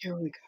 Here we go.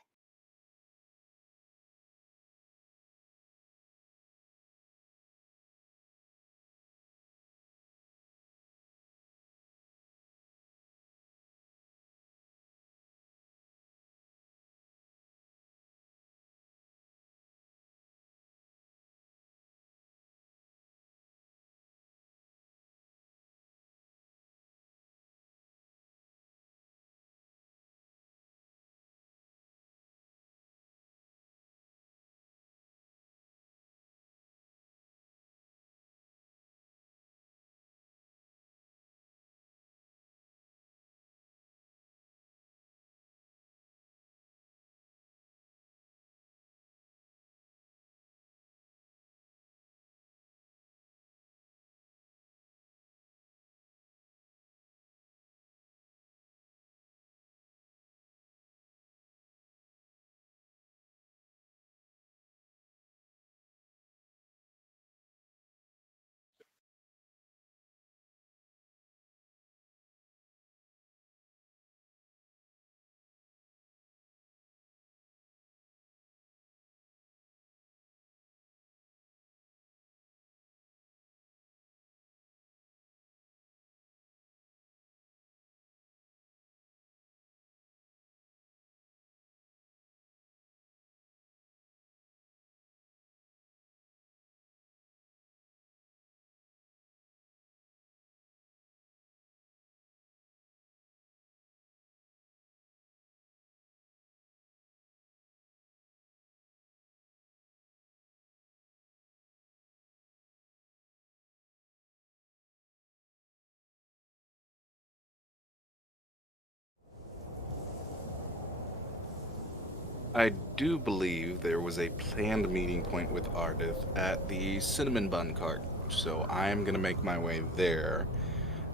I do believe there was a planned meeting point with Ardith at the Cinnamon Bun Cart, so I'm going to make my way there.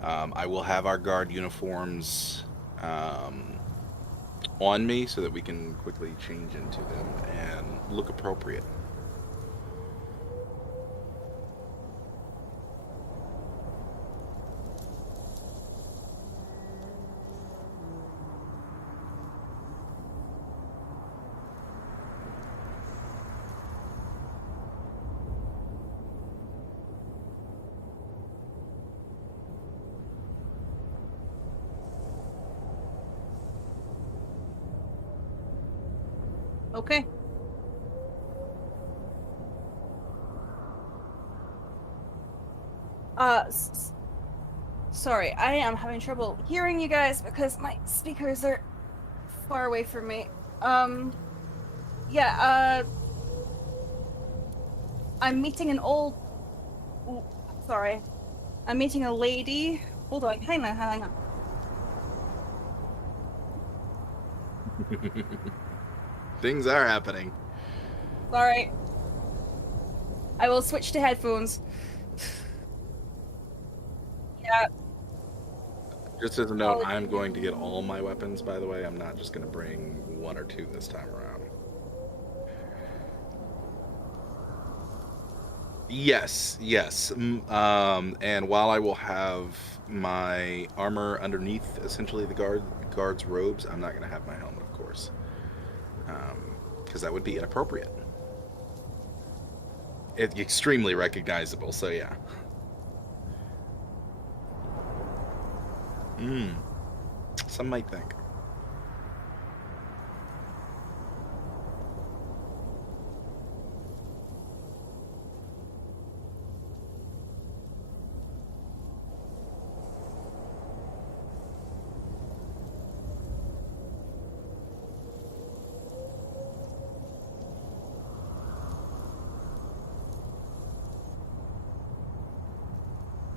I will have our guard uniforms um, on me so that we can quickly change into them and look appropriate. Okay. Sorry, I am having trouble hearing you guys because my speakers are far away from me. Yeah, I'm meeting an old. Ooh, sorry. I'm meeting a lady. Hold on, hang on. Things are happening. Sorry. I will switch to headphones. Yeah. Just as a note, I'm going to get all my weapons, by the way. I'm not just going to bring one or two this time around. Yes, yes. And while I will have my armor underneath, essentially the guard's robes, I'm not going to have my helmet, of course, because that would be inappropriate. It's extremely recognizable. So yeah. Some might think.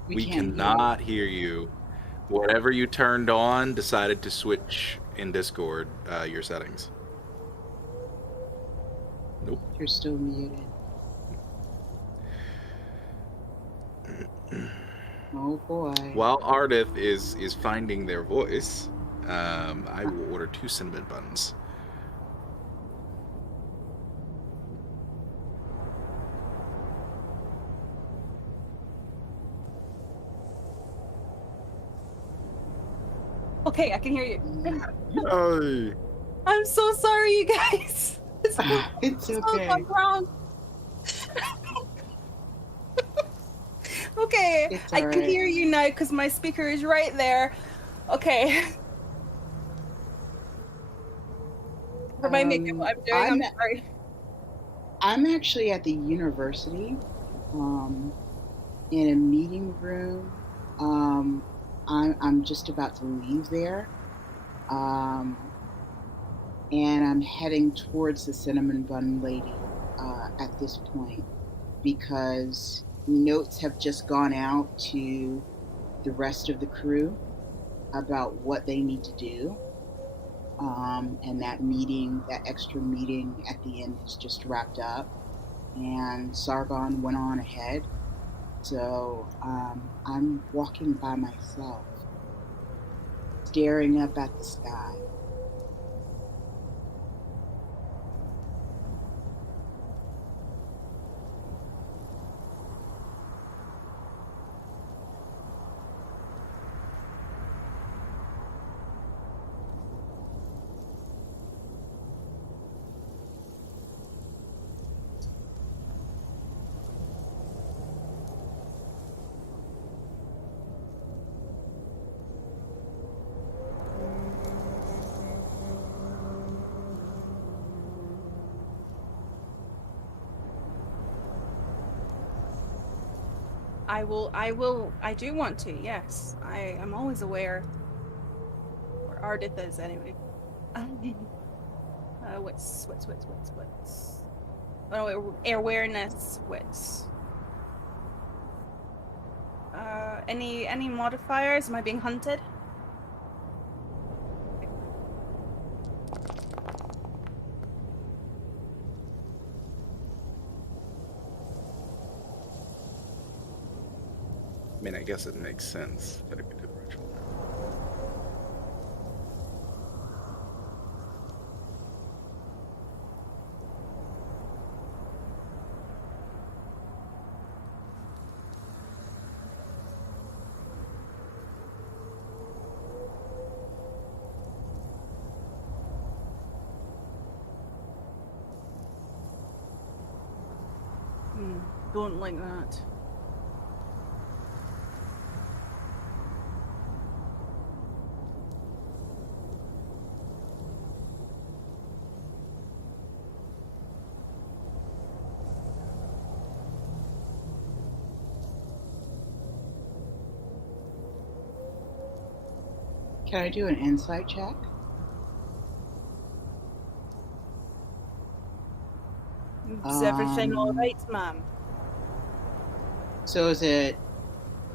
We can't cannot hear you. Whatever you turned on decided to switch in Discord your settings. Nope. You're still muted. Oh boy. While Ardith is finding their voice, I will order 2 cinnamon buns. Okay, I can hear you. Yay! I'm so sorry, you guys. It's all okay. gone wrong. Okay, It's I can alright. hear you now because my speaker is right there. Okay. Remind me again what I'm doing. I'm sorry. I'm actually at the university, in a meeting room. Um, I'm just about to leave there, um, and I'm heading towards the cinnamon bun lady at this point because notes have just gone out to the rest of the crew about what they need to do. And that meeting, that extra meeting at the end is just wrapped up, and Sargon went on ahead. So I'm walking by myself, staring up at the sky. I do want to, yes. I am always aware where Ardith is anyway. Wits. Oh, awareness, wits. Any modifiers? Am I being hunted? I mean, I guess it makes sense that it could do the ritual. Don't like that. Can I do an insight check? Is everything all right, ma'am? So is it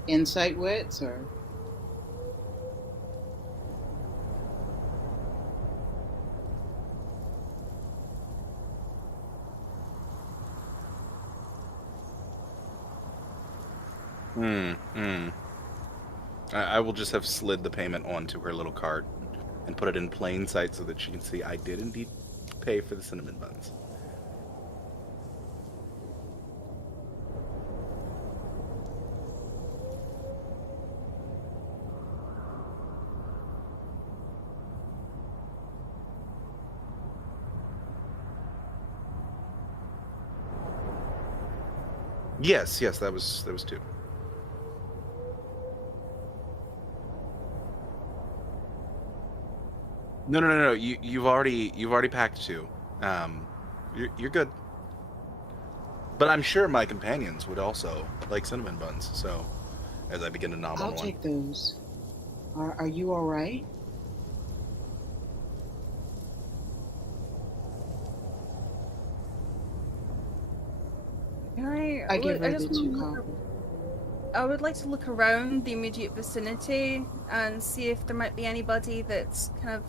insight wits or? I will just have slid the payment onto her little cart and put it in plain sight so that she can see I did indeed pay for the cinnamon buns. Yes, that was 2. No. You've already packed 2. You're good. But I'm sure my companions would also like cinnamon buns. So, as I begin to nom I'll on one, take those. Are you all right? Can I give her the 2 coffee. I would like to look around the immediate vicinity and see if there might be anybody that's kind of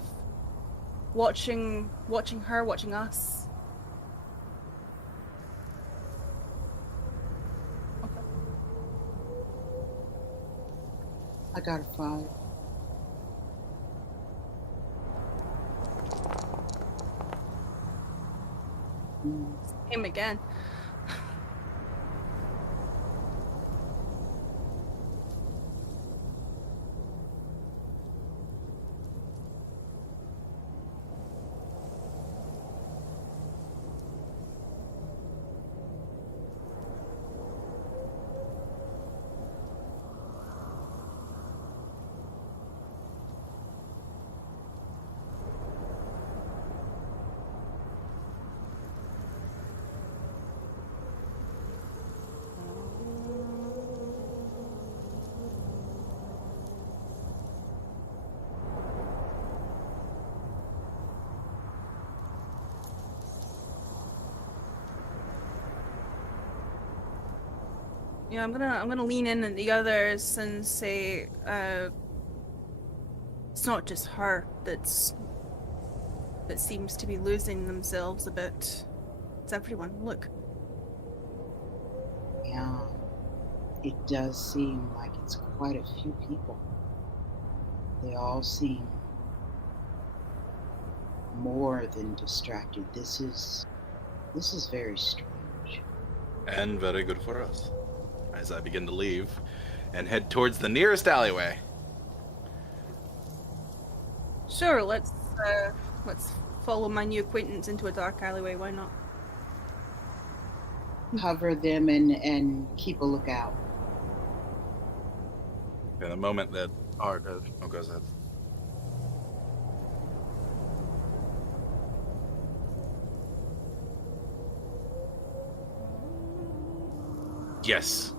watching her, watching us. Okay. I got a 5. Him again. Yeah, I'm gonna lean in at the others and say, it's not just her that seems to be losing themselves a bit. It's everyone. Look. Yeah, it does seem like it's quite a few people. They all seem more than distracted. This is very strange. And very good for us. As I begin to leave and head towards the nearest alleyway. Sure, let's follow my new acquaintance into a dark alleyway. Why not? Cover them and keep a lookout. In the moment that Art, goes ahead. Yes.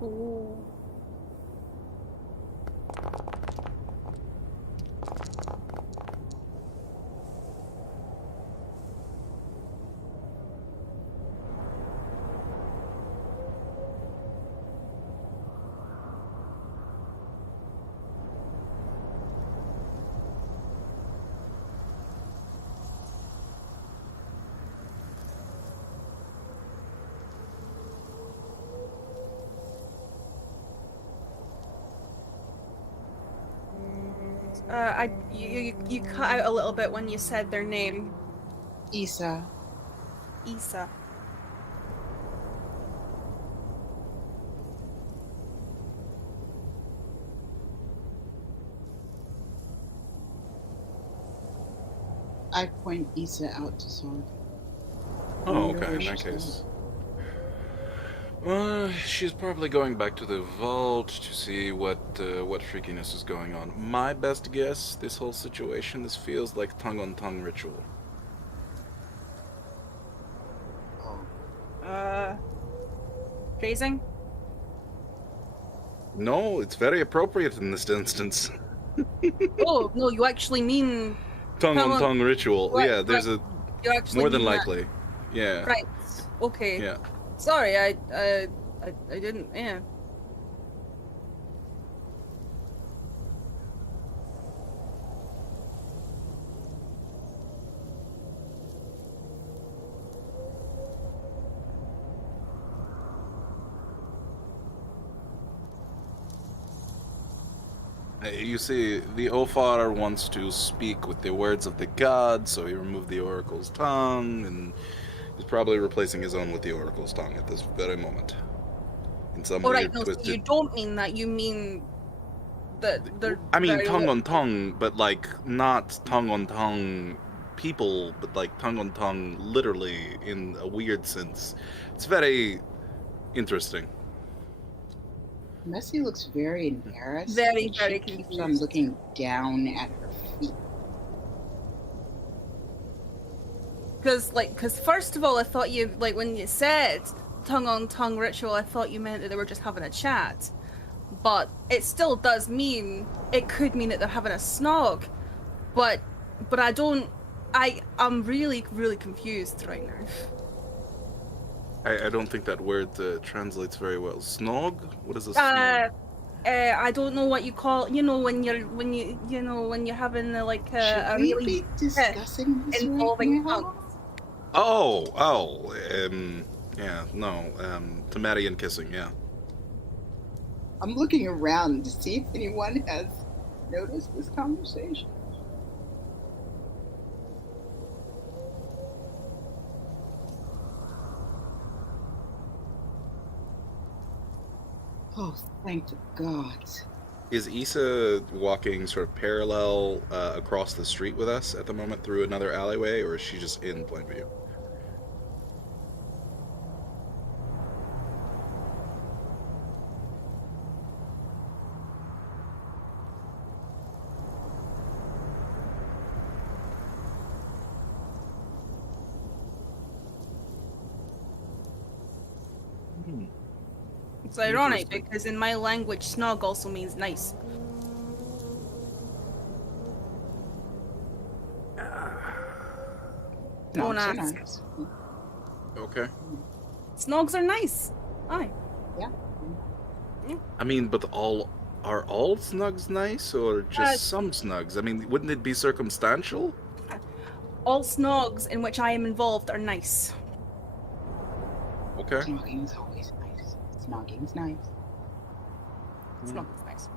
Ooh. You cut out a little bit when you said their name. Issa, Issa. I point Issa out to Sorg. Oh, okay, in that case. She's probably going back to the vault to see what freakiness is going on. My best guess, this whole situation, this feels like tongue-on-tongue ritual. Oh, Phrasing? No, it's very appropriate in this instance. Oh, no, you actually mean... Tongue-on-tongue ritual. Right, Yeah, there's right. You actually more than mean that. likely. Yeah. Right. Okay. Yeah. Sorry, I didn't, yeah. You see, the Ophar wants to speak with the words of the gods, so he removed the oracle's tongue, and he's probably replacing his own with the oracle's tongue at this very moment. In some weird, No, twisted... so you don't mean that, you mean that they're... I mean tongue-on-tongue, but, like, not tongue-on-tongue people, but, like, tongue-on-tongue literally in a weird sense. It's very interesting. Messi looks very embarrassed. Very, and very she keeps confused. on looking down at her feet. Because first of all, I thought you, like, when you said tongue-on-tongue ritual, I thought you meant that they were just having a chat. But it still does mean, it could mean that they're having a snog. But I don't, I'm really, really confused right now. I don't think that word translates very well. Snog? What is a snog? I don't know what you call, you know, when you're having Should a we really be discussing this right involving now? tongues. Yeah, no, Tamarian kissing, yeah. I'm looking around to see if anyone has noticed this conversation. Oh, thank the gods. Is Issa walking sort of parallel across the street with us at the moment through another alleyway, or is she just in plain view? It's ironic because in my language, snog also means nice. Don't ask. Nice. Okay. Snogs are nice. Aye. Yeah. I mean, but are all snugs nice, or just some snugs? I mean, wouldn't it be circumstantial? All snogs in which I am involved are nice. Okay. Snogging's always nice. Snogging's nice. Snogging's nice.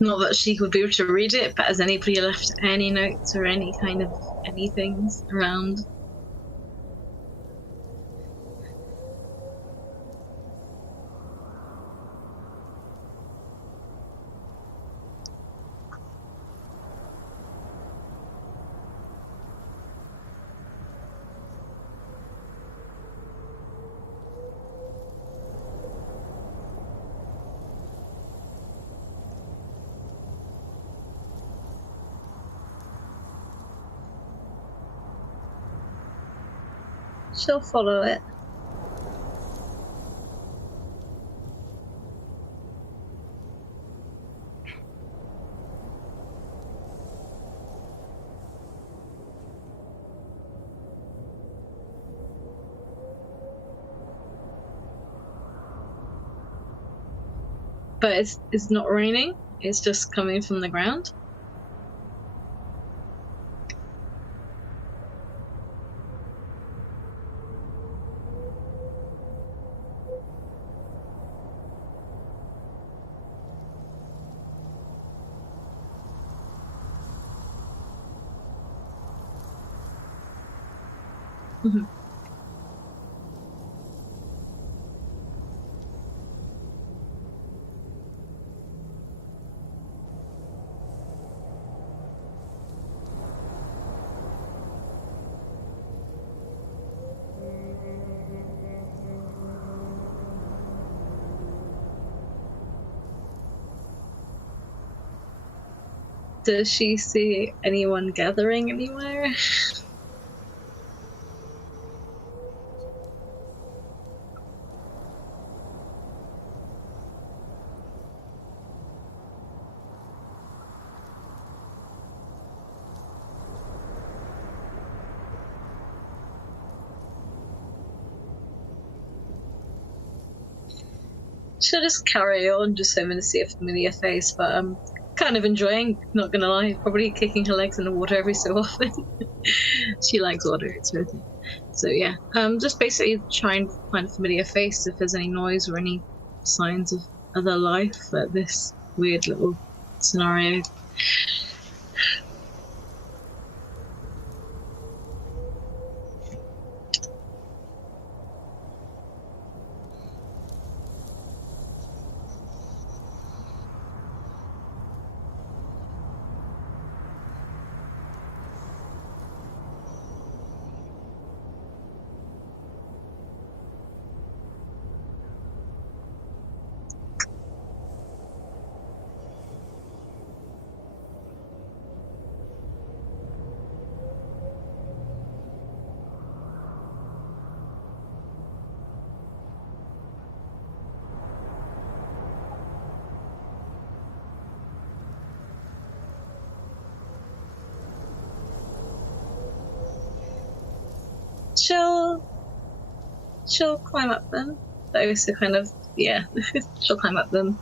Not that she would be able to read it, but has anybody left any notes or any kind of anything around? She'll follow it. But it's not raining, it's just coming from the ground. Mm-hmm. Does she see anyone gathering anywhere? She'll just carry on, just hoping to see a familiar face, but I'm kind of enjoying, not gonna lie, probably kicking her legs in the water every so often. She likes water, it's her thing. So yeah, just basically try and find a familiar face if there's any noise or any signs of other life at this weird little scenario. she'll climb up them. Though, so kind of, yeah, she'll climb up them.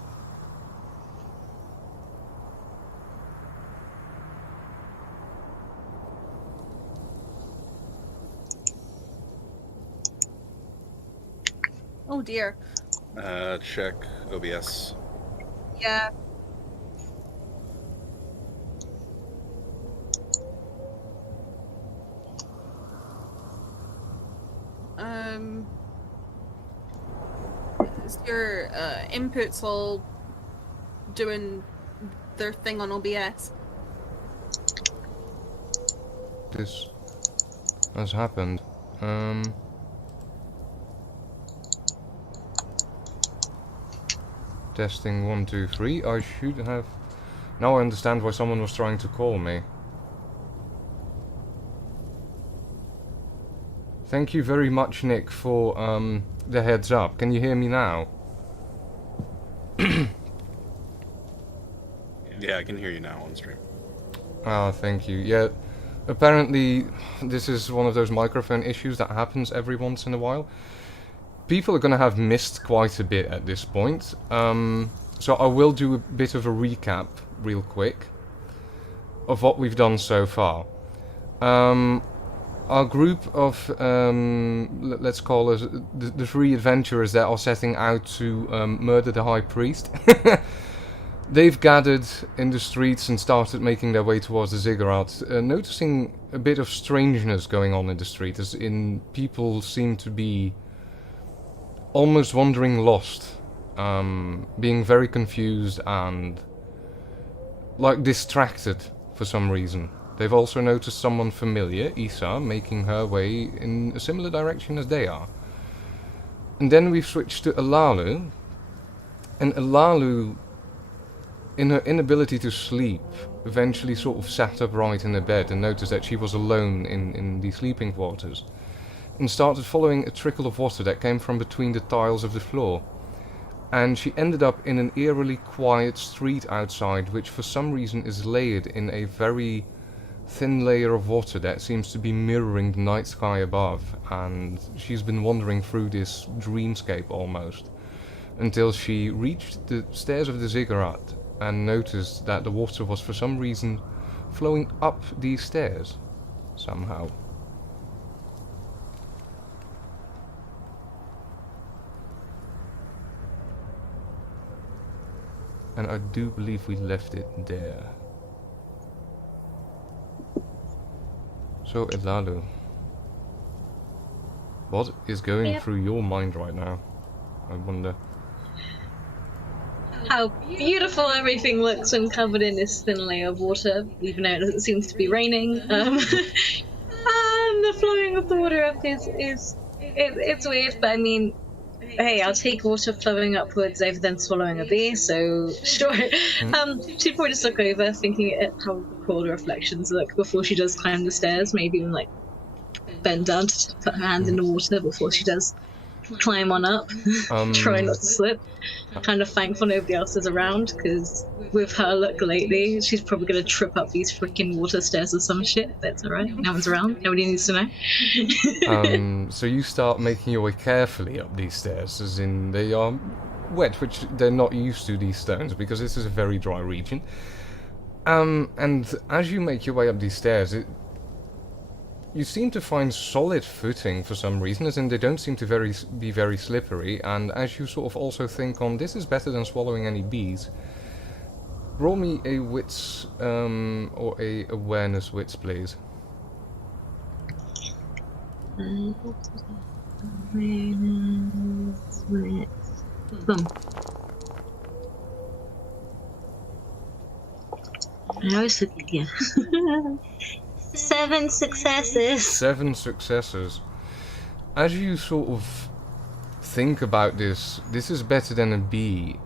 Oh dear. Check OBS. Yeah. Is your inputs all doing their thing on OBS? This has happened. Testing 1, 2, 3. I should have... Now I understand why someone was trying to call me. Thank you very much, Nick, for the heads up. Can you hear me now? Yeah, I can hear you now on stream. Ah, thank you. Yeah, apparently this is one of those microphone issues that happens every once in a while. People are going to have missed quite a bit at this point. So I will do a bit of a recap real quick of what we've done so far. Our group of, let's call it the 3 adventurers that are setting out to murder the High Priest. They've gathered in the streets and started making their way towards the ziggurat, noticing a bit of strangeness going on in the street, as in people seem to be almost wandering lost, being very confused and like distracted for some reason. They've also noticed someone familiar, Isa, making her way in a similar direction as they are. And then we've switched to Alalu, and Alalu, in her inability to sleep, eventually sort of sat upright in her bed and noticed that she was alone in the sleeping quarters, and started following a trickle of water that came from between the tiles of the floor. And she ended up in an eerily quiet street outside, which for some reason is layered in a very thin layer of water that seems to be mirroring the night sky above, and she's been wandering through this dreamscape almost, until she reached the stairs of the ziggurat and noticed that the water was for some reason flowing up these stairs somehow. And I do believe we left it there. So, Elalu, what is going through your mind right now? I wonder. How beautiful everything looks when covered in this thin layer of water, even though it seems to be raining. And the flowing of the water up it's weird, but I mean, hey, I'll take water flowing upwards over than swallowing a beer, so sure. She'd probably just look over, thinking at how cool the reflections look before she does climb the stairs, maybe even like bend down to put her hand in the water before she does climb on up. Try not to slip. Kind of thankful nobody else is around, because with her luck lately, she's probably going to trip up these freaking water stairs or some shit. That's alright, no one's around, nobody needs to know. So you start making your way carefully up these stairs, as in they are wet, which they're not used to, these stones, because this is a very dry region. And as you make your way up these stairs, you seem to find solid footing for some reason, as in they don't seem to be very slippery, and as you sort of also think on, this is better than swallowing any bees, roll me a wits, or a awareness wits, please. Awareness wits. Boom. I was yeah. 7 successes. 7 successes. As you sort of think about this is better than a bee.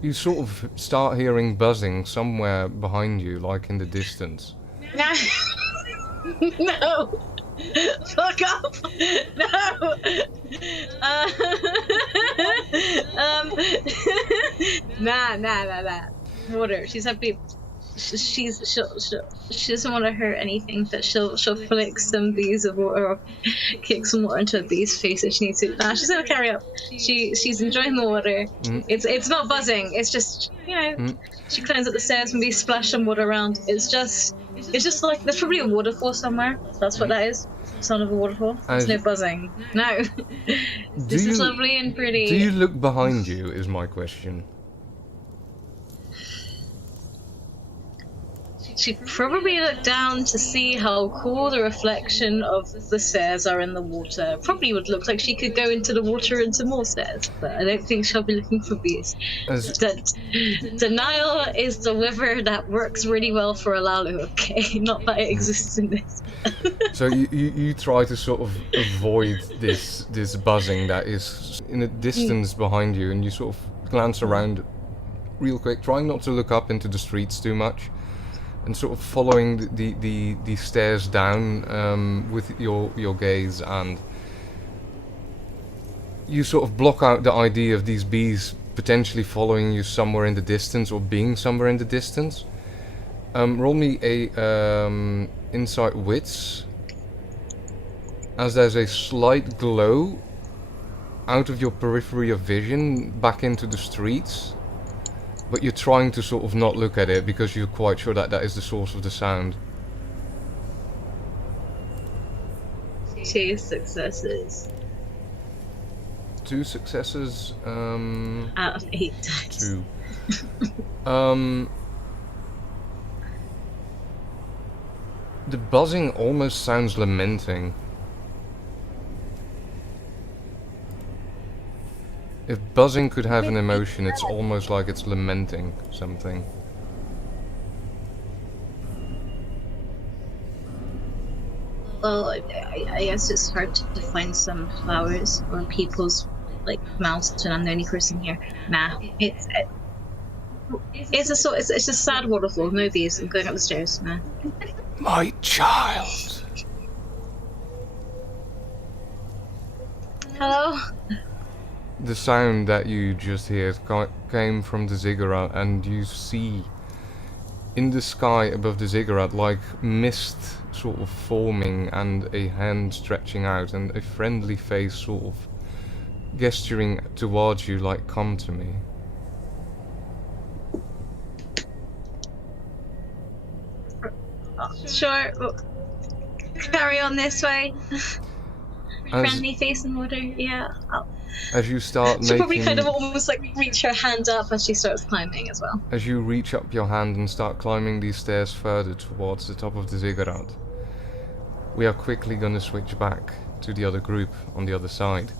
You sort of start hearing buzzing somewhere behind you, like in the distance. No. No. Fuck off. No. Nah. Water. She's happy. she doesn't want to hurt anything, but she'll flick some bees of water or kick some water into a bee's face if she needs to. Nah, she's gonna carry up. She's enjoying the water. It's not buzzing. It's just she climbs up the stairs and bees splash some water around. It's just like there's probably a waterfall somewhere. That's what that is. Sound of a waterfall. There's no buzzing. No. This is lovely and pretty. Do you look behind you? Is my question. She probably looked down to see how cool the reflection of the stairs are in the water. Probably would look like she could go into the water into more stairs, but I don't think she'll be looking for bees. Denial is the river that works really well for Alalu, okay? Not that it exists in this. So you try to sort of avoid this buzzing that is in a distance behind you, and you sort of glance around real quick, trying not to look up into the streets too much. And sort of following the stairs down with your gaze, and you sort of block out the idea of these bees potentially following you somewhere in the distance or being somewhere in the distance. Roll me a insight wits, as there's a slight glow out of your periphery of vision back into the streets. But you're trying to sort of not look at it because you're quite sure that is the source of the sound. 2 successes. 2 successes. Out of 8 dice. 2. The buzzing almost sounds lamenting. If buzzing could have an emotion, it's almost like it's lamenting something. Well, I guess it's hard to find some flowers or people's mouths when I'm the only person here. Nah, it's a sad waterfall. No bees. I'm going up the stairs. Nah. My child. Hello. The sound that you just heard came from the ziggurat, and you see in the sky above the ziggurat like mist sort of forming and a hand stretching out and a friendly face sort of gesturing towards you like, come to me. Sure. Carry on this way. Friendly face and water. Yeah. As you start She'll making... probably kind of almost reach her hand up as she starts climbing as well. As you reach up your hand and start climbing these stairs further towards the top of the ziggurat, we are quickly going to switch back to the other group on the other side.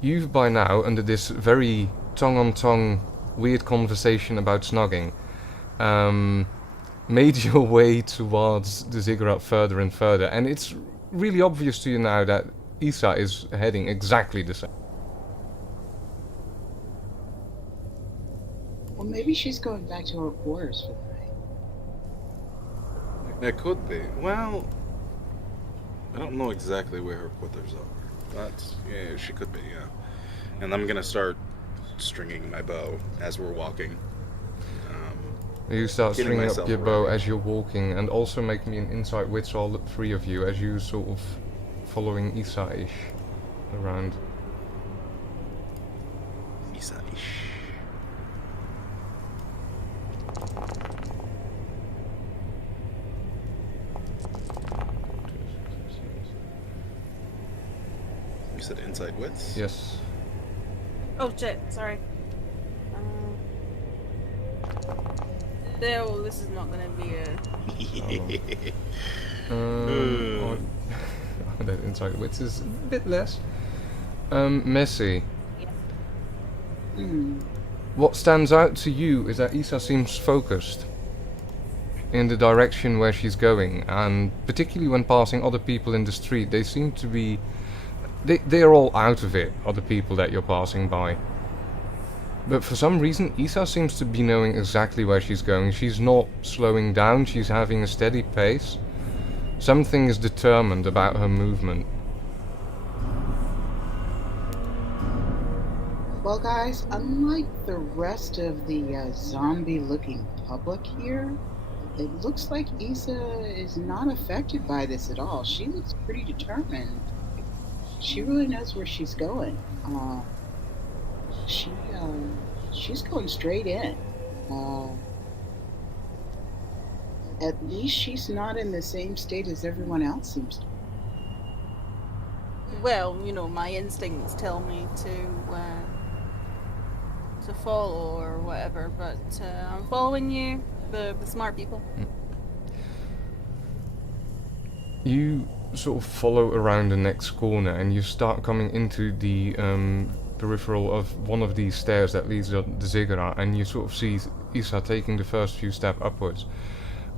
You've by now, under this very tongue-on-tongue weird conversation about snogging, made your way towards the ziggurat further and further, and it's really obvious to you now that Isa is heading exactly the same. Well, maybe she's going back to her quarters for the night. It could be. Well, I don't know exactly where her quarters are. Yeah, she could be, yeah. And I'm gonna start stringing my bow as we're walking. You start stringing up your bow ready. as you're walking, and also make me an insight wits, all the 3 of you, as you sort of following Isa-ish around. Isa-ish. You said inside wits? Yes. Oh shit, sorry. No, this is not gonna be a... That insight wits is a bit less. Messi. What stands out to you is that Isa seems focused in the direction where she's going, and particularly when passing other people in the street, they seem to be... They are all out of it, other people that you're passing by. But for some reason, Isa seems to be knowing exactly where she's going. She's not slowing down, she's having a steady pace. Something is determined about her movement. Well, guys, unlike the rest of the zombie-looking public here. It looks like Isa is not affected by this at all. She looks pretty determined. She really knows where she's going. She's going straight in. At least she's not in the same state as everyone else seems to be. Well, my instincts tell me to follow or whatever, but I'm following you, the smart people. You sort of follow around the next corner and you start coming into the peripheral of one of these stairs that leads up the ziggurat, and you sort of see Isa taking the first few steps upwards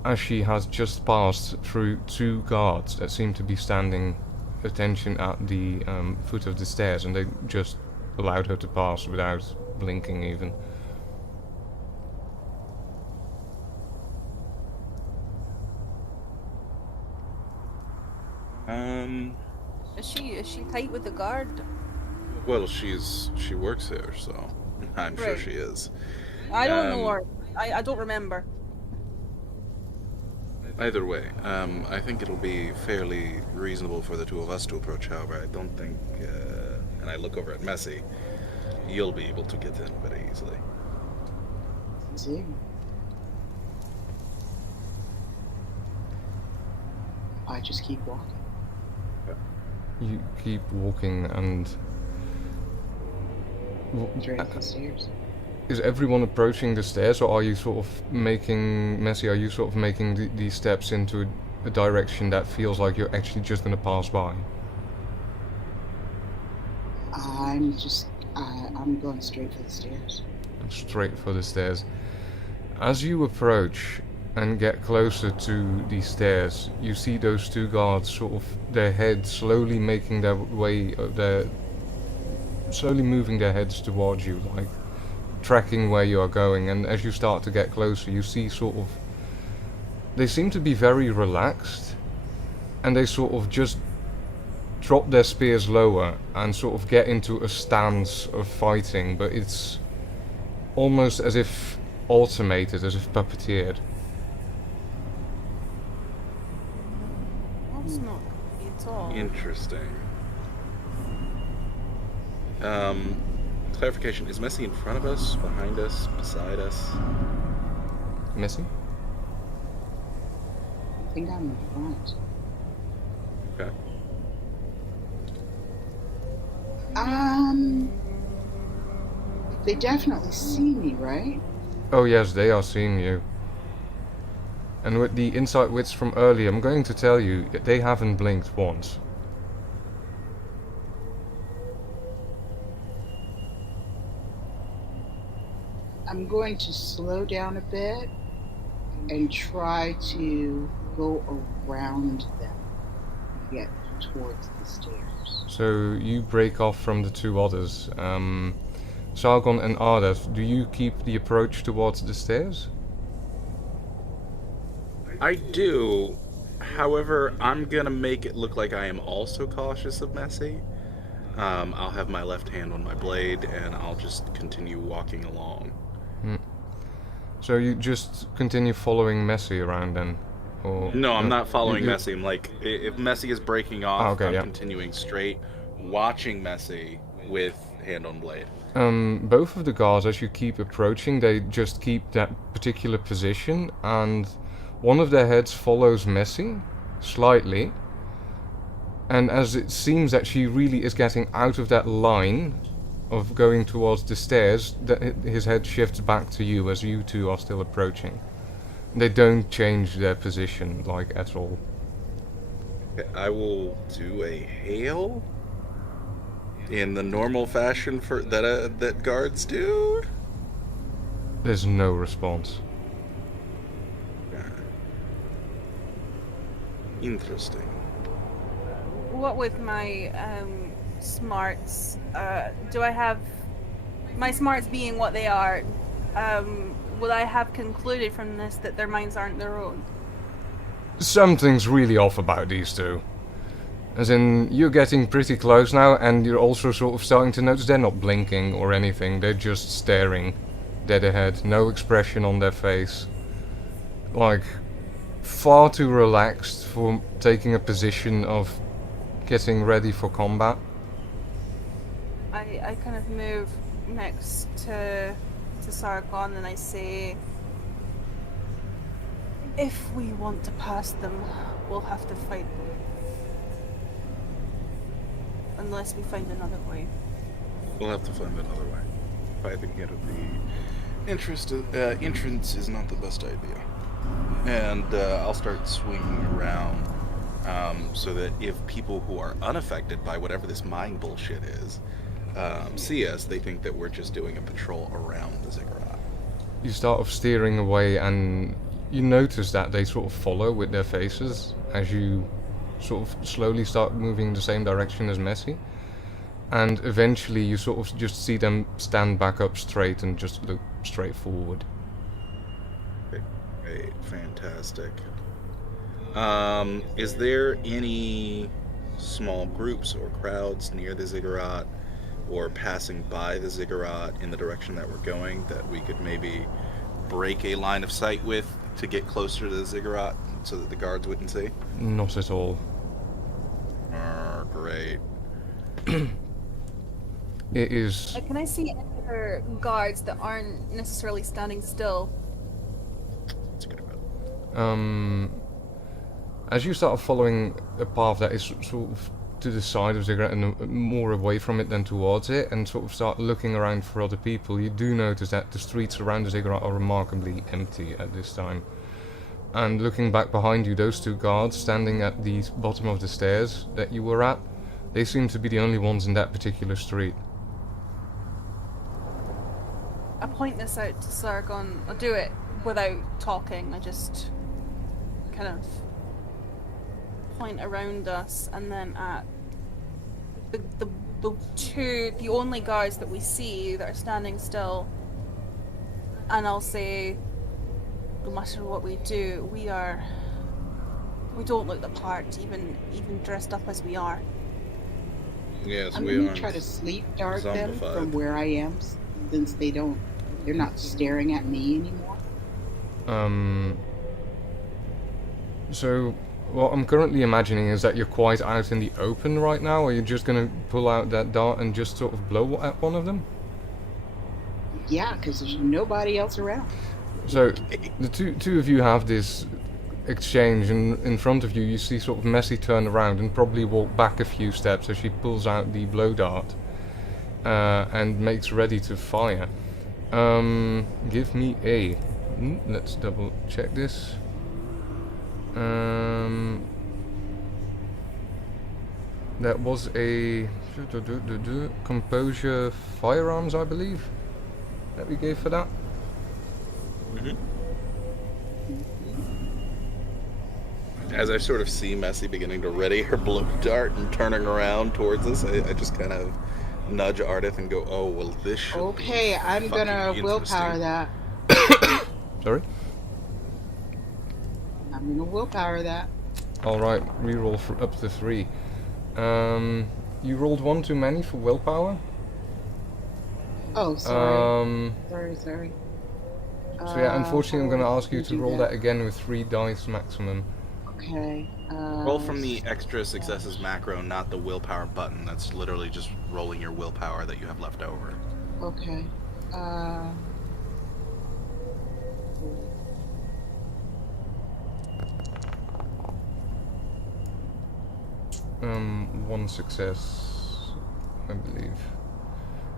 as she has just passed through 2 guards that seem to be standing attention at the foot of the stairs, and they just allowed her to pass without blinking even. Is she tight with the guard? Well, she works there, so I'm sure she is. I don't know her. I don't remember. Either way, I think it'll be fairly reasonable for the 2 of us to approach. However, I don't think, and I look over at Messi, you'll be able to get in very easily. See? I just keep walking. You keep walking and... Straight up the stairs. Is everyone approaching the stairs, or are you sort of making... Messi, are you sort of making these steps into a direction that feels like you're actually just going to pass by? I'm going straight for the stairs. Straight for the stairs. As you approach and get closer to these stairs, you see those 2 guards sort of their heads slowly making their way, slowly moving their heads towards you, like tracking where you are going. And as you start to get closer, you see sort of, they seem to be very relaxed, and they sort of just drop their spears lower and sort of get into a stance of fighting, but it's almost as if automated, as if puppeteered. That's not creepy at all. Interesting. Clarification, is Messi in front of us, behind us, beside us? Messi? I think I'm in front. Okay. They definitely see me, right? Oh yes, they are seeing you. And with the insight wits from earlier, I'm going to tell you that they haven't blinked once. I'm going to slow down a bit and try to go around them and get towards the stairs. So you break off from the 2 others. Sargon and Ardeth, do you keep the approach towards the stairs? I do. However, I'm gonna make it look like I am also cautious of Messi. I'll have my left hand on my blade, and I'll just continue walking along. So you just continue following Messi around then? Or No, I'm not following Messi. I'm like, if Messi is breaking off, I'm yeah. continuing straight, watching Messi with hand on blade. Both of the guards, as you keep approaching, they just keep that particular position, and one of their heads follows Messi, slightly, and as it seems that she really is getting out of that line of going towards the stairs, his head shifts back to you as you 2 are still approaching. They don't change their position, like, at all. Okay, I will do a hail in the normal fashion for that guards do. There's no response. Interesting. What with my smarts? Do I have my smarts being what they are? Will I have concluded from this that their minds aren't their own? Something's really off about these 2. As in, you're getting pretty close now, and you're also sort of starting to notice they're not blinking or anything. They're just staring dead ahead, no expression on their face. like far too relaxed for taking a position of getting ready for combat. I kind of move next to Sargon and I say, if we want to pass them, we'll have to fight them. Unless we find another way. We'll have to find another way. Fighting out of the entrance is not the best idea. And I'll start swinging around so that if people who are unaffected by whatever this mine bullshit is see us, they think that we're just doing a patrol around the ziggurat. You start off steering away, and you notice that they sort of follow with their faces as you sort of slowly start moving in the same direction as Messi. And eventually you sort of just see them stand back up straight and just look straight forward. Great, fantastic. Is there any small groups or crowds near the ziggurat or passing by the ziggurat in the direction that we're going that we could maybe break a line of sight with to get closer to the ziggurat so that the guards wouldn't see? Not at all. Great. It is... Can I see other guards that aren't necessarily standing still? That's a good about. As you start following a path that is sort of to the side of Ziggurat and more away from it than towards it, and sort of start looking around for other people, you do notice that the streets around the Ziggurat are remarkably empty at this time. And looking back behind you, those two guards standing at the bottom of the stairs that you were at, they seem to be the only ones in that particular street. I point this out to Sargon. I'll do it without talking. I just kind of point around us and then at the only guards that we see that are standing still, and I'll say, no matter what we do, we don't look the part, even dressed up as we are. Yes, I'm we gonna are try to sleep dart them zombified. from where I am, since they're not staring at me anymore. So what I'm currently imagining is that you're quite out in the open right now, or you're just gonna pull out that dart and just sort of blow at one of them? Yeah, because there's nobody else around. So the two of you have this exchange, and in front of you you see sort of Messi turn around and probably walk back a few steps as she pulls out the blow dart and makes ready to fire. Give me a... let's double check this. That was a composure firearms, I believe, that we gave for that. As I sort of see Messi beginning to ready her blow dart and turning around towards us, I just kind of nudge Ardith and go, oh, well, this should Okay, be I'm gonna fucking willpower interesting. that. Sorry? I'm gonna willpower that. Alright, reroll for up to 3. You rolled one too many for willpower. Oh, sorry. So Sorry. yeah, unfortunately I'm going to ask you I'll to do roll that again with 3 dice maximum. Okay. Roll from the extra successes macro, not the willpower button. That's literally just rolling your willpower that you have left over. Okay. 1 success, I believe.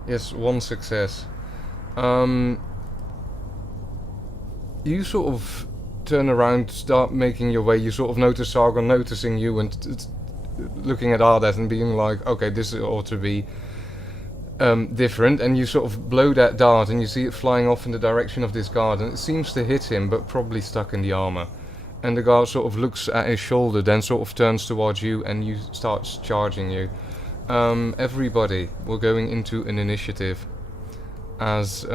Yes, 1 success. You sort of turn around, start making your way. You sort of notice Sargon noticing you and looking at Ardeth and being like, okay, this ought to be different. And you sort of blow that dart and you see it flying off in the direction of this guard, and it seems to hit him, but probably stuck in the armor. And the guard sort of looks at his shoulder, then sort of turns towards you, and you starts charging you. Everybody, we're going into an initiative, as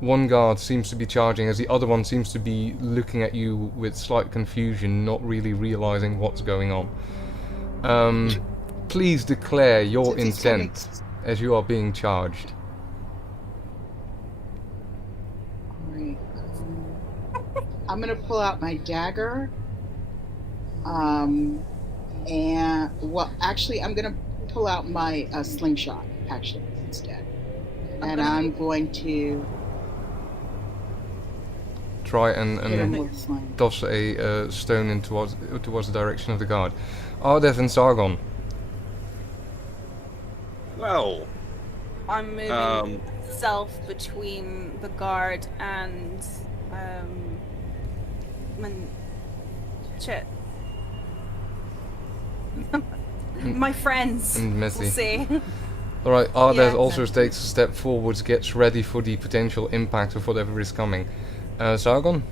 one guard seems to be charging, as the other one seems to be looking at you with slight confusion, not really realizing what's going on. Please declare your intent as you are being charged. Alright. I'm gonna pull out my dagger. And well, actually, I'm gonna pull out my slingshot actually instead, and I'm going to Try hit him and with sling. toss a stone in towards the direction of the guard. Ardev and Sargon. Well, I'm moving south between the guard and shit. My friends. And Messy. We'll see. Alright, Ardev Yeah, also exactly. takes a step forwards, gets ready for the potential impact of whatever is coming. Sargon?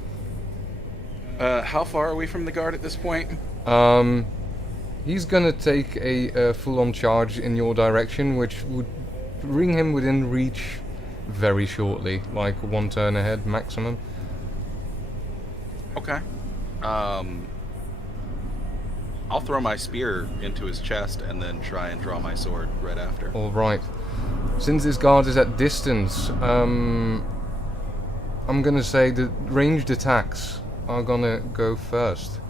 how far are we from the guard at this point? He's gonna take a full-on charge in your direction, which would bring him within reach very shortly, like one turn ahead maximum. Okay. I'll throw my spear into his chest and then try and draw my sword right after. Alright. Since this guard is at distance, I'm gonna say the ranged attacks are gonna go first.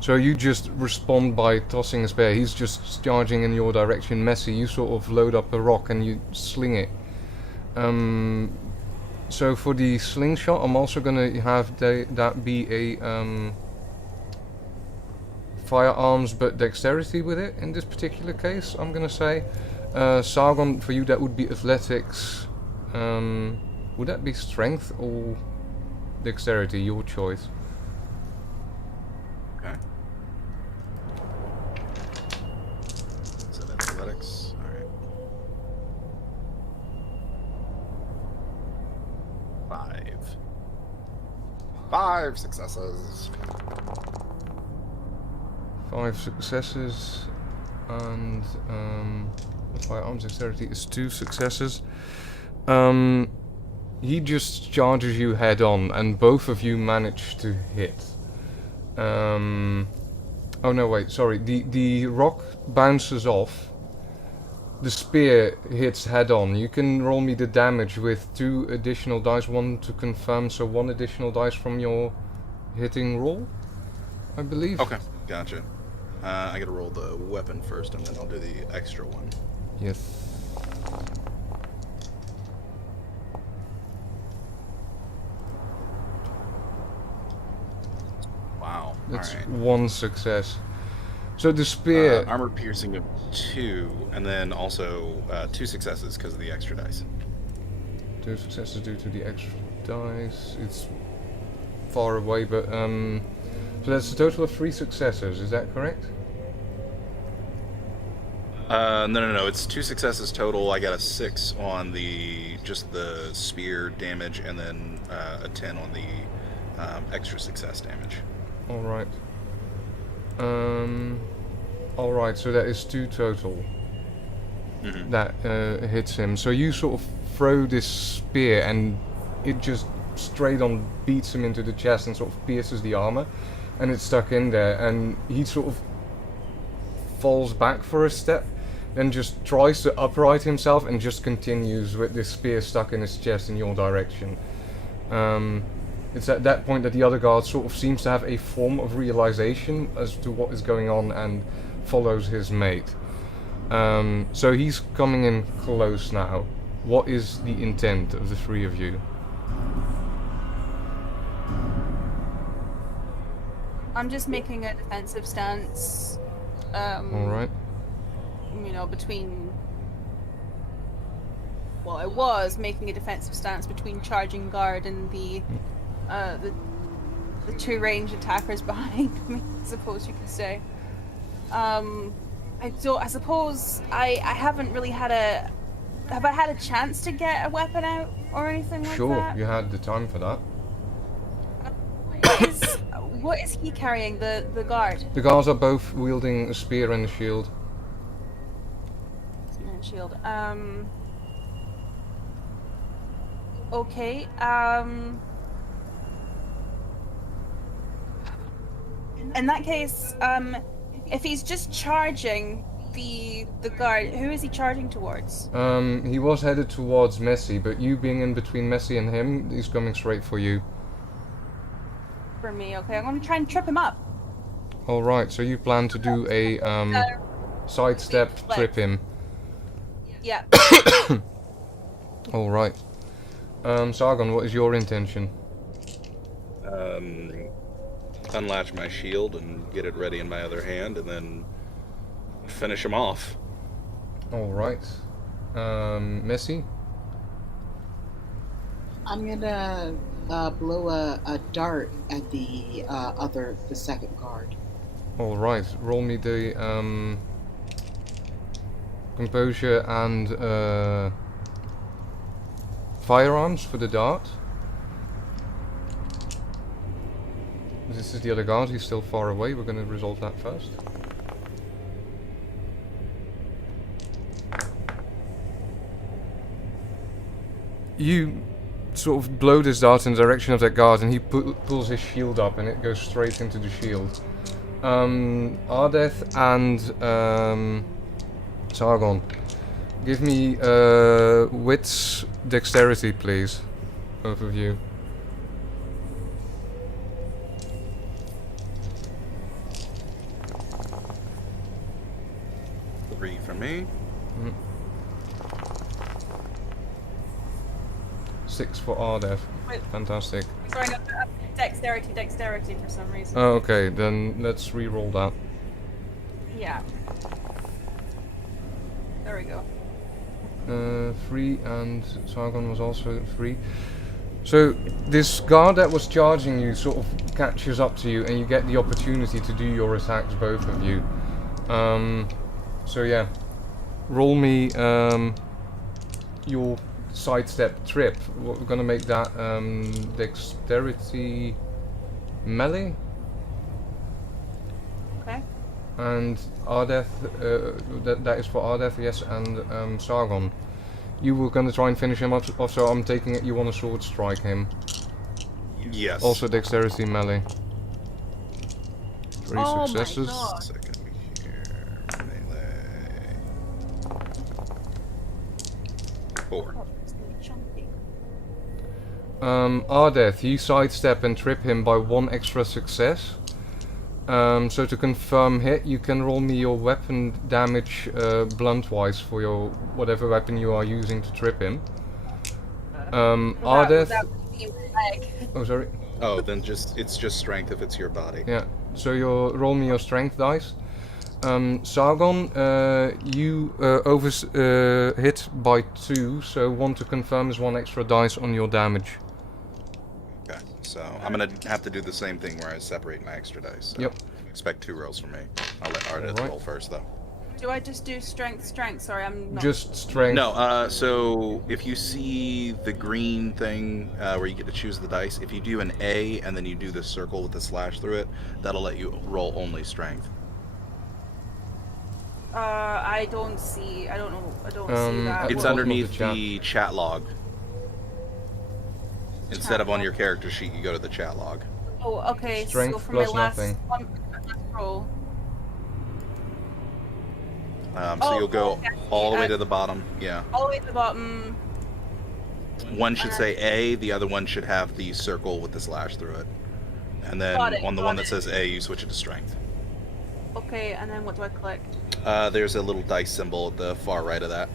So you just respond by tossing a spear. He's just charging in your direction. Messy, you sort of load up a rock and you sling it. So for the slingshot, I'm also gonna have that be a firearms but dexterity with it in this particular case, I'm gonna say. Sargon, for you that would be athletics. Would that be strength or dexterity? Your choice. Okay. So that's athletics. Alright. 5 successes. 5 successes, and firearms dexterity is 2 successes. He just charges you head on, and both of you manage to hit. Oh no, wait, sorry. The rock bounces off. The spear hits head on. You can roll me the damage with 2 additional dice, 1 to confirm, so 1 additional dice from your hitting roll, I believe. Okay, gotcha. I gotta roll the weapon first, and then I'll do the extra one. Yes. Wow. That's Alright. 1 success. So the spear... Armor piercing of 2, and then also 2 successes because of the extra dice. 2 successes due to the extra dice. It's far away, but so that's a total of 3 successes. Is that correct? No. It's 2 successes total. I got a 6 on just the spear damage, and then a 10 on the extra success damage. All right. All right. So that is 2 total. Mm-hmm. That hits him. So you sort of throw this spear, and it just straight on beats him into the chest and sort of pierces the armor, and it's stuck in there. And he sort of falls back for a step, then just tries to upright himself and just continues with this spear stuck in his chest in your direction. It's at that point that the other guard sort of seems to have a form of realization as to what is going on and follows his mate. So he's coming in close now. What is the intent of the 3 of you? I'm just making a defensive stance. Alright. You know, between. Well, I was making a defensive stance between charging guard and the 2 ranged attackers behind me, I suppose you could say. I suppose I haven't really had a. Have I had a chance to get a weapon out or anything like Sure, that? you had the time for that. What is he carrying? The guard? The guards are both wielding a spear and a shield. Spear and shield. Okay. In that case, if he's just charging the guard, who is he charging towards? He was headed towards Messi, but you being in between Messi and him, he's coming straight for you. for me, okay? I'm gonna try and trip him up. Alright, so you plan to do a sidestep, trip him. Yeah. Alright. Sargon, what is your intention? Unlatch my shield and get it ready in my other hand, and then finish him off. Alright. Missy? I'm gonna blow a dart at the second guard. Alright, roll me the composure and firearms for the dart. This is the other guard, he's still far away, we're going to resolve that first. You sort of blow this dart in the direction of that guard and he pulls his shield up and it goes straight into the shield. Ardeth and Sargon, give me wits dexterity please, both of you. For me. 6 for Ardeth. Wait. Fantastic. Sorry, no, dexterity for some reason. Oh, okay, then let's re-roll that. Yeah. There we go. 3 and Sargon was also 3. So this guard that was charging you sort of catches up to you and you get the opportunity to do your attacks, both of you. So yeah, roll me your sidestep trip. We're gonna make that dexterity melee. Okay. And Ardeth, that is for Ardeth, yes, and Sargon. You were gonna try and finish him up, so I'm taking it you want to sword strike him. Yes. Also dexterity melee. 3 Oh successes. my God. Second here. Melee. 4. Oh, it's gonna be chunky. Ardeth, you sidestep and trip him by 1 extra success. So to confirm hit, you can roll me your weapon damage blunt-wise for your whatever weapon you are using to trip him. Ardeth. That would be my leg. Oh, sorry. Oh, then it's just strength if it's your body. Yeah. So you roll me your strength dice. Sargon, you hit by 2, so 1 to confirm is 1 extra dice on your damage. Okay, so I'm gonna have to do the same thing where I separate my extra dice. So Yep. Expect 2 rolls from me. I'll let Ardeth Alright. roll first, though. Do I just do strength? Sorry, I'm not. Just strength. No, so if you see the green thing where you get to choose the dice, if you do an A and then you do the circle with the slash through it, that'll let you roll only strength. I don't see. I don't know. I don't see that. It's Well, underneath the chat. the chat log. Instead of on your character sheet, you go to the chat log. Oh, okay. Strength so for plus my last nothing. roll. So Oh, you'll go okay. all the way to the bottom. Yeah. All the way to the bottom. One should say A, the other one should have the circle with the slash through it. And then Got it, on the got one that it. says A, you switch it to strength. Okay, and then what do I click? There's a little dice symbol at the far right of that.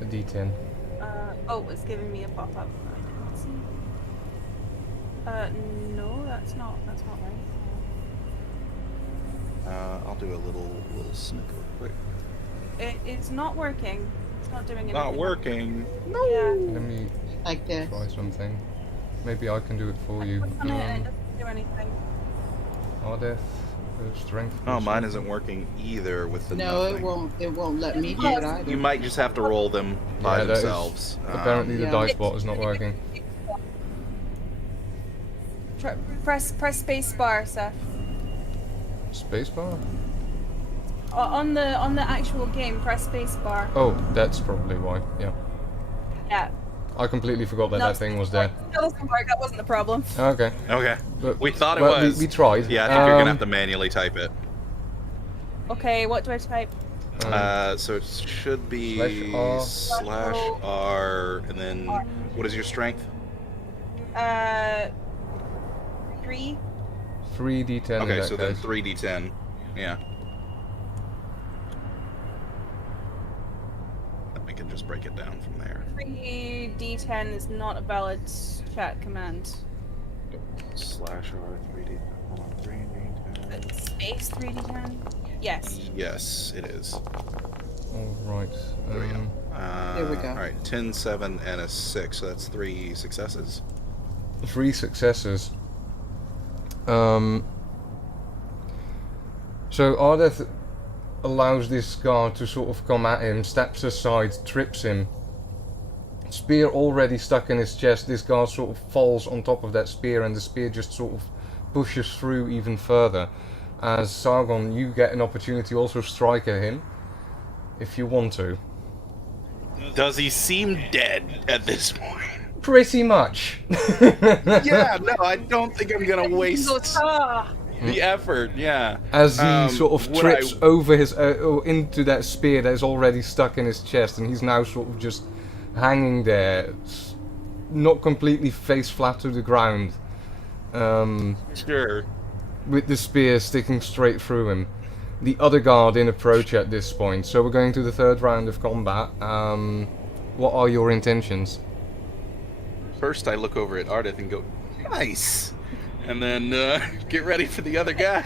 A D10. Oh, it's giving me a pop-up. I didn't see. No, that's not right. I'll do a little snippet real quick. It's not working. It's not doing anything. Not working. Yeah. Let me Like this. try something. Maybe I can do it for you. Click on it and it doesn't do anything. Ardeth, strength. Oh, plus mine nothing. isn't working either with the No, nothing. it won't. It won't let me do it either. You might just have to roll them by Yeah, that is- themselves. Apparently the Yeah. dice bot is not working. Press space bar, Seth. Spacebar? On the actual game, press space bar. Oh, that's probably why. Yeah. Yeah. I completely forgot that No, that thing was there. That doesn't work. That wasn't the problem. Okay. Okay. But, We thought it well, was. We tried. Yeah, I think you're gonna have to manually type it. Okay, what do I type? So it should be /R. /R, and then what is your strength? 3 3. 3d10 in Okay, that so then case. 3d10. Yeah. We can just break it down from there. 3d10 is not a valid chat command. Slash R 3d. Hold on, 3d10. Space 3d10? Yes. Yes, it is. Alright. There we go. There we go. Alright, 10, 7, and a 6, so that's 3 successes. 3 successes. So Ardeth allows this guard to sort of come at him, steps aside, trips him. Spear already stuck in his chest, this guard sort of falls on top of that spear and the spear just sort of pushes through even further. As Sargon, you get an opportunity to also strike at him, if you want to. Does he seem dead at this point? Pretty much. Yeah, no, I don't think I'm gonna waste the effort, yeah. As he sort of would trips I- over his into that spear that is already stuck in his chest, and he's now sort of just hanging there, not completely face flat to the ground, Sure. with the spear sticking straight through him. The other guard in approach at this point. So we're going to the third round of combat. What are your intentions? First, I look over at Ardith and go, nice! And then get ready for the other guy.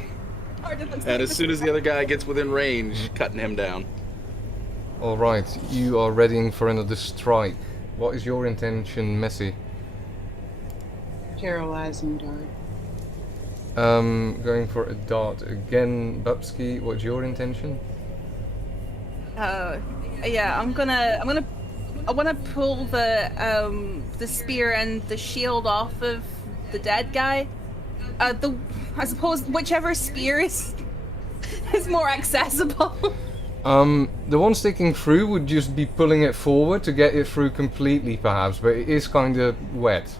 And as soon as the other guy gets within range, cutting him down. Alright, you are readying for another strike. What is your intention, Messi? Paralyzing dart. Going for a dart again. Bubsky, what's your intention? Yeah, I wanna pull the spear and the shield off of the dead guy. I suppose whichever spear is more accessible. The one sticking through would just be pulling it forward to get it through completely, perhaps, but it is kind of wet,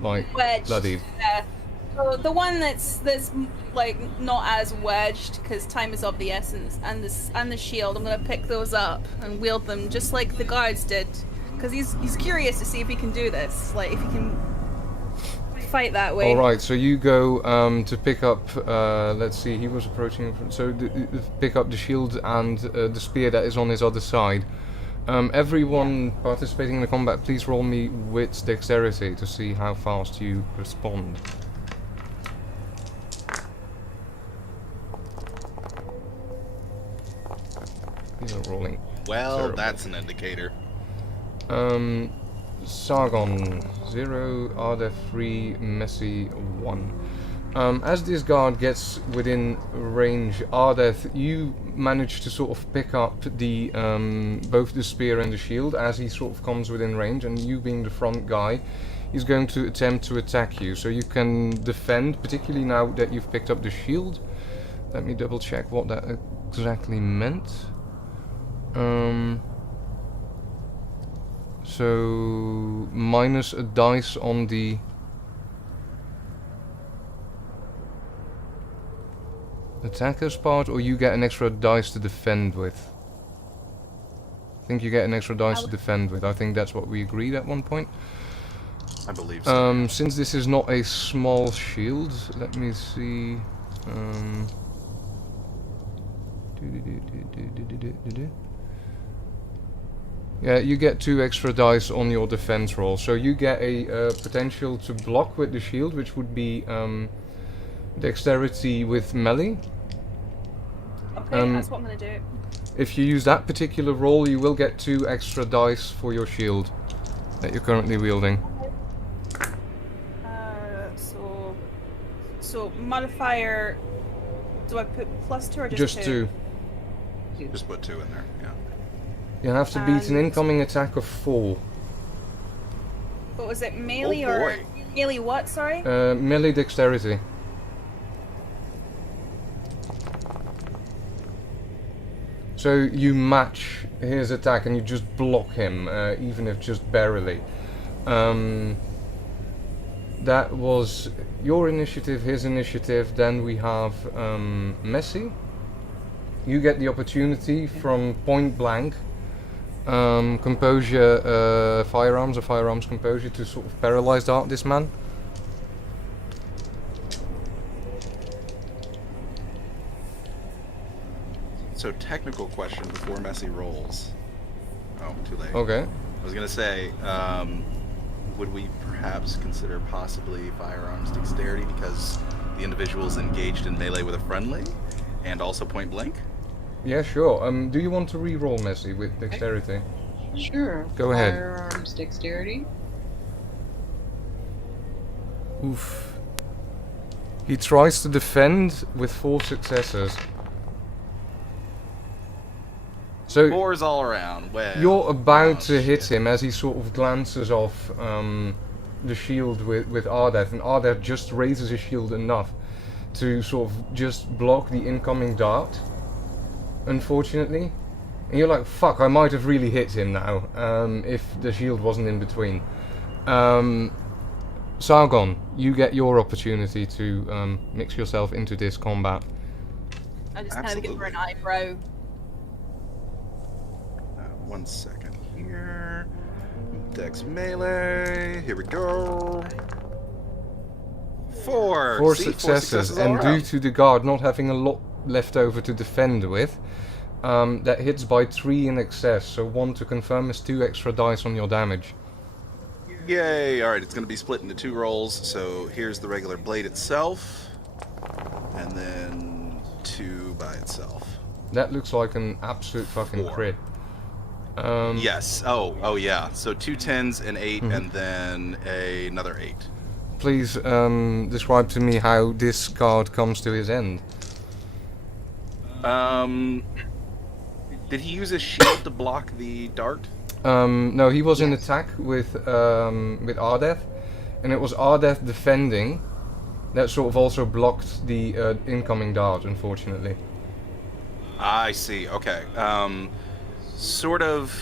like Wedged. bloodied. Yeah. So the one that's like not as wedged, because time is of the essence, and the shield, I'm gonna pick those up and wield them just like the guards did, because he's curious to see if he can do this, like if he can fight that way. Alright, so you go to pick up, let's see, he was approaching, so pick up the shield and the spear that is on his other side. Everyone participating in the combat, please roll me with dexterity to see how fast you respond. These are rolling. Well, Terrible. that's an indicator. Sargon 0, Ardeth 3, Messi 1. As this guard gets within range, Ardeth, you manage to sort of pick up the both the spear and the shield as he sort of comes within range, and you being the front guy, he's going to attempt to attack you. So you can defend, particularly now that you've picked up the shield. Let me double check what that exactly meant. So minus a dice on the attacker's part, or you get an extra dice to defend with? I think you get an extra dice to defend with. I think that's what we agreed at one point. I believe so. Since this is not a small shield, let me see. Yeah, you get 2 extra dice on your defense roll. So you get a potential to block with the shield, which would be dexterity with melee. Okay, that's what I'm gonna do. If you use that particular roll, you will get 2 extra dice for your shield that you're currently wielding. So modifier. Do I put +2 or Just 2. Just put 2 in there, yeah. You have to beat an And- incoming attack of 4. What was it? Melee Oh, or boy. melee? What? Sorry. Melee dexterity. So you match his attack and you just block him, even if just barely. That was your initiative, his initiative. Then we have Messi. You get the opportunity from point blank, composure, firearms, or firearms composure to sort of paralyze this man. So technical question before Messy rolls. Oh, too late. Okay. I was gonna say, would we perhaps consider possibly firearms dexterity because the individual is engaged in melee with a friendly, and also point blank? Yeah, sure. Do you want to re-roll Messi with dexterity? Sure. Go ahead. Firearms dexterity. Oof. He tries to defend with 4 successes. So 4s all around. Well, you're about to shit. hit him as he sort of glances off the shield with Ardeth, and Ardeth just raises his shield enough to sort of just block the incoming dart, unfortunately. And you're like, fuck, I might have really hit him now, if the shield wasn't in between. Sargon, you get your opportunity to mix yourself into this combat. I just kind of give her an eyebrow. 1 second here. Dex melee. Here we go. 4. 4 See? successes, all and due around. to the guard not having a lot left over to defend with, that hits by 3 in excess. So 1 to confirm is 2 extra dice on your damage. Yay! Alright, it's going to be split into 2 rolls. So here's the regular blade itself, and then 2 by itself. That looks like an absolute fucking 4. crit. Yes. Oh yeah. So 2 10s, an 8, and then another 8. Please describe to me how this guard comes to his end. Did he use his shield to block the dart? No, he was in attack with Ardeth, and it was Ardeth defending that sort of also blocked the incoming dart, unfortunately. I see. Okay. Sort of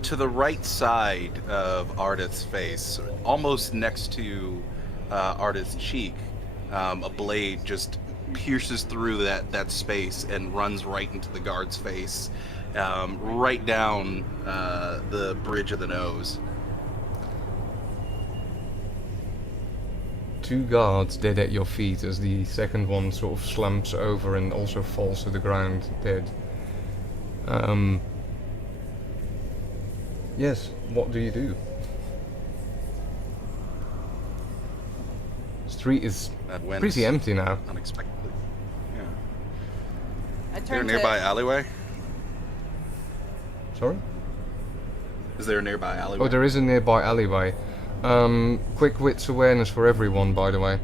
to the right side of Ardeth's face, almost next to Ardeth's cheek, a blade just pierces through that space and runs right into the guard's face, right down the bridge of the nose. 2 guards dead at your feet as the second one sort of slumps over and also falls to the ground dead. Yes, what do you do? Street is That went pretty empty now. unexpectedly. Yeah. I Is there a turned nearby to alleyway? Sorry? Is there a nearby alleyway? Oh, there is a nearby alleyway. Quick wits awareness for everyone, by the way.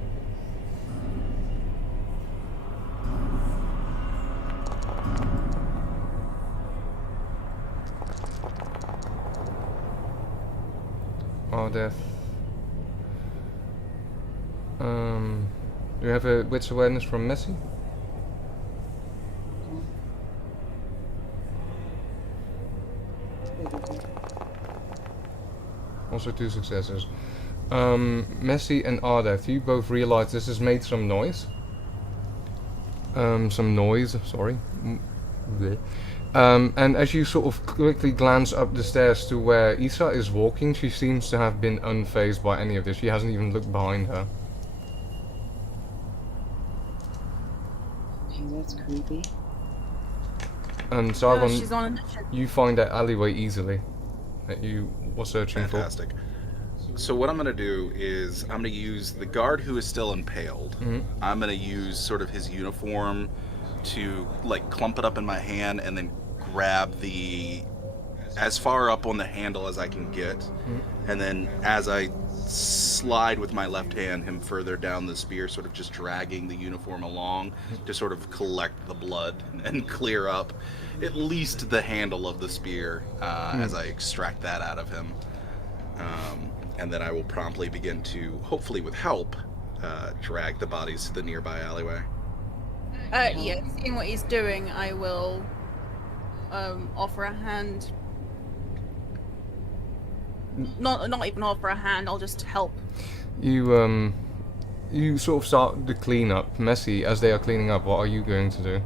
Ardeth. Do you have a wits awareness from Messi? Also 2 successes. Messi and Ardeth, you both realize this has made some noise. Sorry. Bleh. And as you sort of quickly glance up the stairs to where Isa is walking, she seems to have been unfazed by any of this. She hasn't even looked behind her. Okay, that's creepy. And no, Sargon, she's on a mission. you find that alleyway easily that you were searching Fantastic. So what I'm going to do is I'm going to use the guard who is still impaled. I'm going to use sort of his uniform to like clump it up in my hand and then grab the as far up on the handle as I can get. And then as I slide with my left hand him further down the spear, sort of just dragging the uniform along to sort of collect the blood and clear up at least the handle of the spear as I extract that out of him. And then I will promptly begin to, hopefully with help, drag the bodies to the nearby alleyway. Yeah, seeing what he's doing, I will offer a hand. Not even offer a hand, I'll just help. You sort of start the cleanup. Messi, as they are cleaning up, what are you going to do?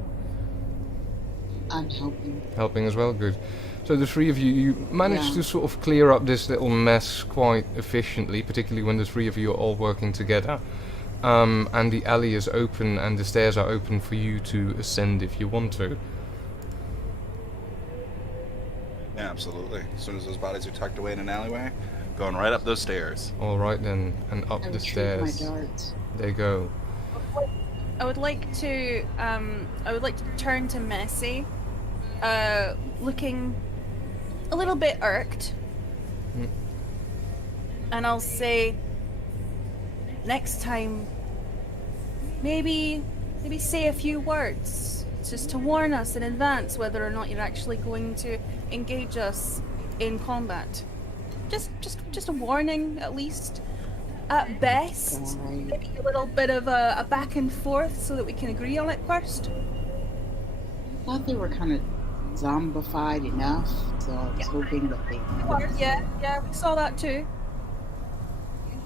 I'm helping. Helping as well? Good. So the 3 of you, you managed to sort of clear up this little mess quite efficiently, particularly when the 3 of you are all working together. and the alley is open and the stairs are open for you to ascend if you want to. Yeah, absolutely. As soon as those bodies are tucked away in an alleyway, going right up those stairs. Alright then, and up I the retrieve my stairs. darts. They go. I would like to turn to Messi, looking a little bit irked. Mm. And I'll say, next time, maybe say a few words, just to warn us in advance whether or not you're actually going to engage us in combat. Just a warning, at least. At best, Sorry. maybe a little bit of a back and forth so that we can agree on it first. I thought they were kind of zombified enough, so I was hoping that they. Yeah, we saw that too.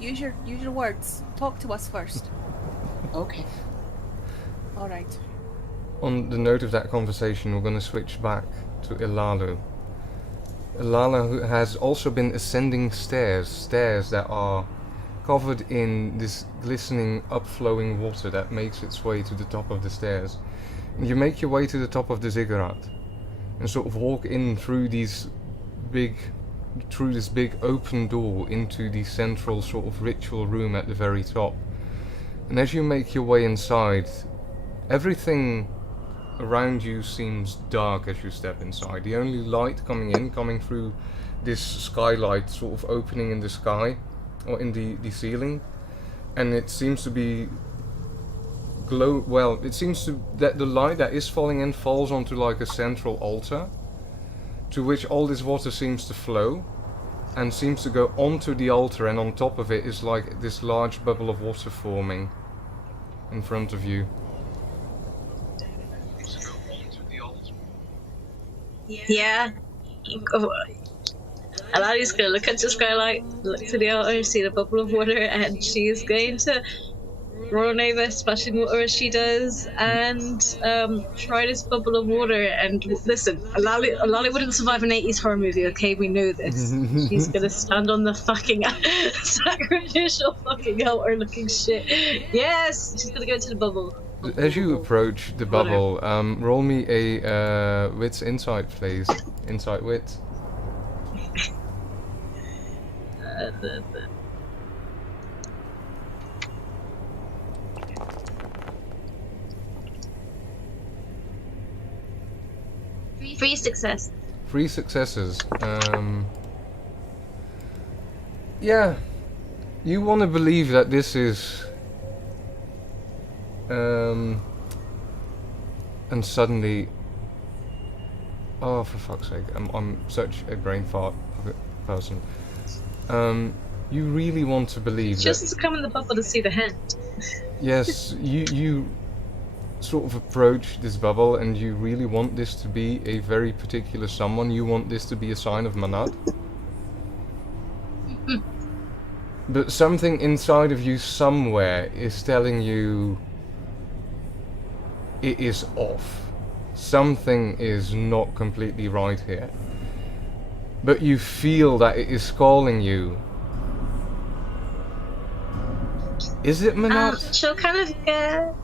Use your words. Talk to us first. Okay. All right. On the note of that conversation, we're going to switch back to Ilalu. Ilalu has also been ascending stairs that are covered in this glistening, upflowing water that makes its way to the top of the stairs. And you make your way to the top of the ziggurat and sort of walk in through this big open door into the central sort of ritual room at the very top. And as you make your way inside, everything around you seems dark as you step inside. The only light coming through this skylight sort of opening in the sky, or in the ceiling, and it seems to be it seems to that the light that is falling in falls onto like a central altar, to which all this water seems to flow, and seems to go onto the altar, and on top of it is like this large bubble of water forming in front of you. Yeah. Alari's gonna look at the skylight, look to the altar, see the bubble of water, and she's going to roll an over splashing water as she does, and try this bubble of water. And listen, Alali wouldn't survive an 80s horror movie, okay? We know this. She's gonna stand on the fucking sacrificial fucking altar looking shit. Yes! She's gonna go into the bubble. As you approach the bubble, roll me a wits insight, please. Insight wit. Free success. 3 successes. Yeah, you want to believe that this is. And suddenly, oh, for fuck's sake, I'm such a brain fart of a person. You really want to believe She that. just has to come in the bubble to see the hand. Yes, you sort of approach this bubble, and you really want this to be a very particular someone. You want this to be a sign of Manat. But something inside of you somewhere is telling you it is off. Something is not completely right here. But you feel that it is calling you. Is it Manat? She'll kind of get...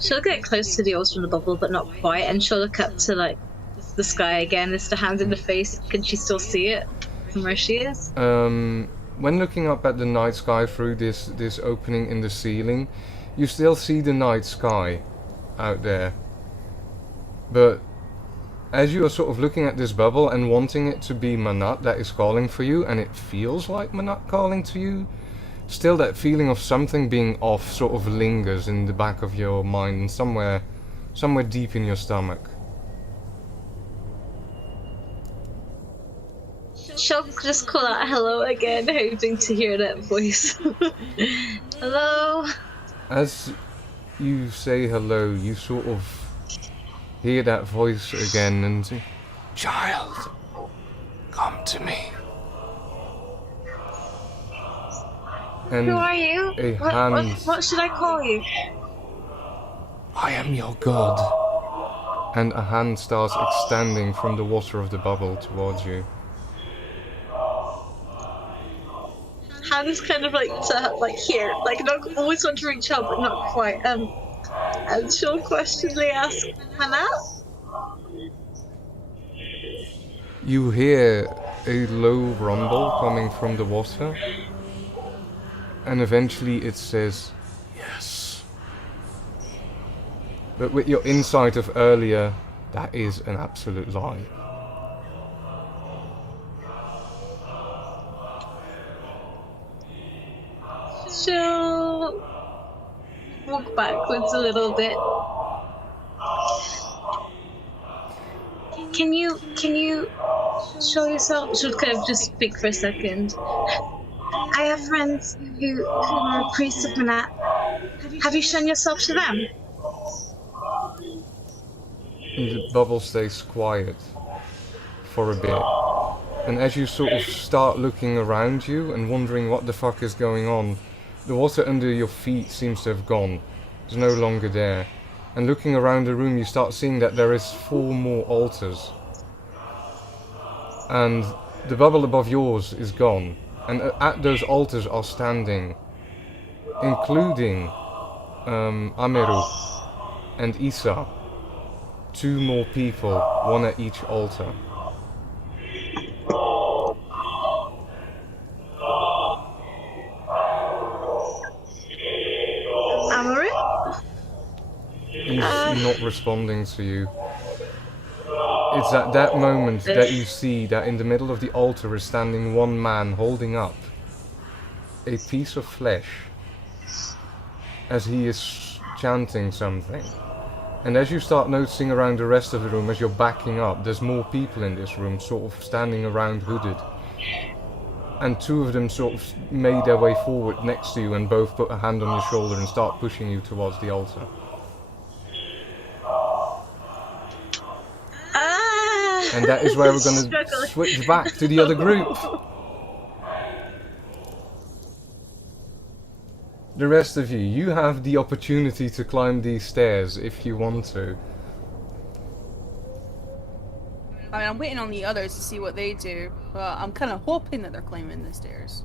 She'll get close to the altar in the bubble, but not quite, and she'll look up to, like, the sky again. Is the hand in the face? Can she still see it from where she is? When looking up at the night sky through this opening in the ceiling, you still see the night sky out there. But as you are sort of looking at this bubble and wanting it to be Manat that is calling for you, and it feels like Manat calling to you, still that feeling of something being off sort of lingers in the back of your mind, and somewhere deep in your stomach. She'll just call out hello again, hoping to hear that voice. Hello? As you say hello, you sort of hear that voice again and say, "Child, come to me." And Who are you? a hand. What should I call you? "I am your god." And a hand starts extending from the water of the bubble towards you. How hands kind of like to like here, like not always want to reach out, but not quite. Actual question they ask Manat. You hear a low rumble coming from the water, and eventually it says, yes. But with your insight of earlier, that is an absolute lie. She'll walk backwards a little bit. Can you show yourself? She'll kind of just speak for a second. I have friends who are priests of Manat. Have you shown yourself to them? The bubble stays quiet for a bit. And as you sort of start looking around you and wondering what the fuck is going on, the water under your feet seems to have gone. It's no longer there. And looking around the room, you start seeing that there is 4 more altars. And the bubble above yours is gone. And at those altars are standing, including Ameru and Isa, 2 more people, 1 at each altar. Amaru? He's not responding to you. It's at that moment that you see that in the middle of the altar is standing 1 man holding up a piece of flesh as he is chanting something. And as you start noticing around the rest of the room, as you're backing up, there's more people in this room sort of standing around hooded. And 2 of them sort of made their way forward next to you and both put a hand on your shoulder and start pushing you towards the altar. And that is where we're going to switch back to the other group. The rest of you, you have the opportunity to climb these stairs if you want to. I mean, I'm waiting on the others to see what they do, but I'm kind of hoping that they're climbing the stairs.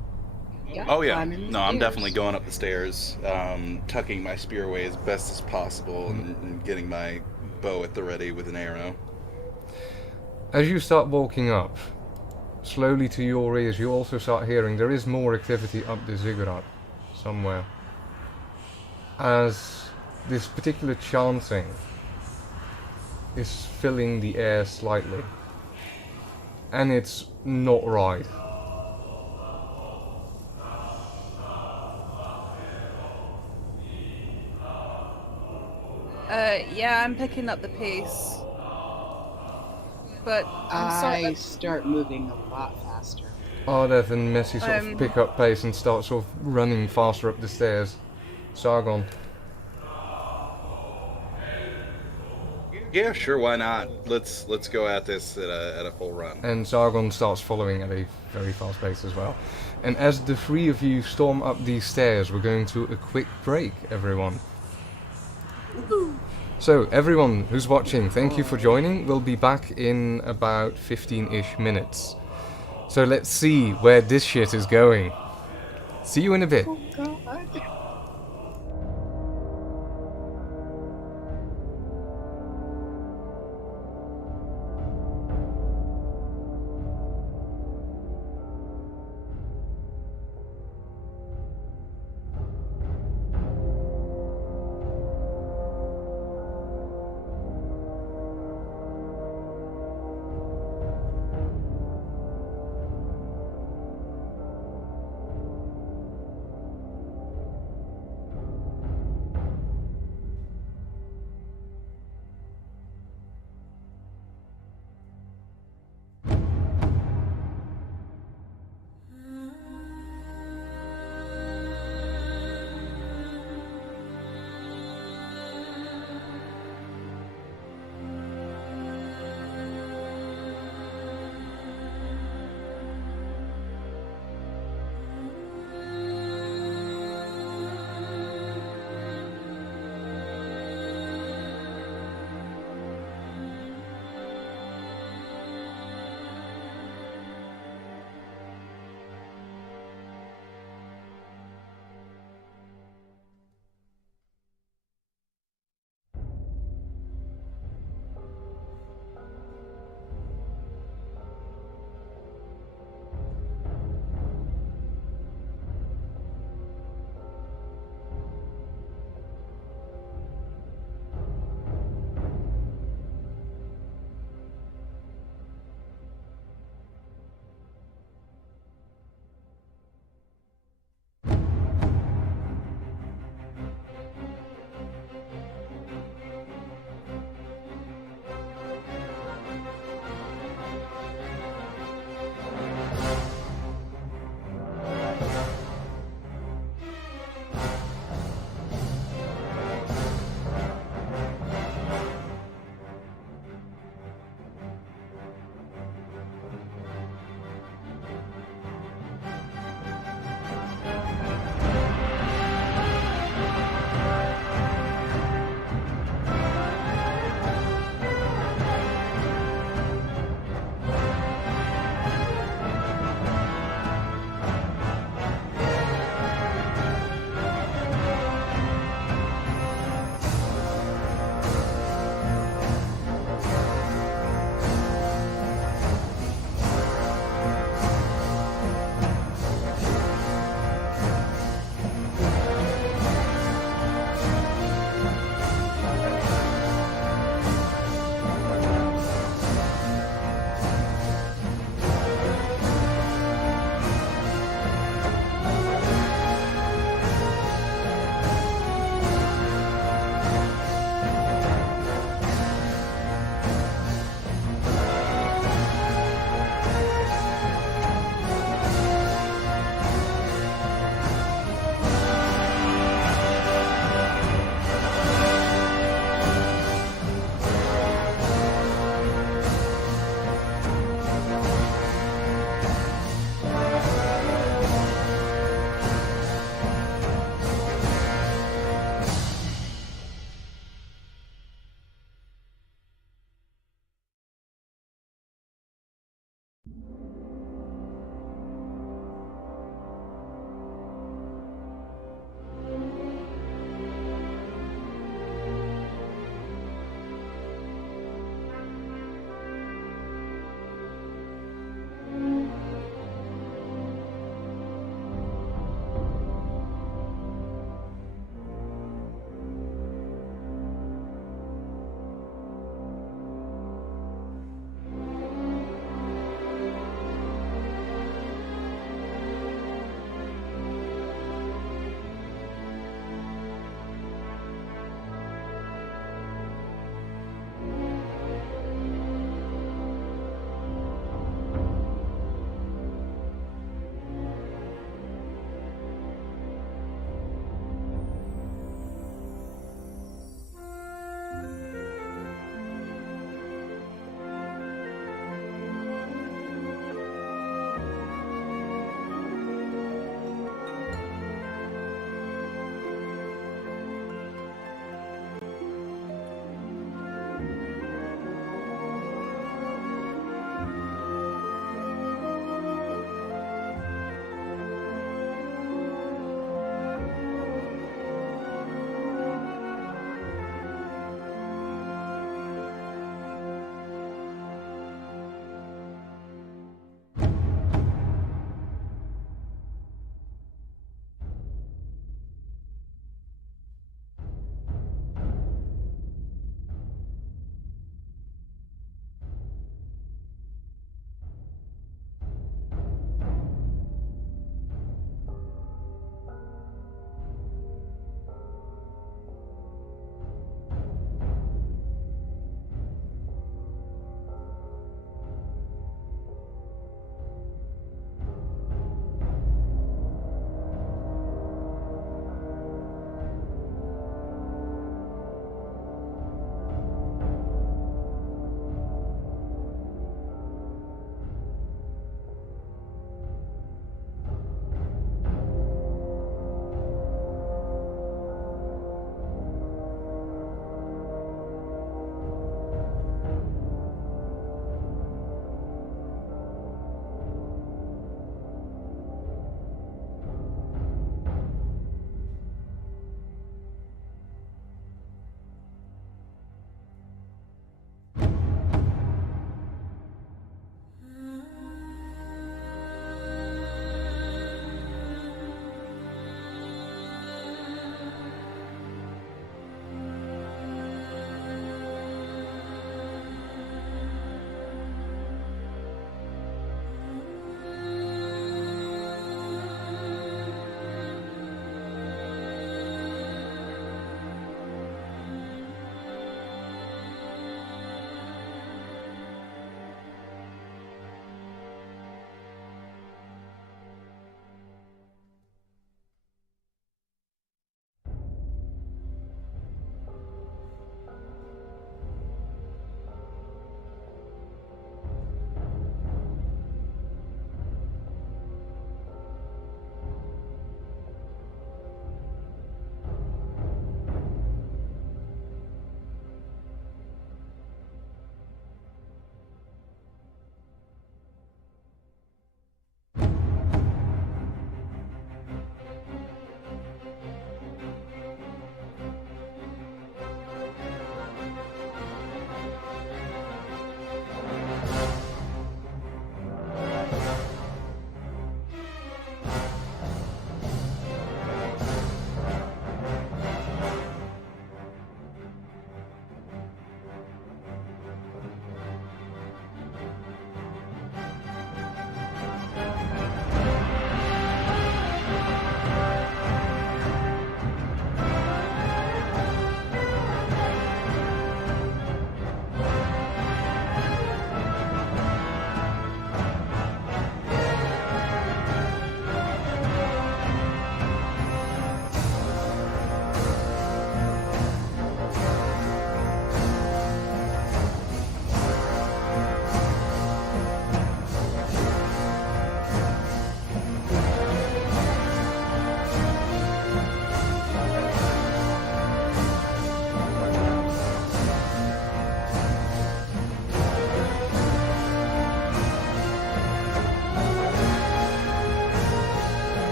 Yeah, Oh yeah, climbing the no, I'm stairs. definitely going up the stairs, tucking my spear away as best as possible and getting my bow at the ready with an arrow. As you start walking up, slowly to your ears, you also start hearing there is more activity up the ziggurat somewhere. As this particular chanting is filling the air slightly. And it's not right. Yeah, I'm picking up the pace. But I'm sorry. I start moving a lot faster. Ardev and Messi sort of pick up pace and start sort of running faster up the stairs. Sargon. Yeah, sure, why not? Let's go at this at a full run. And Sargon starts following at a very fast pace as well. And as the 3 of you storm up these stairs, we're going to a quick break, everyone. So, everyone who's watching, thank you for joining. We'll be back in about 15-ish minutes. So let's see where this shit is going. See you in a bit. Oh God.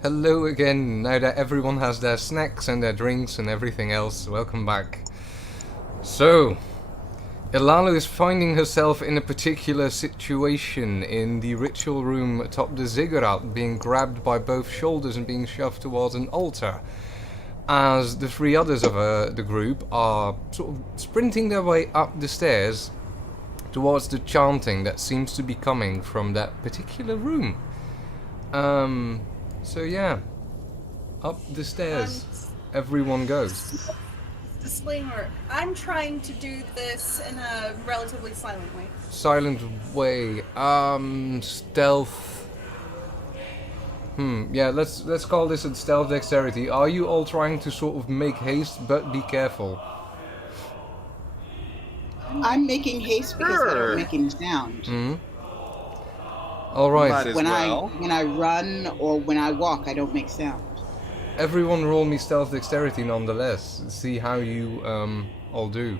Hello again, now that everyone has their snacks and their drinks and everything else, welcome back. So, Ilalu is finding herself in a particular situation in the ritual room atop the ziggurat, being grabbed by both shoulders and being shoved towards an altar, as the three others of the group are sort of sprinting their way up the stairs towards the chanting that seems to be coming from that particular room. So yeah, up the stairs, everyone goes. Disclaimer, I'm trying to do this in a relatively silent way. Silent way, stealth. Yeah, let's call this a stealth dexterity. Are you all trying to sort of make haste, but be careful? I'm making haste because I Sure. don't make any sound. Alright, Might as When well. I run or when I walk, I don't make sound. everyone roll me stealth dexterity nonetheless. See how you all do.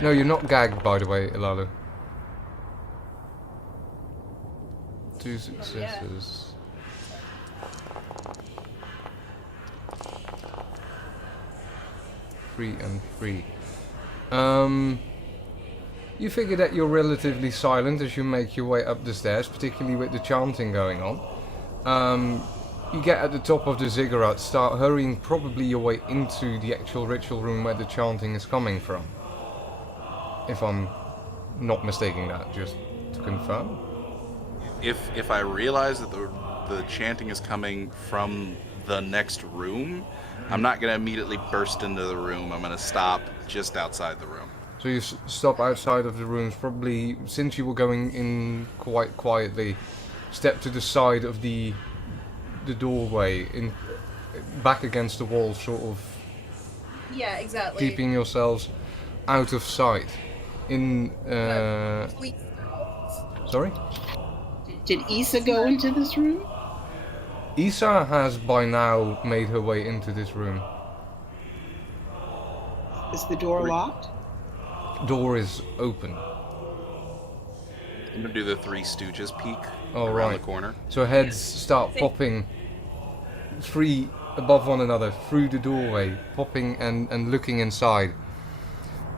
No, you're not gagged, by the way, Ilalu. 2 successes. 3 and 3. You figure that you're relatively silent as you make your way up the stairs, particularly with the chanting going on. You get at the top of the ziggurat, start hurrying probably your way into the actual ritual room where the chanting is coming from. If I'm not mistaking that, just to confirm. If I realize that the chanting is coming from the next room, I'm not going to immediately burst into the room. I'm going to stop just outside the room. So you stop outside of the rooms, probably, since you were going in quite quietly, step to the side of the doorway, back against the wall, sort of Yeah, exactly. keeping yourselves out of sight. Please. Sorry? Did Issa go into this room? Isa has by now made her way into this room. Is the door locked? Door is open. I'm going to do the Three Stooges peek Oh, around right. the corner. So heads start popping three above one another through the doorway, popping and looking inside.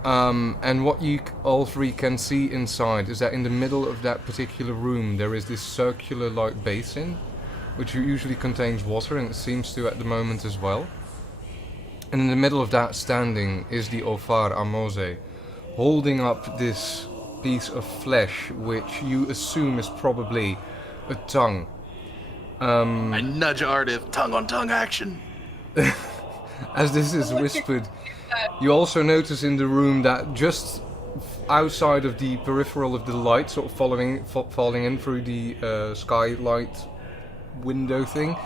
And what you all three can see inside is that in the middle of that particular room there is this circular-like basin, which usually contains water, and it seems to at the moment as well. And in the middle of that standing is the Ofar Amose, holding up this piece of flesh, which you assume is probably a tongue. I nudge Ardith, tongue-on-tongue action! As this is whispered, you also notice in the room that just outside of the peripheral of the light, sort of falling in through the skylight window thing,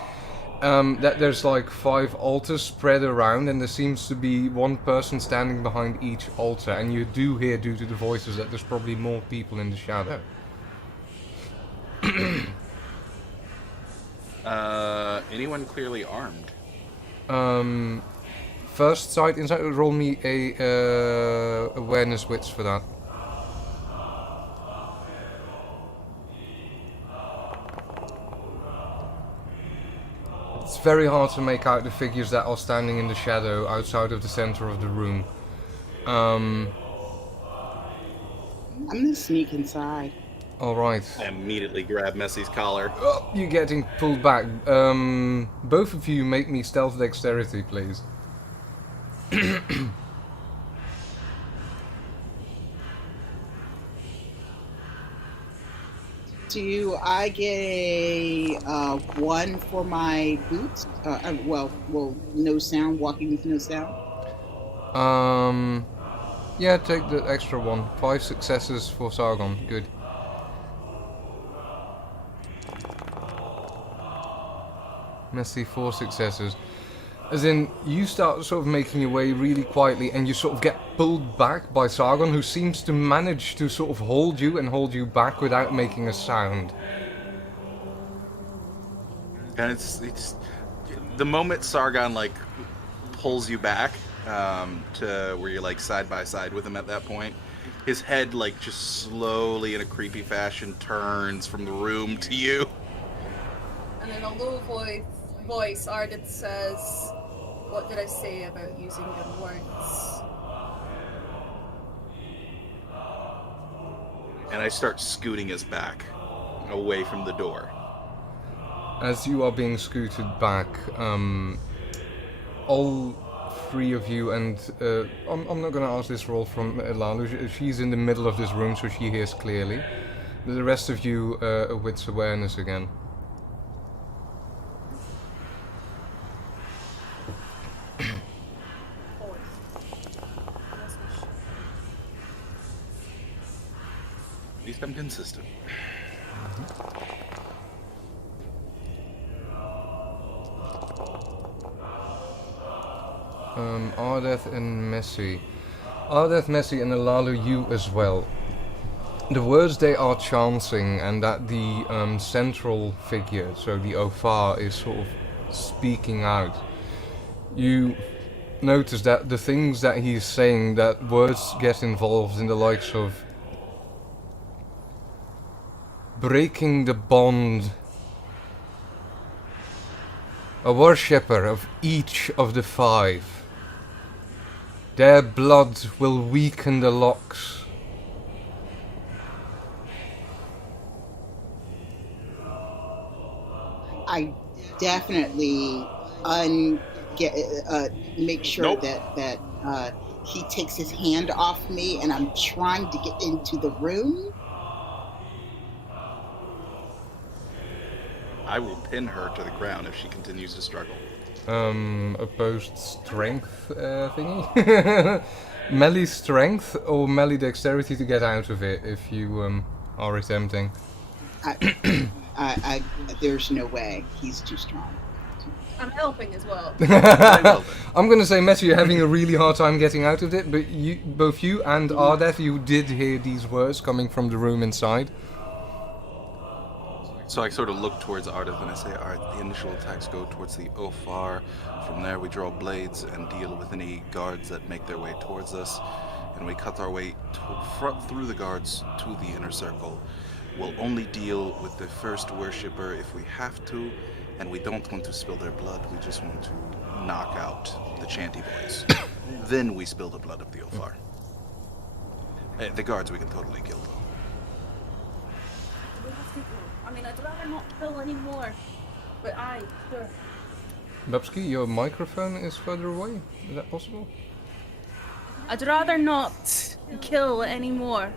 that there's like 5 altars spread around, and there seems to be one person standing behind each altar, and you do hear, due to the voices, that there's probably more people in the shadow. Anyone clearly armed? First sight inside, roll me a awareness wits for that. It's very hard to make out the figures that are standing in the shadow outside of the center of the room. I'm gonna sneak inside. Alright. I immediately grab Messy's collar. Oh, you're getting pulled back. Both of you make me stealth dexterity, please. Do I get a 1 for my boots? Well, no sound, walking with no sound. Yeah, take the extra one. 5 successes for Sargon. Good. Messy 4 successes. As in, you start sort of making your way really quietly, and you sort of get pulled back by Sargon, who seems to manage to sort of hold you back without making a sound. And it's the moment Sargon like pulls you back to where you're like side by side with him at that point, his head like just slowly in a creepy fashion turns from the room to you. And in a low voice, Ardith says, "What did I say about using your words?" And I start scooting us back, away from the door. As you are being scooted back, all three of you, and I'm not going to ask this roll from Lalu. She's in the middle of this room, so she hears clearly. But the rest of you, wits awareness again. At least I'm consistent. Ardeth and Messi. Ardeth, Messi, and Alalu, you as well. The words they are chanting, and that the central figure, so the Ofar, is sort of speaking out. You notice that the things that he's saying, that words get involved in the likes of breaking the bond, a worshipper of each of the five. Their blood will weaken the locks. I definitely make sure Nope. that he takes his hand off me, and I'm trying to get into the room. I will pin her to the ground if she continues to struggle. Opposed strength thingy? Melee strength or melee dexterity to get out of it if you are attempting. There's no way. He's too strong. I'm helping as well. I'm gonna say, Messi, you're having a really hard time getting out of it, but both you and Ardeth, you did hear these words coming from the room inside. So I sort of look towards Ardith and I say, alright, the initial attacks go towards the Ofar. From there we draw blades and deal with any guards that make their way towards us. And we cut our way through the guards to the inner circle. We'll only deal with the first worshipper if we have to, and we don't want to spill their blood, we just want to knock out the chanty boys. Then we spill the blood of the Ofar. The guards we can totally kill though. I mean, I'd rather not kill anymore. But sure. Babsky, your microphone is further away. Is that possible? I'd rather not kill anymore.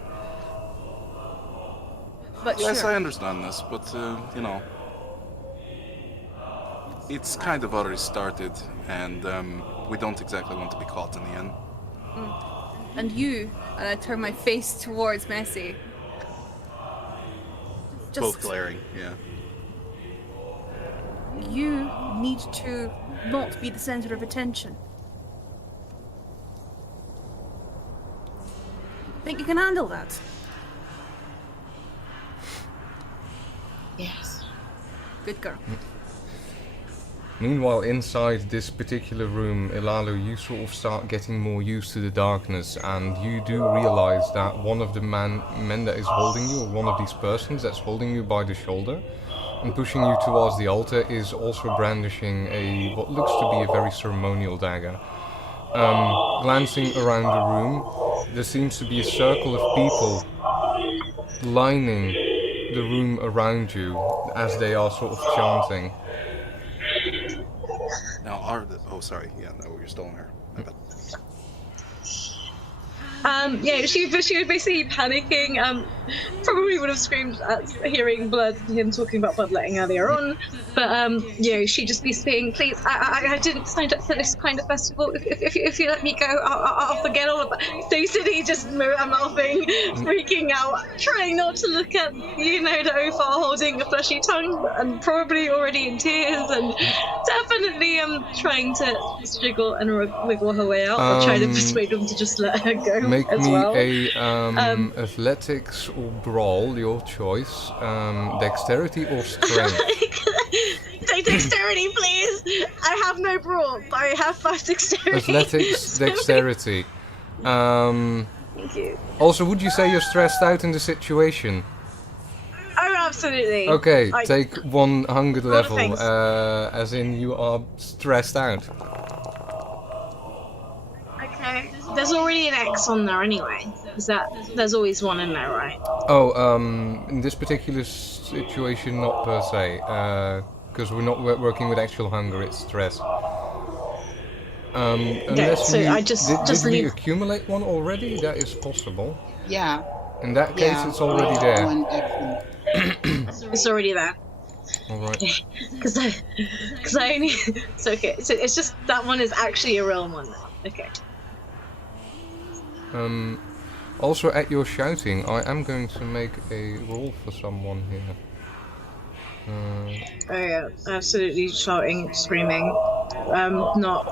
But Yes, sure. I understand this, but, you know, it's kind of already started, and we don't exactly want to be caught in the end. And you, and I turn my face towards Messi. Both glaring, yeah. You need to not be the center of attention. Think you can handle that? Yes. Good girl. Meanwhile, inside this particular room, Ilalu, you sort of start getting more used to the darkness, and you do realize that one of the men that is holding you, or one of these persons that's holding you by the shoulder and pushing you towards the altar, is also brandishing what looks to be a very ceremonial dagger. Glancing around the room, there seems to be a circle of people lining the room around you as they are sort of chanting. Now, oh, sorry, yeah, no, you're still on her. My bad. Yeah, she was basically panicking. Probably would have screamed at hearing him talking about bloodletting earlier on. But she'd just be saying, "Please, I didn't sign up for this kind of festival. If you let me go, I'll forget all about." Basically, just mouthing, freaking out, trying not to look at the Ofar holding a fleshy tongue and probably already in tears, and definitely trying to struggle and wiggle her way out, or try to persuade him to just let her go. Make as me well. a athletics or brawl, your choice. Dexterity or strength. Dexterity, please. I have no brawl. I have 5 dexterity. Athletics, dexterity. Thank you. Also, would you say you're stressed out in the situation? Oh, absolutely. Okay, I- take 1 hunger level, things. as in you are stressed out. Okay. There's already an X on there anyway. There's always one in there, right? Oh, in this particular situation, not per se, because we're not working with actual hunger, it's stress. Unless so we I just did we leave. accumulate one already? That is possible. Yeah. In that case, Yeah. it's already we there. have 1 X in there. It's already there. All right. Because I only. It's okay. So it's just that one is actually a real one. Okay. Also, at your shouting, I am going to make a roll for someone here. Oh yeah, absolutely shouting, screaming. Not.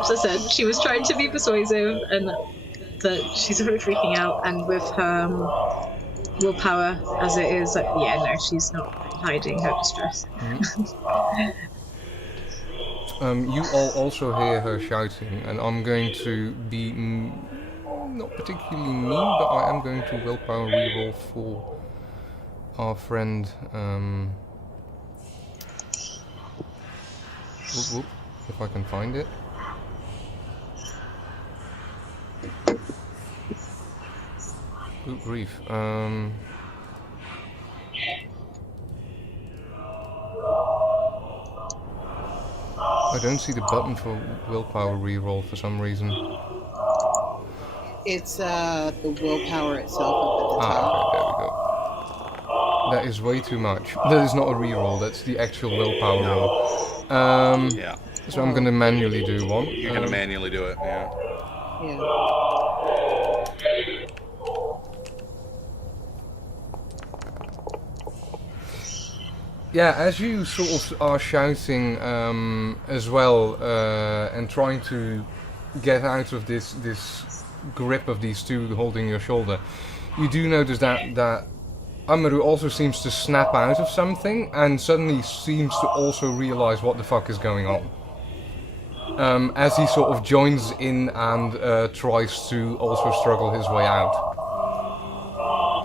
As I said, she was trying to be persuasive, and that she's really freaking out. And with her willpower as it is, yeah, no, she's not hiding her distress. You all also hear her shouting, and I'm going to be not particularly mean, but I am going to willpower reroll for our friend. Whoop, whoop, if I can find it. Good grief. I don't see the button for willpower reroll for some reason. It's the willpower itself up at the top. Okay, there we go. That is way too much. That is not a reroll, that's the actual willpower roll. Yeah. So I'm gonna manually do one. You're gonna manually do it, yeah. Yeah. Yeah, as you sort of are shouting as well and trying to get out of this grip of these two holding your shoulder, you do notice that Amaru also seems to snap out of something and suddenly seems to also realize what the fuck is going on. As he sort of joins in and tries to also struggle his way out.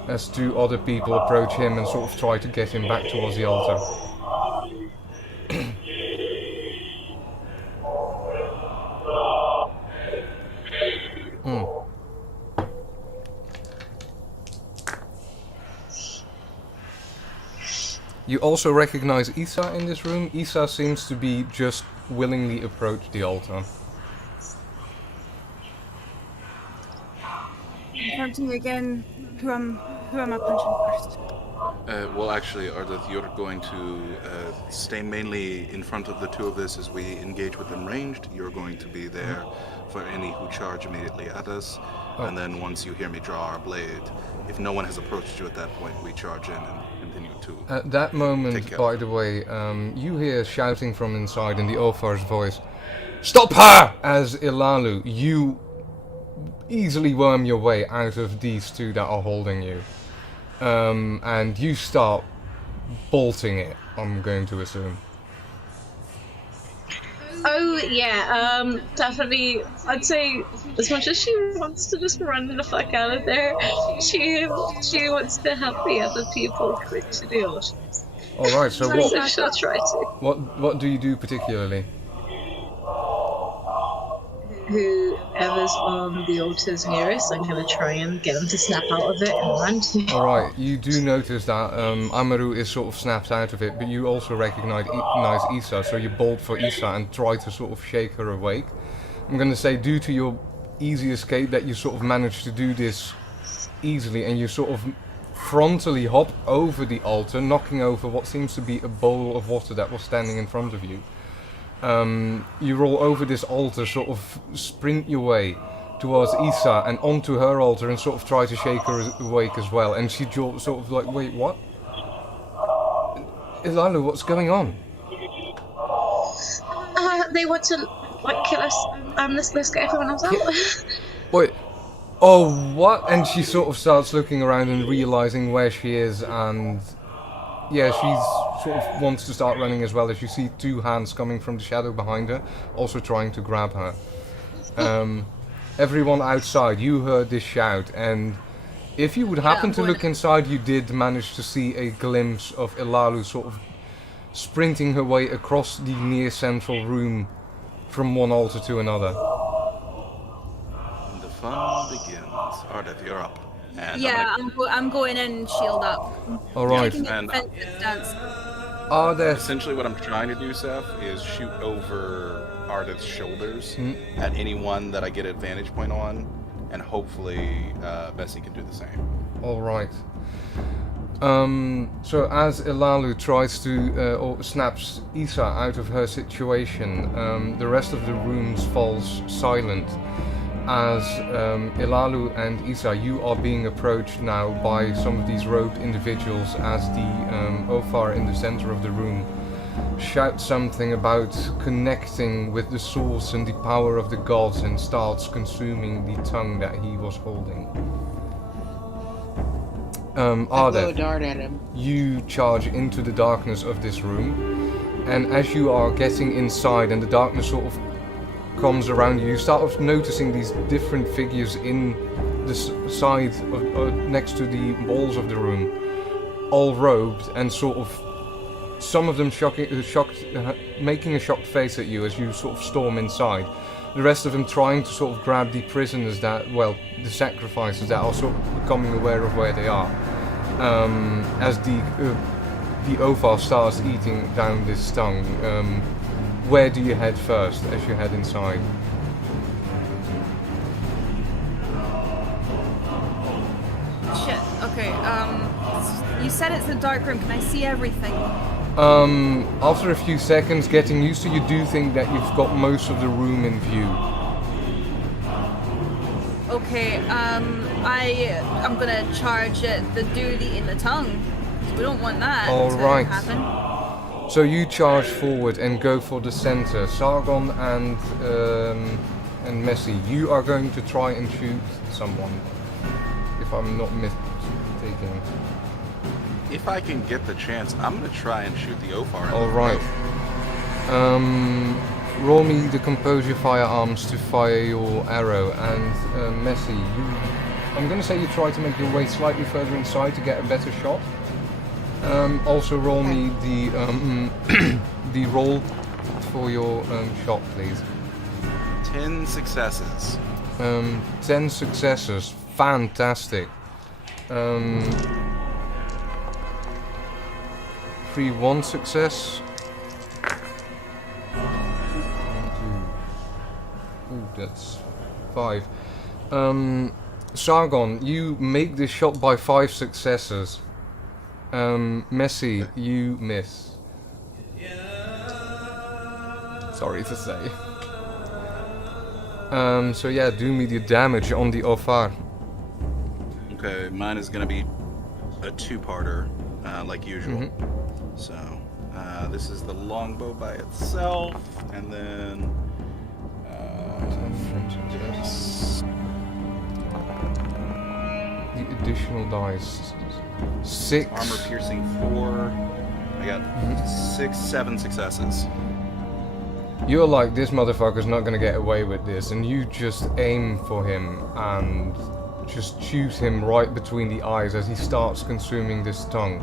As two other people approach him and sort of try to get him back towards the altar. You also recognize Issa in this room. Issa seems to be just willingly approach the altar. Confronting again. Who am I punching first? Well, actually, Ardith, you're going to stay mainly in front of the two of us as we engage with them ranged. You're going to be there for any who charge immediately at us. And then once you hear me draw our blade, if no one has approached you at that point, we charge in and continue to... At that moment, Take care. by the way, you hear shouting from inside in the Ophar's voice. Stop her! As Ilalu, you easily worm your way out of these two that are holding you. And you start bolting it, I'm going to assume. Oh yeah, definitely. I'd say as much as she wants to just run the fuck out of there, she wants to help the other people quick to the oceans. Alright, so So she'll try to. what do you do particularly? Whoever's on the altars nearest, I'm gonna try and get them to snap out of it and run. Alright, you do notice that Amaru is sort of snapped out of it, but you also recognize Issa, so you bolt for Issa and try to sort of shake her awake. I'm gonna say due to your easy escape that you sort of managed to do this easily, and you sort of frontally hop over the altar, knocking over what seems to be a bowl of water that was standing in front of you. You roll over this altar, sort of sprint your way towards Issa and onto her altar and sort of try to shake her awake as well. And she sort of like, wait, what? Ilalu, what's going on? They want to like kill us. Let's get everyone else out. Wait, oh, what? And she sort of starts looking around and realizing where she is, and yeah, she's sort of wants to start running as well, as you see two hands coming from the shadow behind her, also trying to grab her. Everyone outside, you heard this shout, and If you would happen to going look inside, you did manage to see a glimpse of Elalu sort of sprinting her way across the near central room from one altar to another. And the fun begins. Ardeth, you're up. And Yeah, I'm going in shield up. Alright. Taking a And- defensive stance. Ardeth, essentially what I'm trying to do, Seth, is shoot over Ardeth's shoulders Hmm. at anyone that I get advantage point on, and hopefully Bessie can do the same. alright. So as Elalu tries to, or snaps Isa out of her situation, the rest of the rooms falls silent. As Elalu and Isa, you are being approached now by some of these robed individuals as the Ophar in the center of the room shouts something about connecting with the source and the power of the gods and starts consuming the tongue that he was holding. I throw a Ardeth, dart at him. you charge into the darkness of this room, and as you are getting inside and the darkness sort of comes around you, you start off noticing these different figures in the side of, next to the walls of the room, all robed and sort of some of them making a shocked face at you as you sort of storm inside. The rest of them trying to sort of grab the prisoners that, well, the sacrifices that are sort of becoming aware of where they are. As the Ophar starts eating down this tongue. Where do you head first as you head inside? Shit. Okay. You said it's a dark room. Can I see everything? After a few seconds getting used to, you do think that you've got most of the room in view. Okay. I'm gonna charge at the dude eating the tongue. We don't want that All to right. happen. So you charge forward and go for the center. Sargon and Messi, you are going to try and shoot someone, if I'm not mistaken. If I can get the chance, I'm going to try and shoot the Ophar. in the Alright. throat. Roll me the composure firearms to fire your arrow, and Messi, I'm going to say you try to make your way slightly further inside to get a better shot. Also roll me the the roll for your shot, please. 10 successes. 10 successes. Fantastic. 1 success. 2. Ooh, that's 5. Sargon, you make this shot by 5 successes. Messi, you miss. Sorry to say. So yeah, do me the damage on the Ophar. Okay, mine is going to be a two-parter, like usual. Mhm. So, this is the longbow by itself, and then the additional dice. 6. armor piercing 4. I got 7 successes. You're like, this motherfucker's not gonna get away with this, and you just aim for him and just shoot him right between the eyes as he starts consuming this tongue.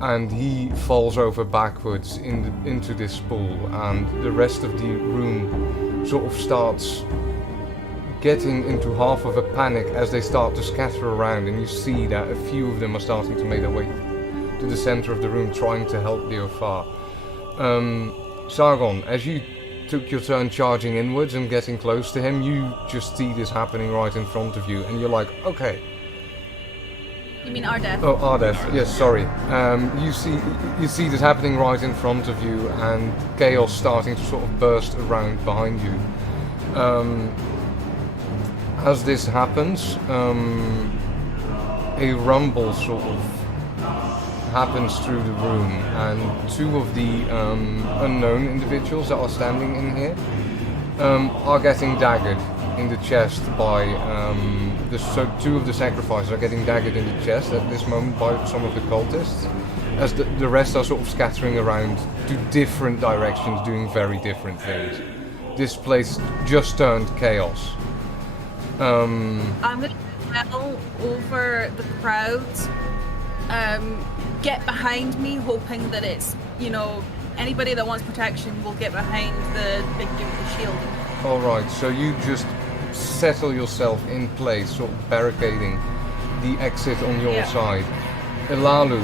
And he falls over backwards into this pool, and the rest of the room sort of starts getting into half of a panic as they start to scatter around, and you see that a few of them are starting to make their way to the center of the room trying to help the Ophar. Sargon, as you took your turn charging inwards and getting close to him, you just see this happening right in front of you, and you're like, okay. You mean Ardeth? Oh, Ardeth, yes, sorry. You see this happening right in front of you, and chaos starting to sort of burst around behind you. As this happens, a rumble sort of happens through the room, and 2 of the unknown individuals that are standing in here are getting daggered in the chest by so 2 of the sacrifices are getting daggered in the chest at this moment by some of the cultists, as the rest are sort of scattering around to different directions doing very different things. This place just turned chaos. I'm gonna yell over the crowd, get behind me, hoping that it's, anybody that wants protection will get behind the big dude with the shield. Alright, so you just settle yourself in place, sort of barricading the exit on your side. Elalu,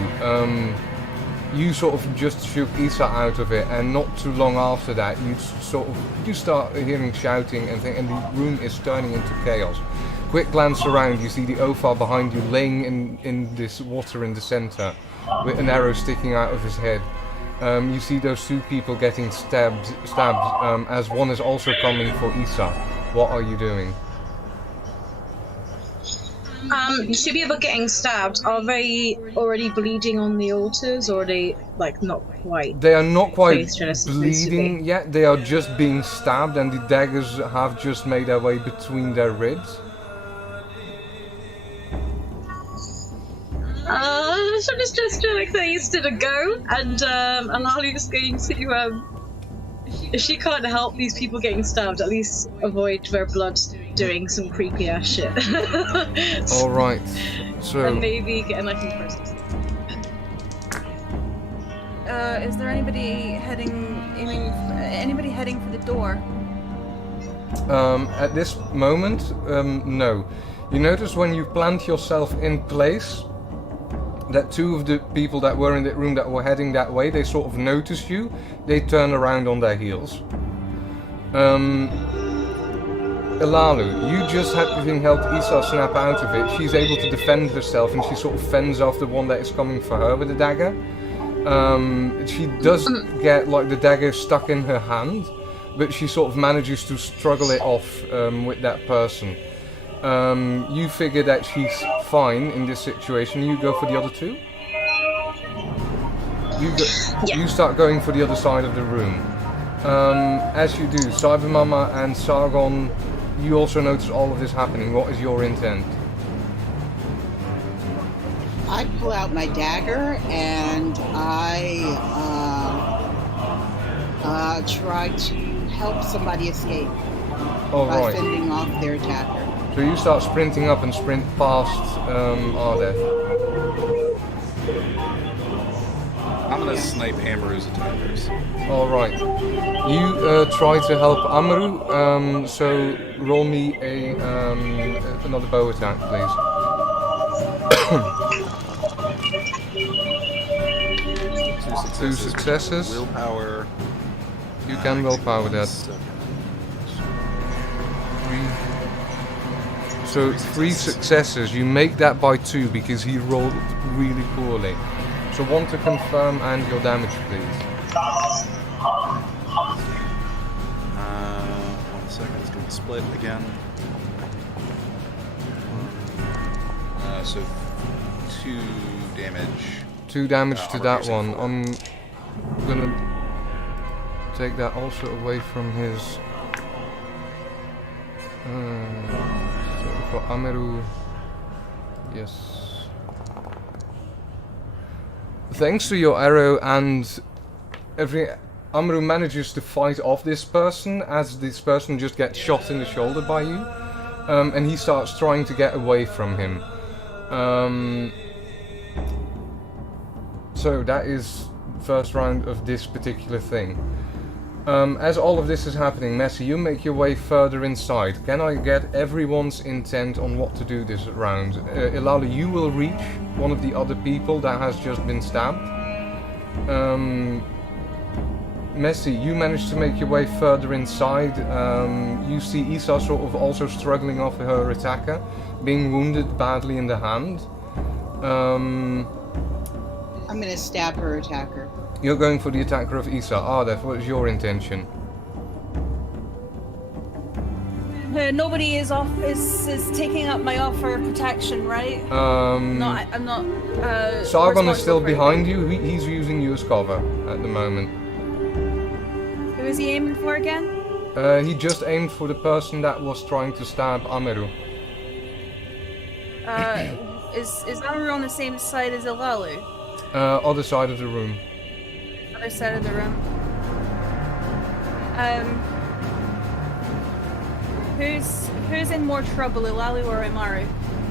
you sort of just shook Isa out of it, and not too long after that you start hearing shouting and the room is turning into chaos. Quick glance around, you see the Ophar behind you laying in this water in the center with an arrow sticking out of his head. You see those two people getting stabbed as one is also coming for Isa. What are you doing? Two people getting stabbed. Are they already bleeding on the altars, or are they not quite? They are not quite bleeding yet. They are just being stabbed, and the daggers have just made their way between their ribs. So just gesture like they used to go, and Alalu is going to if she can't help these people getting stabbed, at least avoid their blood doing some creepy ass shit. Alright, so... And maybe get a knife in the process. Is there anybody heading for the door? At this moment, no. You notice when you plant yourself in place, that two of the people that were in that room that were heading that way, they sort of notice you, they turn around on their heels. Elalu, you just having helped Isa snap out of it, she's able to defend herself and she sort of fends off the one that is coming for her with the dagger. She does get the dagger stuck in her hand, but she sort of manages to struggle it off with that person. You figure that she's fine in this situation. You go for the other two? You start going for the other side of the room. As you do, Cybermama and Sargon, you also notice all of this happening. What is your intent? I pull out my dagger and I try to help somebody escape by fending off their attacker. So you start sprinting up and sprint past Ardeth. I'm gonna snipe Amaru's attackers. Alright. You try to help Amaru, so roll me another bow attack, please. Two successes. Willpower. You can willpower that. So 3 successes. You make that by 2 because he rolled really poorly. So 1 to confirm and your damage, please. 1 second, it's going to split again. So 2 damage. 2 damage to that one. I'm gonna take that also away from his. So for Amaru, yes. Thanks to your arrow and Amaru manages to fight off this person as this person just gets shot in the shoulder by you, and he starts trying to get away from him. So that is first round of this particular thing. As all of this is happening, Messi, you make your way further inside. Can I get everyone's intent on what to do this round? Ilala, you will reach one of the other people that has just been stabbed. Messi, you managed to make your way further inside. You see Isa sort of also struggling off her attacker, being wounded badly in the hand. I'm gonna stab her attacker. You're going for the attacker of Isa. Ardeth, what is your intention? Nobody is taking up my offer of protection, right? I'm not. Sargon is still behind you. He's using you as cover at the moment. Who is he aiming for again? He just aimed for the person that was trying to stab Amaru. Is Amaru on the same side as Ilalu? Other side of the room. Other side of the room. Who's in more trouble, Ilalu or Amaru?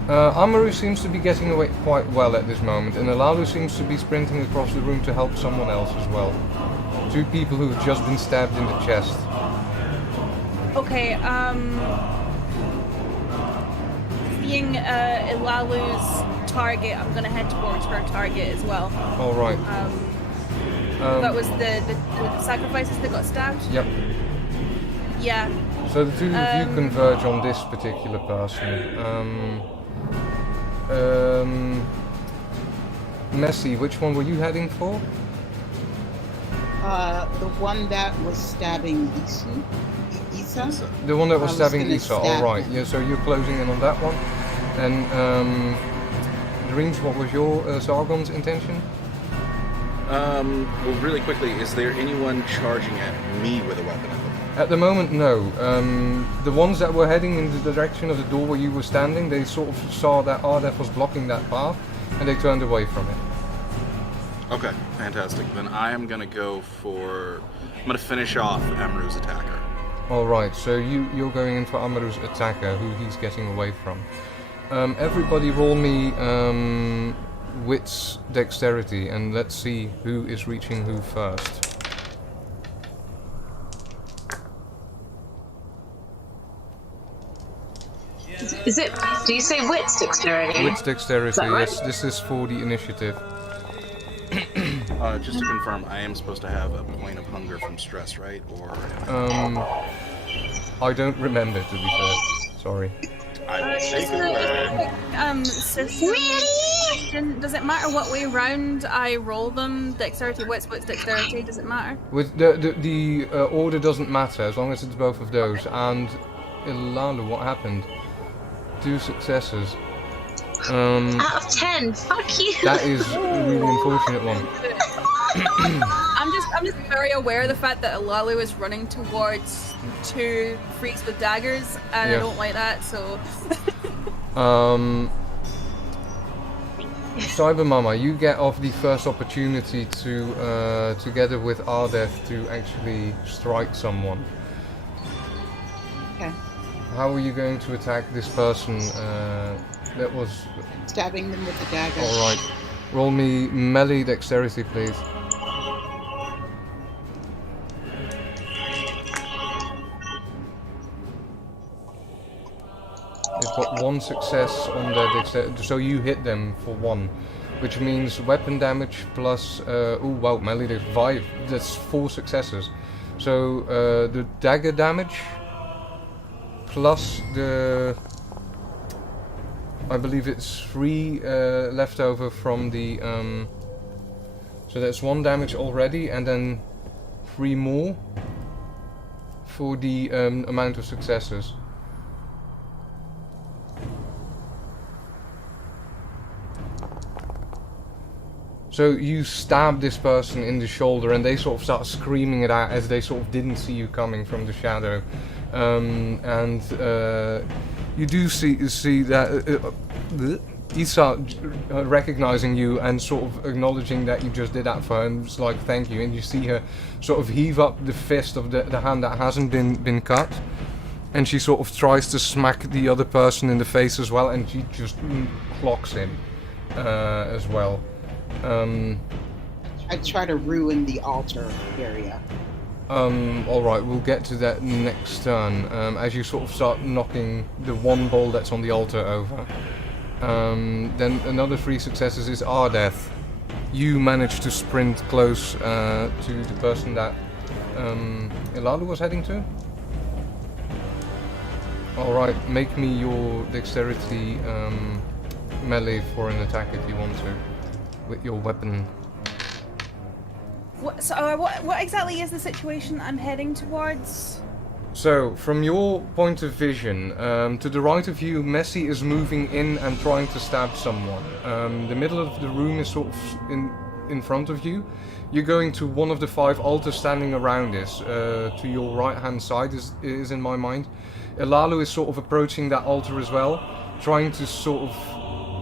Amaru seems to be getting away quite well at this moment, and Alalu seems to be sprinting across the room to help someone else as well. 2 people who have just been stabbed in the chest. Okay, being Ilalu's target, I'm gonna head towards her target as well. Alright. That was the sacrifices that got stabbed? Yep. Yeah. So the 2 of you converge on this particular person. Messi, which one were you heading for? The one that was stabbing Isa. The one that was I was stabbing gonna Isa, stab alright. him. Yeah, so you're closing in on that one. And Dreams, what was your Zargon's intention? Well, really quickly, is there anyone charging at me with a weapon at the moment? At the moment, no. The ones that were heading in the direction of the door where you were standing, they sort of saw that Ardef was blocking that path, and they turned away from it. Okay, fantastic. Then I am gonna go for... I'm gonna finish off Amaru's attacker. Alright, so you're going in for Amaru's attacker, who he's getting away from. Everybody roll me Wits Dexterity, and let's see who is reaching who first. Is it? Do you say wits dexterity? Wits Dexterity, Is that right? yes, this is for the initiative. Just to confirm, I am supposed to have a point of hunger from stress, right? Or I don't remember, to be fair. Sorry. I will take it away. System. Does it matter what way round I roll them? Dexterity, wits, dexterity, does it matter? With the order doesn't matter, as long as it's both of those. And Ilalu, what happened? 2 successes. Out of 10, fuck you. That is a really unfortunate one. I'm just very aware of the fact that Ilalu is running towards 2 freaks with daggers, and Yeah. I don't like that, so... Cyber Mama, you get off the first opportunity to, together with Ardef, to actually strike someone. Okay. How are you going to attack this person that was... Stabbing them with the dagger. Alright. Roll me melee dexterity, please. They've got 1 success on their dexterity, so you hit them for 1. Which means weapon damage plus... oh wow, melee dex 5. That's 4 successes. So the dagger damage plus the... I believe it's 3 left over from the... so that's 1 damage already, and then 3 more for the amount of successes. So you stab this person in the shoulder, and they sort of start screaming it out as they sort of didn't see you coming from the shadow. You do see that Isa recognizing you and sort of acknowledging that you just did that for her, and it's like thank you. And you see her sort of heave up the fist of the hand that hasn't been cut, and she sort of tries to smack the other person in the face as well, and she just clocks him as well. I try to ruin the altar area. Alright, we'll get to that next turn. As you sort of start knocking the 1 ball that's on the altar over. Then another 3 successes is Ardeth. You manage to sprint close to the person that Ilalu was heading to. Alright, make me your dexterity melee for an attack if you want to. With your weapon. What exactly is the situation I'm heading towards? So, from your point of vision, to the right of you, Messi is moving in and trying to stab someone. The middle of the room is sort of in front of you. You're going to one of the 5 altars standing around this. To your right hand side is in my mind. Ilalu is sort of approaching that altar as well, trying to sort of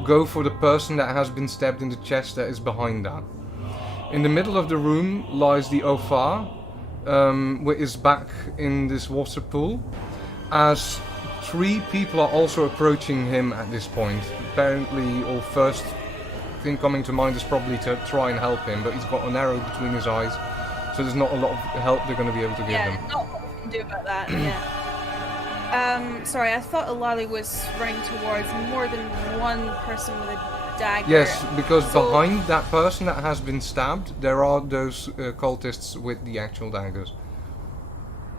go for the person that has been stabbed in the chest that is behind that. In the middle of the room lies the Ofar, with his back in this water pool, as 3 people are also approaching him at this point. Apparently, or first thing coming to mind is probably to try and help him, but he's got an arrow between his eyes, so there's not a lot of help they're going to be able to give him. Yeah, not what we can do about that, yeah. Sorry, I thought Alali was running towards more than one person with a dagger. Yes, because behind that person that has been stabbed, there are those cultists with the actual daggers.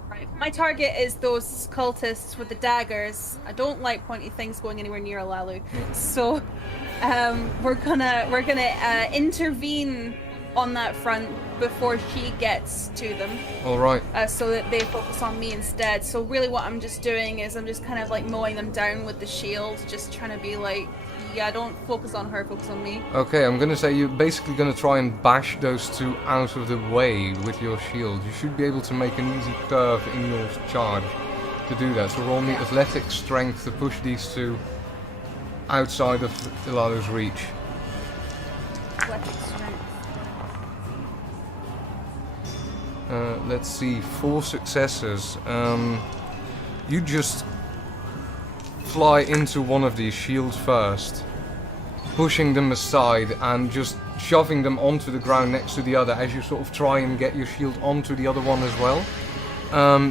Right. My target is those cultists with the daggers. I don't like pointy things going anywhere near Alalu. So we're gonna intervene on that front before she gets to them. Alright. So that they focus on me instead. So really what I'm just doing is I'm just kind of like mowing them down with the shield, just trying to be like, yeah, don't focus on her, focus on me. Okay, I'm gonna say you're basically gonna try and bash those 2 out of the way with your shield. You should be able to make an easy curve in your charge to do that. So roll me athletic strength to push these 2 outside of Ilalu's reach. Athletic strength. Let's see, 4 successes. You just fly into one of these shields first, pushing them aside and just shoving them onto the ground next to the other as you sort of try and get your shield onto the other one as well.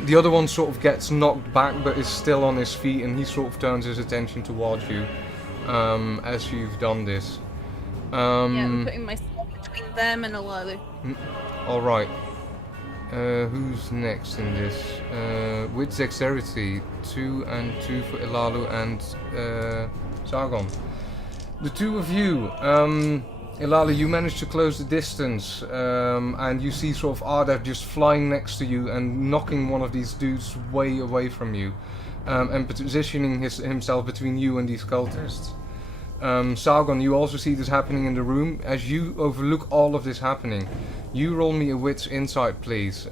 The other one sort of gets knocked back but is still on his feet, and he sort of turns his attention towards you as you've done this. Yeah, I'm putting myself between them and Alalu. Alright. Who's next in this? With dexterity, 2 and 2 for Ilalu and Sargon. The 2 of you, Ilalu, you manage to close the distance, and you see sort of Ardev just flying next to you and knocking one of these dudes way away from you, and positioning himself between you and these cultists. Sargon, you also see this happening in the room. As you overlook all of this happening, you roll me a wit's insight, please.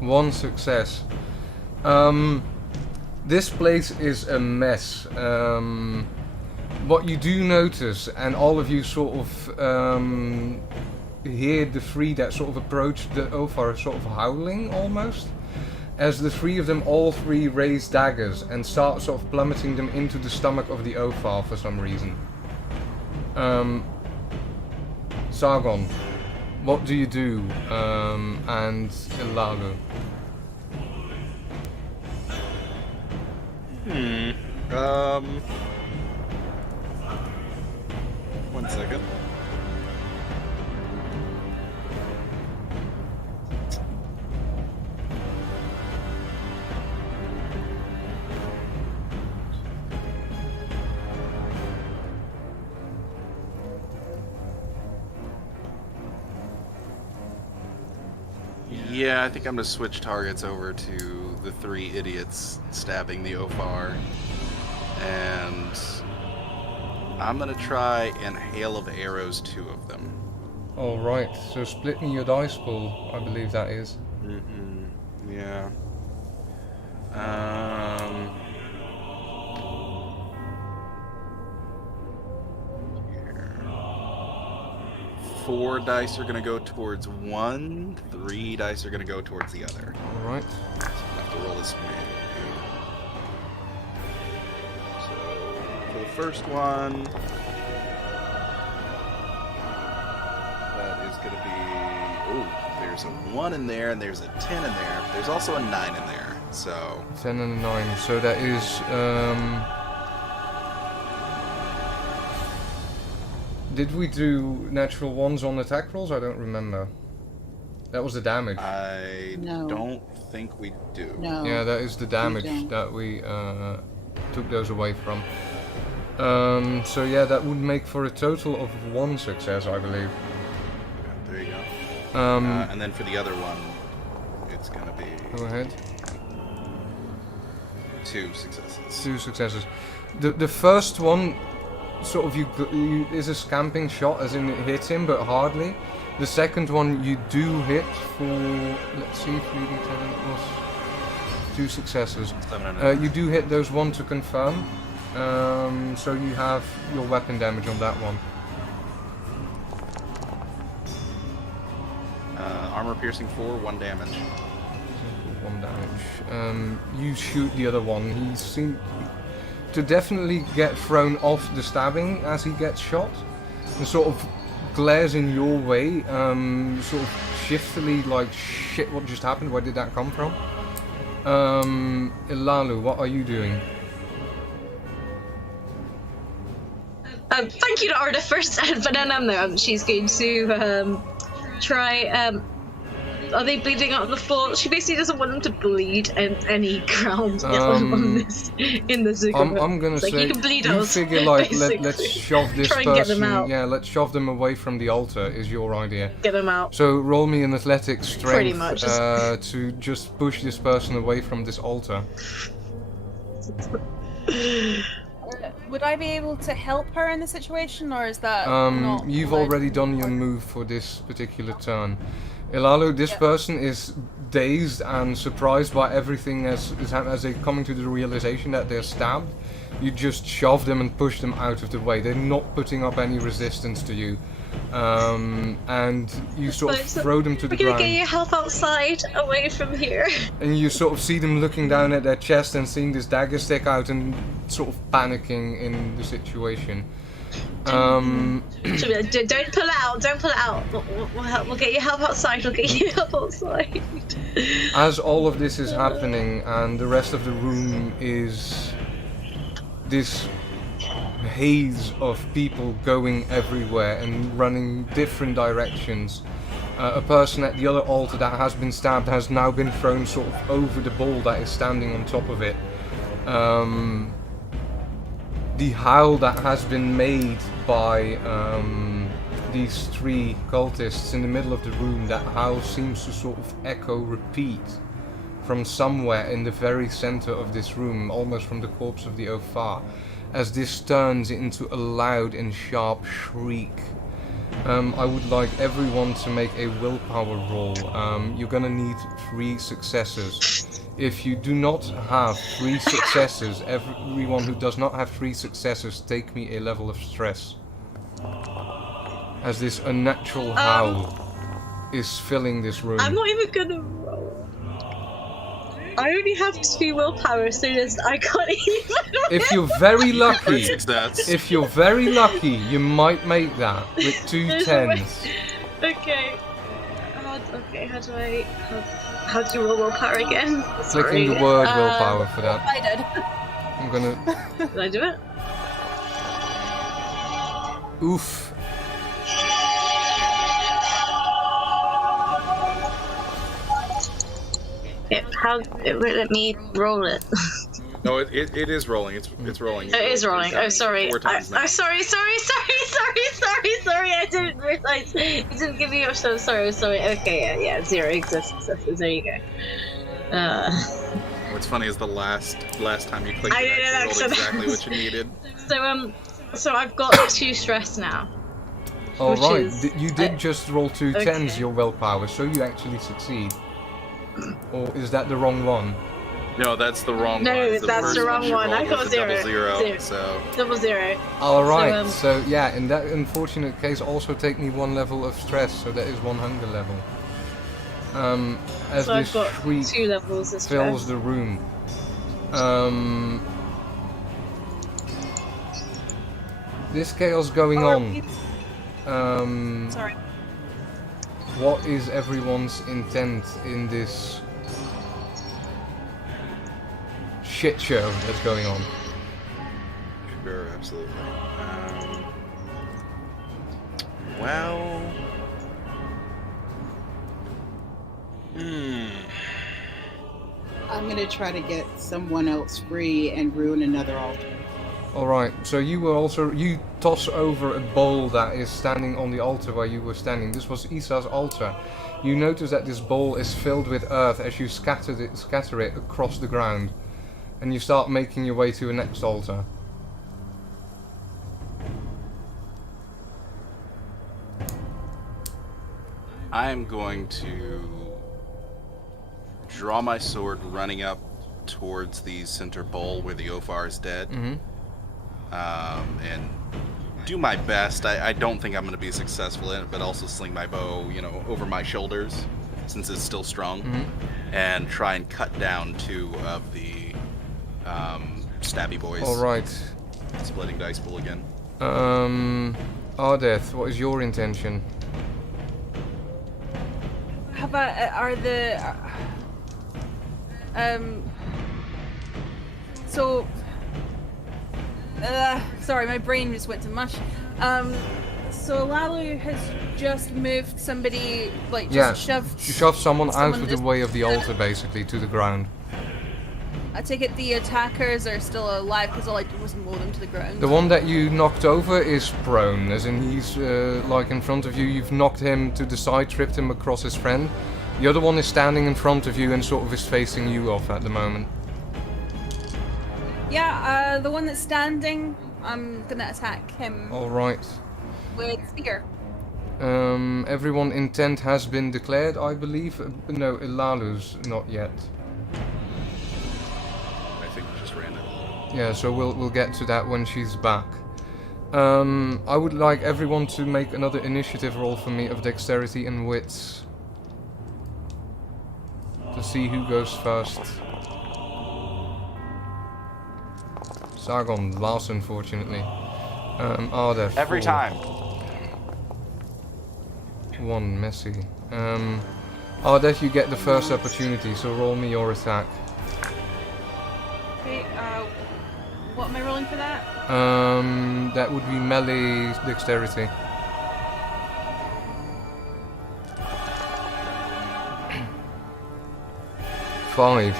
1 success. This place is a mess. What you do notice, and all of you sort of hear the 3 that sort of approach the Ophar sort of howling almost, as the 3 of them all 3 raise daggers and start sort of plummeting them into the stomach of the Ophar for some reason. Sargon, what do you do? And Ilalu. One second. Yeah, I think I'm gonna switch targets over to the 3 idiots stabbing the Ophar, and I'm gonna try and hail of arrows 2 of them. Alright, so split me your dice pool, I believe that is. Yeah. 4 dice are going to go towards one, 3 dice are going to go towards the other. Alright. So I have to roll this manually. So for the first one, that is going to be... Oh, there's a 1 in there, and there's a 10 in there. There's also a 9 in there, so... 10 and a 9, so that is... Did we do natural 1s on attack rolls? I don't remember. That was the damage. I don't think we do. No. Yeah, that is the damage that we took those away from. So yeah, that would make for a total of 1 success, I believe. Yeah, there you go. And then for the other one, it's gonna be... Go ahead. 2 successes. 2 successes. The first one... sort of you is a scamping shot, as in it hits him, but hardly. The second one you do hit for, let's see, 3d10 plus 2 successes. You do hit those 1 to confirm, so you have your weapon damage on that one. piercing 4, 1 damage. 1 damage. You shoot the other one. He seemed to definitely get thrown off the stabbing as he gets shot, and sort of glares in your way, sort of shiftily, like, shit, what just happened? Where did that come from? Ilalu, what are you doing? Thank you to Arda first, but no, she's going to try. Are they bleeding out on the floor? She basically doesn't want them to bleed any ground on this in the Zuko. I'm gonna say you can bleed you out, figure like let's shove this try and get them person. out. Yeah, let's shove them away from the altar. Is your idea? Get them out. So roll me an athletics strength Pretty much. to just push this person away from this altar. Would I be able to help her in the situation, or is that not? You've what I- already done your move for this particular turn. Ilalu, this person is dazed and surprised by everything as they're coming to the realization that they're stabbed. You just shove them and push them out of the way. They're not putting up any resistance to you. And you sort of throw them to the We're gonna ground. get your help outside, away from here. And you sort of see them looking down at their chest and seeing this dagger stick out and sort of panicking in the situation. Don't pull out, don't pull out. We'll get your help outside, we'll get you help outside. As all of this is happening and the rest of the room is this haze of people going everywhere and running different directions, a person at the other altar that has been stabbed has now been thrown sort of over the ball that is standing on top of it. The howl that has been made by these 3 cultists in the middle of the room, that howl seems to sort of echo repeat from somewhere in the very center of this room, almost from the corpse of the Ophar, as this turns into a loud and sharp shriek. I would like everyone to make a willpower roll. You're gonna need 3 successes. If you do not have 3 successes, everyone who does not have 3 successes, take me a level of stress. As this unnatural howl is filling this room. I'm not even gonna roll. I only have 2 willpower, so I can't even. If you're very lucky, Success. if you're very lucky, you might make that with 2 10s. Okay. How do you roll willpower again? Sorry. Clicking the word willpower for that. I did. I'm gonna. Did I do it? Oof. It won't let me roll it. No, it is rolling. It's rolling. Oh, it is rolling. Oh, sorry. 4 times now. I'm sorry. I didn't realize. It didn't give me your show. Sorry. Okay, yeah. 0 successes. There you go. What's funny is the last time you clicked I it, did it actually rolled accidentally. exactly what you needed. So I've got 2 stress now. All Which right. is- You did just roll 2 okay. 10s, your willpower, so you actually succeed. Or is that the wrong one? No, that's the wrong No, one. that's first the wrong she one. I rolled got was a 0. double 0. 0. So Double 0. All right. So, So yeah, in that unfortunate case, also take me 1 level of stress. So that is 1 hunger level. As So this I've got shriek 2 levels of fills stress. the room. This chaos going on. Sorry. What is everyone's intent in this shit show that's going on? sure, absolutely. Well. I'm gonna try to get someone else free and ruin another altar. Alright, so you toss over a bowl that is standing on the altar where you were standing. This was Isa's altar. You notice that this bowl is filled with earth as you scatter it across the ground. And you start making your way to the next altar. I am going to draw my sword running up towards the center bowl where the Ophar is dead. Mm-hmm. And do my best. I don't think I'm going to be successful in it, but also sling my bow, over my shoulders since it's still strong, Mm-hmm. and try and cut down 2 of the stabby boys. Alright. Splitting dice pool again. Ardeth, what is your intention? How about are the so sorry, my brain just went to mush. So Lalu has just moved somebody, like just shoved. She shoved someone out of the just- way of the altar, basically, to the ground. I take it the attackers are still alive because all I did was mow them to the ground. The one that you knocked over is prone, as in he's like in front of you. You've knocked him to the side, tripped him across his friend. The other one is standing in front of you and sort of is facing you off at the moment. Yeah, the one that's standing, I'm gonna attack him Alright. with spear. Everyone intent has been declared, I believe. No, Lalu's not yet. I think we just ran it. Yeah, so we'll get to that when she's back. I would like everyone to make another initiative roll for me of dexterity and wits. To see who goes first. Sargon last, unfortunately. Ardeth. Every 4. time. 1, messy. Ardeth, you get the first opportunity, so roll me your attack. Okay, what am I rolling for that? That would be melee dexterity. Five.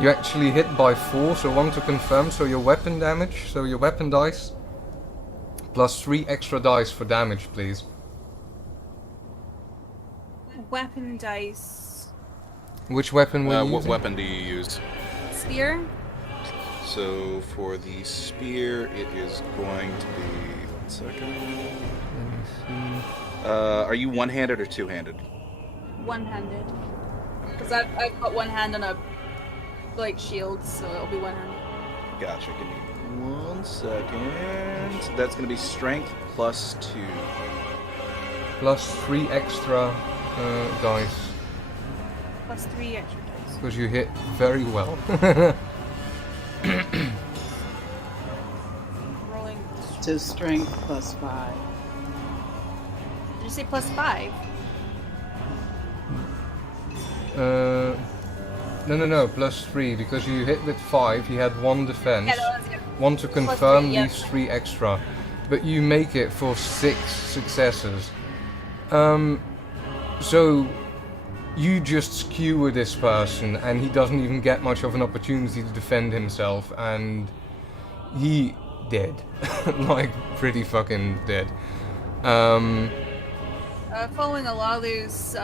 You actually hit by 4, so 1 to confirm, so your weapon damage, so your weapon dice, plus 3 extra dice for damage, please. Weapon dice. Which weapon were you What using? weapon do you use? Spear? So for the spear, it is going to be... 1 second. Are you one-handed or two-handed? One-handed. Because I've got one hand on a like shield, so it'll be one-handed. Gotcha. Give me 1 second. That's going to be strength plus 2. Plus 3 extra dice, Plus 3 extra dice. because you hit very well. Rolling. So strength plus 5. Did you say plus 5? No, plus 3, because you hit with 5, he had 1 defense, Yeah, that was it. 1 to confirm, three, yeah. leaves 3 extra. But you make it for 6 successes. So you just skewer this person, and he doesn't even get much of an opportunity to defend himself, and he dead. Like, pretty fucking dead. Following Alalu's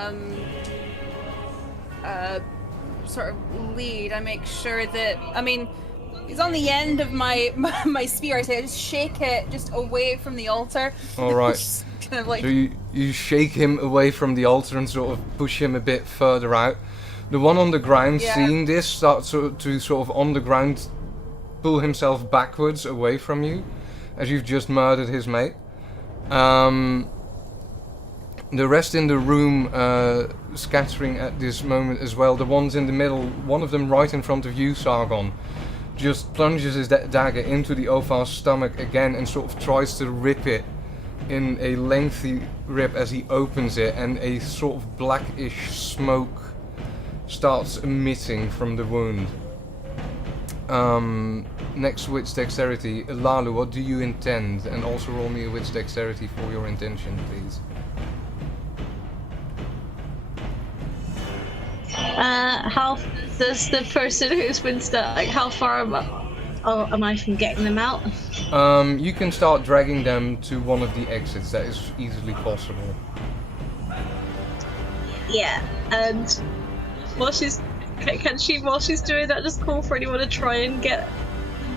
sort of lead, I make sure that, I mean, he's on the end of my spear, so I just shake it just away from the altar. Alright. Just kind of like, So you shake him away from the altar and sort of push him a bit further out. The one on the ground, Yeah. seeing this, starts to sort of on the ground pull himself backwards away from you, as you've just murdered his mate. The rest in the room scattering at this moment as well. The ones in the middle, one of them right in front of you, Sargon, just plunges his dagger into the Ophar's stomach again and sort of tries to rip it in a lengthy rip as he opens it, and a sort of blackish smoke starts emitting from the wound. Next wit's dexterity. Lalu, what do you intend? And also roll me a wit's dexterity for your intention, please. How does the person who's been stuck, like, how far am I from getting them out? You can start dragging them to one of the exits. That is easily possible. Yeah, and while she's while she's doing that, just call for anyone to try and get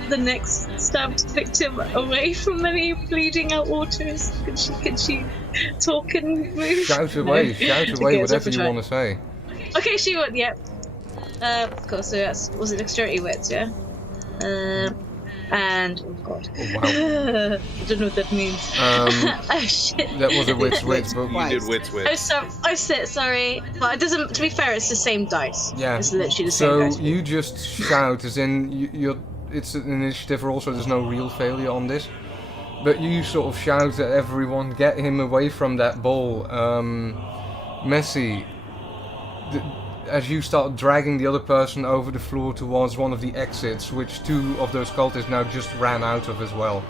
the next stabbed victim away from any bleeding out waters. Can she talk and move? Shout away, No. shout Okay, away, it's whatever you try. want to say. Okay, she would. Yep. Of course. So that's was it dexterity wits, yeah. And oh god, Oh, wow. I don't know what that means. Oh shit. That was a witch but You did wits Oh, wit. sorry. But it doesn't. To be fair, it's the same dice. yeah. It's literally the So same dice. you just shout, as in you're. It's an initiative roll, so there's no real failure on this. But you sort of shout at everyone, get him away from that ball. Messi, as you start dragging the other person over the floor towards one of the exits, which two of those cultists now just ran out of as well.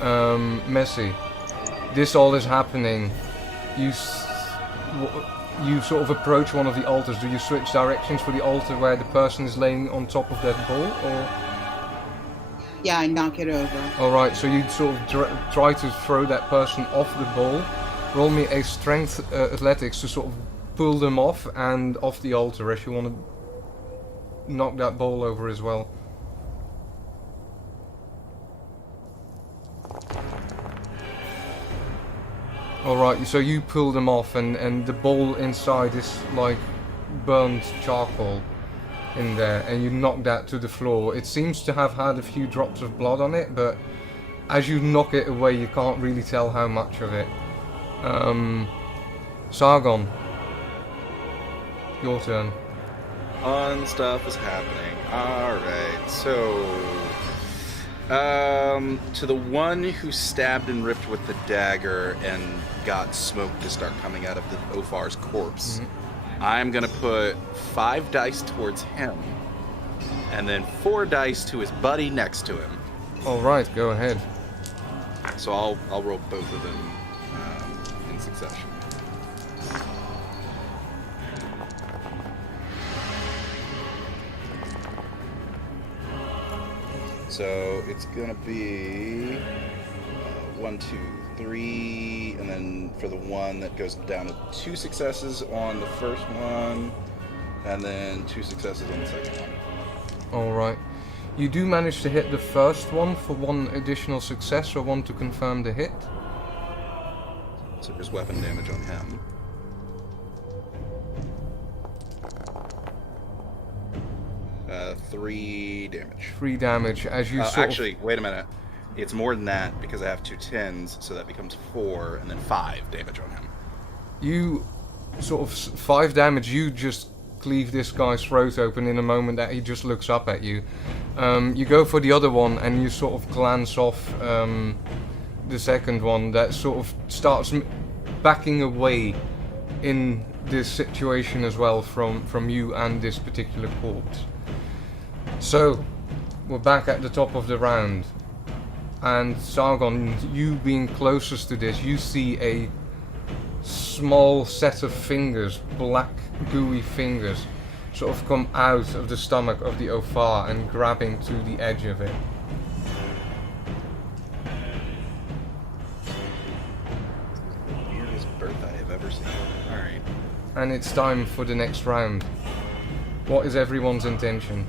Messi, this all is happening. You sort of approach one of the altars. Do you switch directions for the altar where the person is laying on top of that ball, or? Yeah, I knock it over. Alright, so you sort of try to throw that person off the ball. Roll me a strength athletics to sort of pull them off and off the altar if you want to knock that ball over as well. Alright, so you pull them off and the ball inside is like burnt charcoal in there, and you knock that to the floor. It seems to have had a few drops of blood on it, but as you knock it away you can't really tell how much of it. Sargon, your turn. Fun stuff is happening. Alright, so to the one who stabbed and ripped with the dagger and got smoke to start coming out of the Ophar's corpse, I'm gonna put 5 dice towards him, and then 4 dice to his buddy next to him. Alright, go ahead. So I'll roll both of them in succession. So it's gonna be 1, 2, 3, and then for the one that goes down to 2 successes on the first one, and then 2 successes on the second one. Alright. You do manage to hit the first one for 1 additional success, or 1 to confirm the hit. So there's weapon damage on him. Uh, 3 damage. 3 damage as you Actually, wait a minute. It's more than that because I have 2 10s, so that becomes 4, and then 5 damage on him. You sort of 5 damage. You just cleave this guy's throat open in a moment that he just looks up at you. You go for the other one and you sort of glance off the second one that sort of starts backing away in this situation as well from you and this particular corpse. So we're back at the top of the round. And Sargon, you being closest to this, you see a small set of fingers, black gooey fingers, sort of come out of the stomach of the Ophar and grabbing to the edge of it. Weirdest birth I have ever seen. Alright. And it's time for the next round. What is everyone's intention?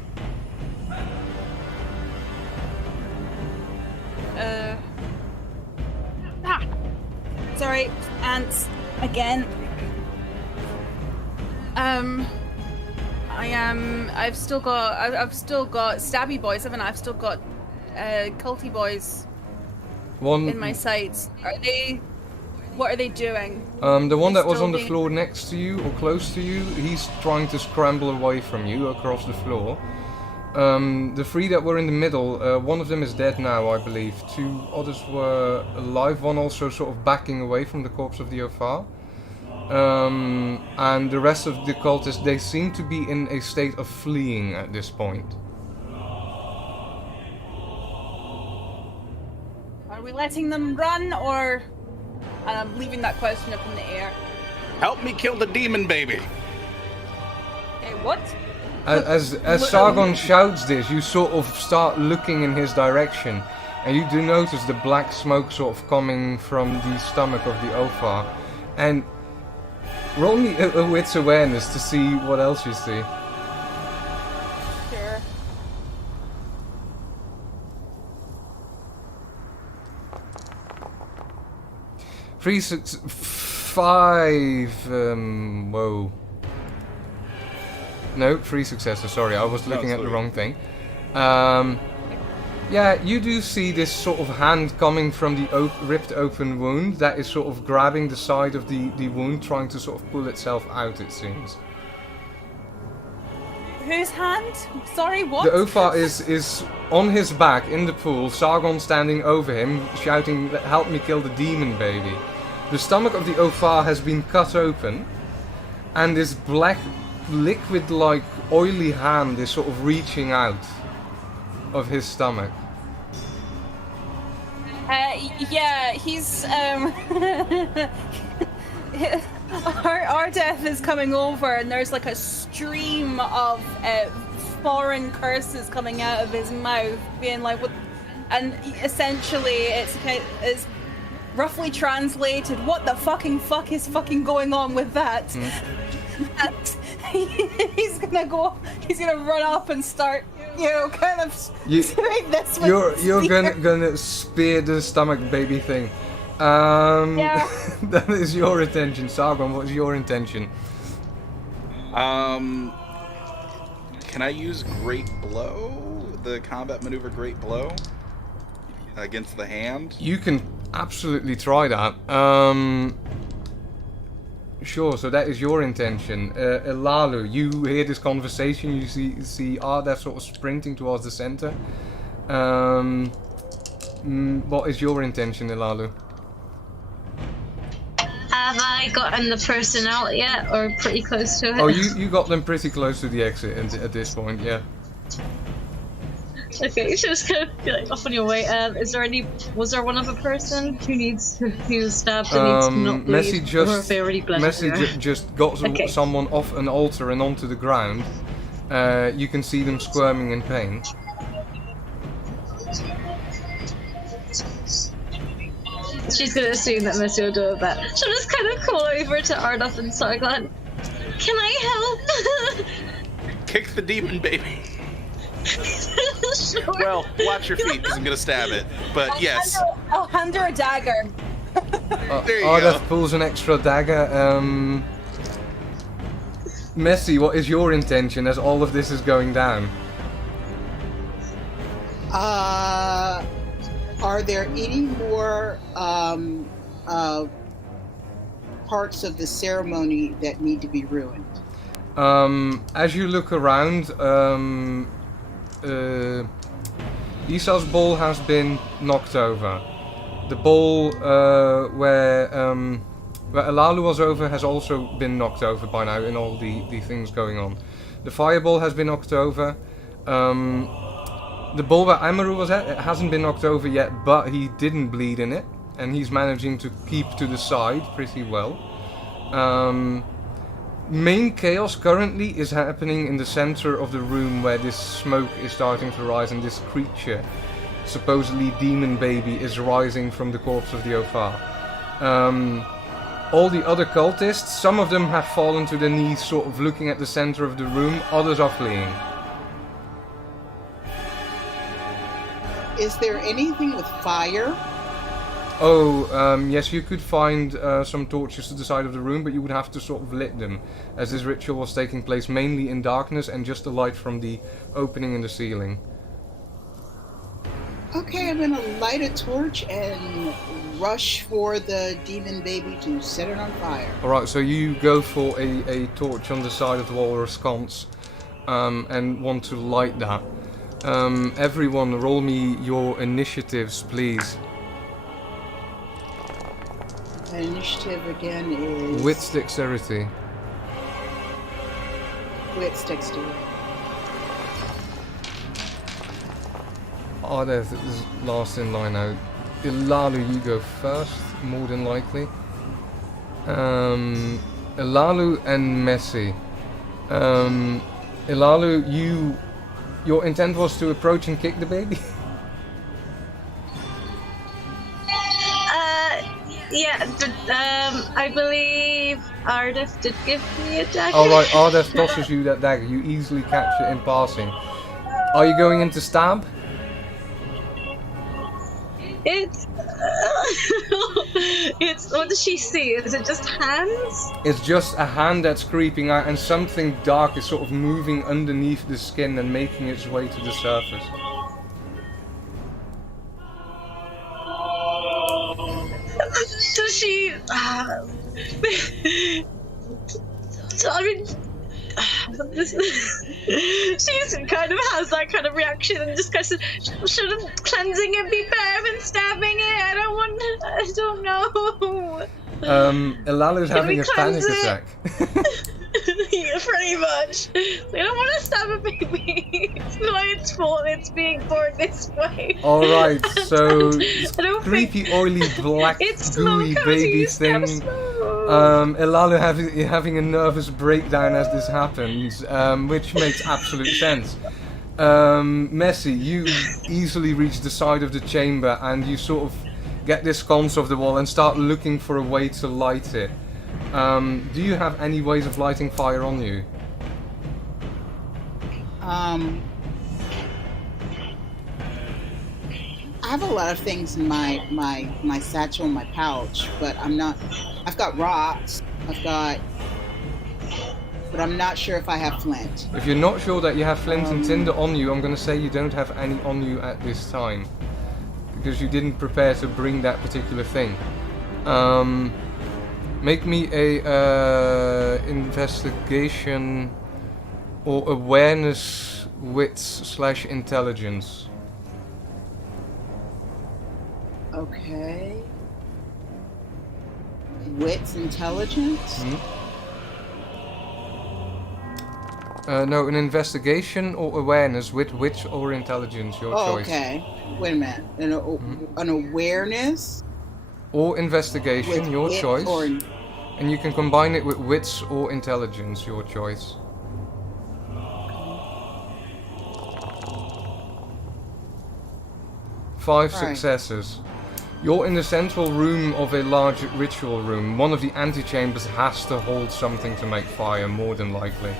Sorry, ants again. I've still got stabby boys, haven't I? I've still got culty boys in my sights. What are they doing? The one that was still on the being- floor next to you or close to you, he's trying to scramble away from you across the floor. The 3 that were in the middle, one of them is dead now, I believe. 2 others were alive, one also sort of backing away from the corpse of the Ophar. And the rest of the cultists, they seem to be in a state of fleeing at this point. Are we letting them run, or... And I'm leaving that question up in the air. Help me kill the demon baby! Okay, what? As Sargon shouts this, you sort of start looking in his direction, and you do notice the black smoke sort of coming from the stomach of the Ophar. And roll me a wit's awareness to see what else you see. Sure. Five. Whoa. No, 3 successes. Sorry, I was looking at the sweet. wrong thing. Yeah, you do see this sort of hand coming from the ripped open wound that is sort of grabbing the side of the wound, trying to sort of pull itself out, it seems. Whose hand? Sorry, what? The Ophar is on his back in the pool, Sargon standing over him, shouting, "Help me kill the demon baby." The stomach of the Ophar has been cut open, and this black, liquid-like, oily hand is sort of reaching out of his stomach. Yeah, he's our death is coming over, and there's like a stream of foreign curses coming out of his mouth, being like, "What?" And essentially, it's roughly translated, "What the fucking fuck is fucking going on with that?" And he's gonna run up and start, kind of doing this with You're gonna spear the stomach baby thing. Yeah. That is your intention. Sargon, what's your intention? Can I use Great Blow? The combat maneuver Great Blow? Against the hand? You can absolutely try that. Sure, so that is your intention. Elalu, you hear this conversation, you see Arda sort of sprinting towards the center. What is your intention, Elalu? Have I gotten the person out yet, or pretty close to it? Oh, you got them pretty close to the exit at this point, yeah. Okay, you should just kind of be like off on your way. Was there one other person who's stabbed and needs to not bleed? Or have they already bled everywhere? Just got someone off an altar and onto the ground. You can see them squirming in pain. She's gonna assume that Missy will do that. She'll just kind of call over to Ardov and Sargon. Can I help? Kick the demon baby. Sure. Well, watch your feet because I'm gonna stab it. But yes. I'll hand her a dagger. There you Ardov go. pulls an extra dagger. Messi, what is your intention as all of this is going down? Are there any more parts of the ceremony that need to be ruined? As you look around, Esau's ball has been knocked over. The ball where Elalu was over has also been knocked over by now in all the things going on. The fireball has been knocked over. The ball where Amaru was at, it hasn't been knocked over yet, but he didn't bleed in it, and he's managing to keep to the side pretty well. Main chaos currently is happening in the center of the room where this smoke is starting to rise and this creature, supposedly demon baby, is rising from the corpse of the Ophar. All the other cultists, some of them have fallen to their knees sort of looking at the center of the room, others are fleeing. Is there anything with fire? Oh, yes, you could find some torches to the side of the room, but you would have to sort of lit them, as this ritual was taking place mainly in darkness and just the light from the opening in the ceiling. Okay, I'm gonna light a torch and rush for the demon baby to set it on fire. Alright, so you go for a torch on the side of the wall or a sconce, and want to light that. Everyone, roll me your initiatives, please. The initiative again is... Wits dexterity. Wits dexterity. Ardeth is last in line out. Elalu, you go first, more than likely. Elalu and Messi. Elalu, your intent was to approach and kick the baby? Yeah, I believe Ardeth did give me a dagger. Alright, Ardeth tosses you that dagger. You easily catch it in passing. Are you going in to stab? It's what does she see? Is it just hands? It's just a hand that's creeping out and something dark is sort of moving underneath the skin and making its way to the surface. Does she? I mean, she's kind of has that kind of reaction and just goes, shouldn't cleansing it be better than stabbing it? I don't know. Elalu's having a panic attack. Yeah, pretty much. I don't want to stab a baby. It's not its fault it's being born this way. Alright, so I don't creepy, oily, black, it's gooey slow, baby stab thing. slow. Elalu having a nervous breakdown as this happens, which makes absolute sense. Messi, you easily reach the side of the chamber and you sort of get this sconce of the wall and start looking for a way to light it. Do you have any ways of lighting fire on you? I have a lot of things in my satchel, my pouch, but I've got rocks, but I'm not sure if I have flint. If you're not sure that you have flint and tinder on you, I'm going to say you don't have any on you at this time. Because you didn't prepare to bring that particular thing. Make me a investigation or awareness wits/intelligence. Okay. Wits, intelligence? No, an investigation or awareness with wits or intelligence, your choice. Okay. Wait a minute. An awareness? Or investigation, With your wit choice. or And you can combine it with wits or intelligence, your choice. Five Right. successes. You're in the central room of a large ritual room. One of the antechambers has to hold something to make fire, more than likely.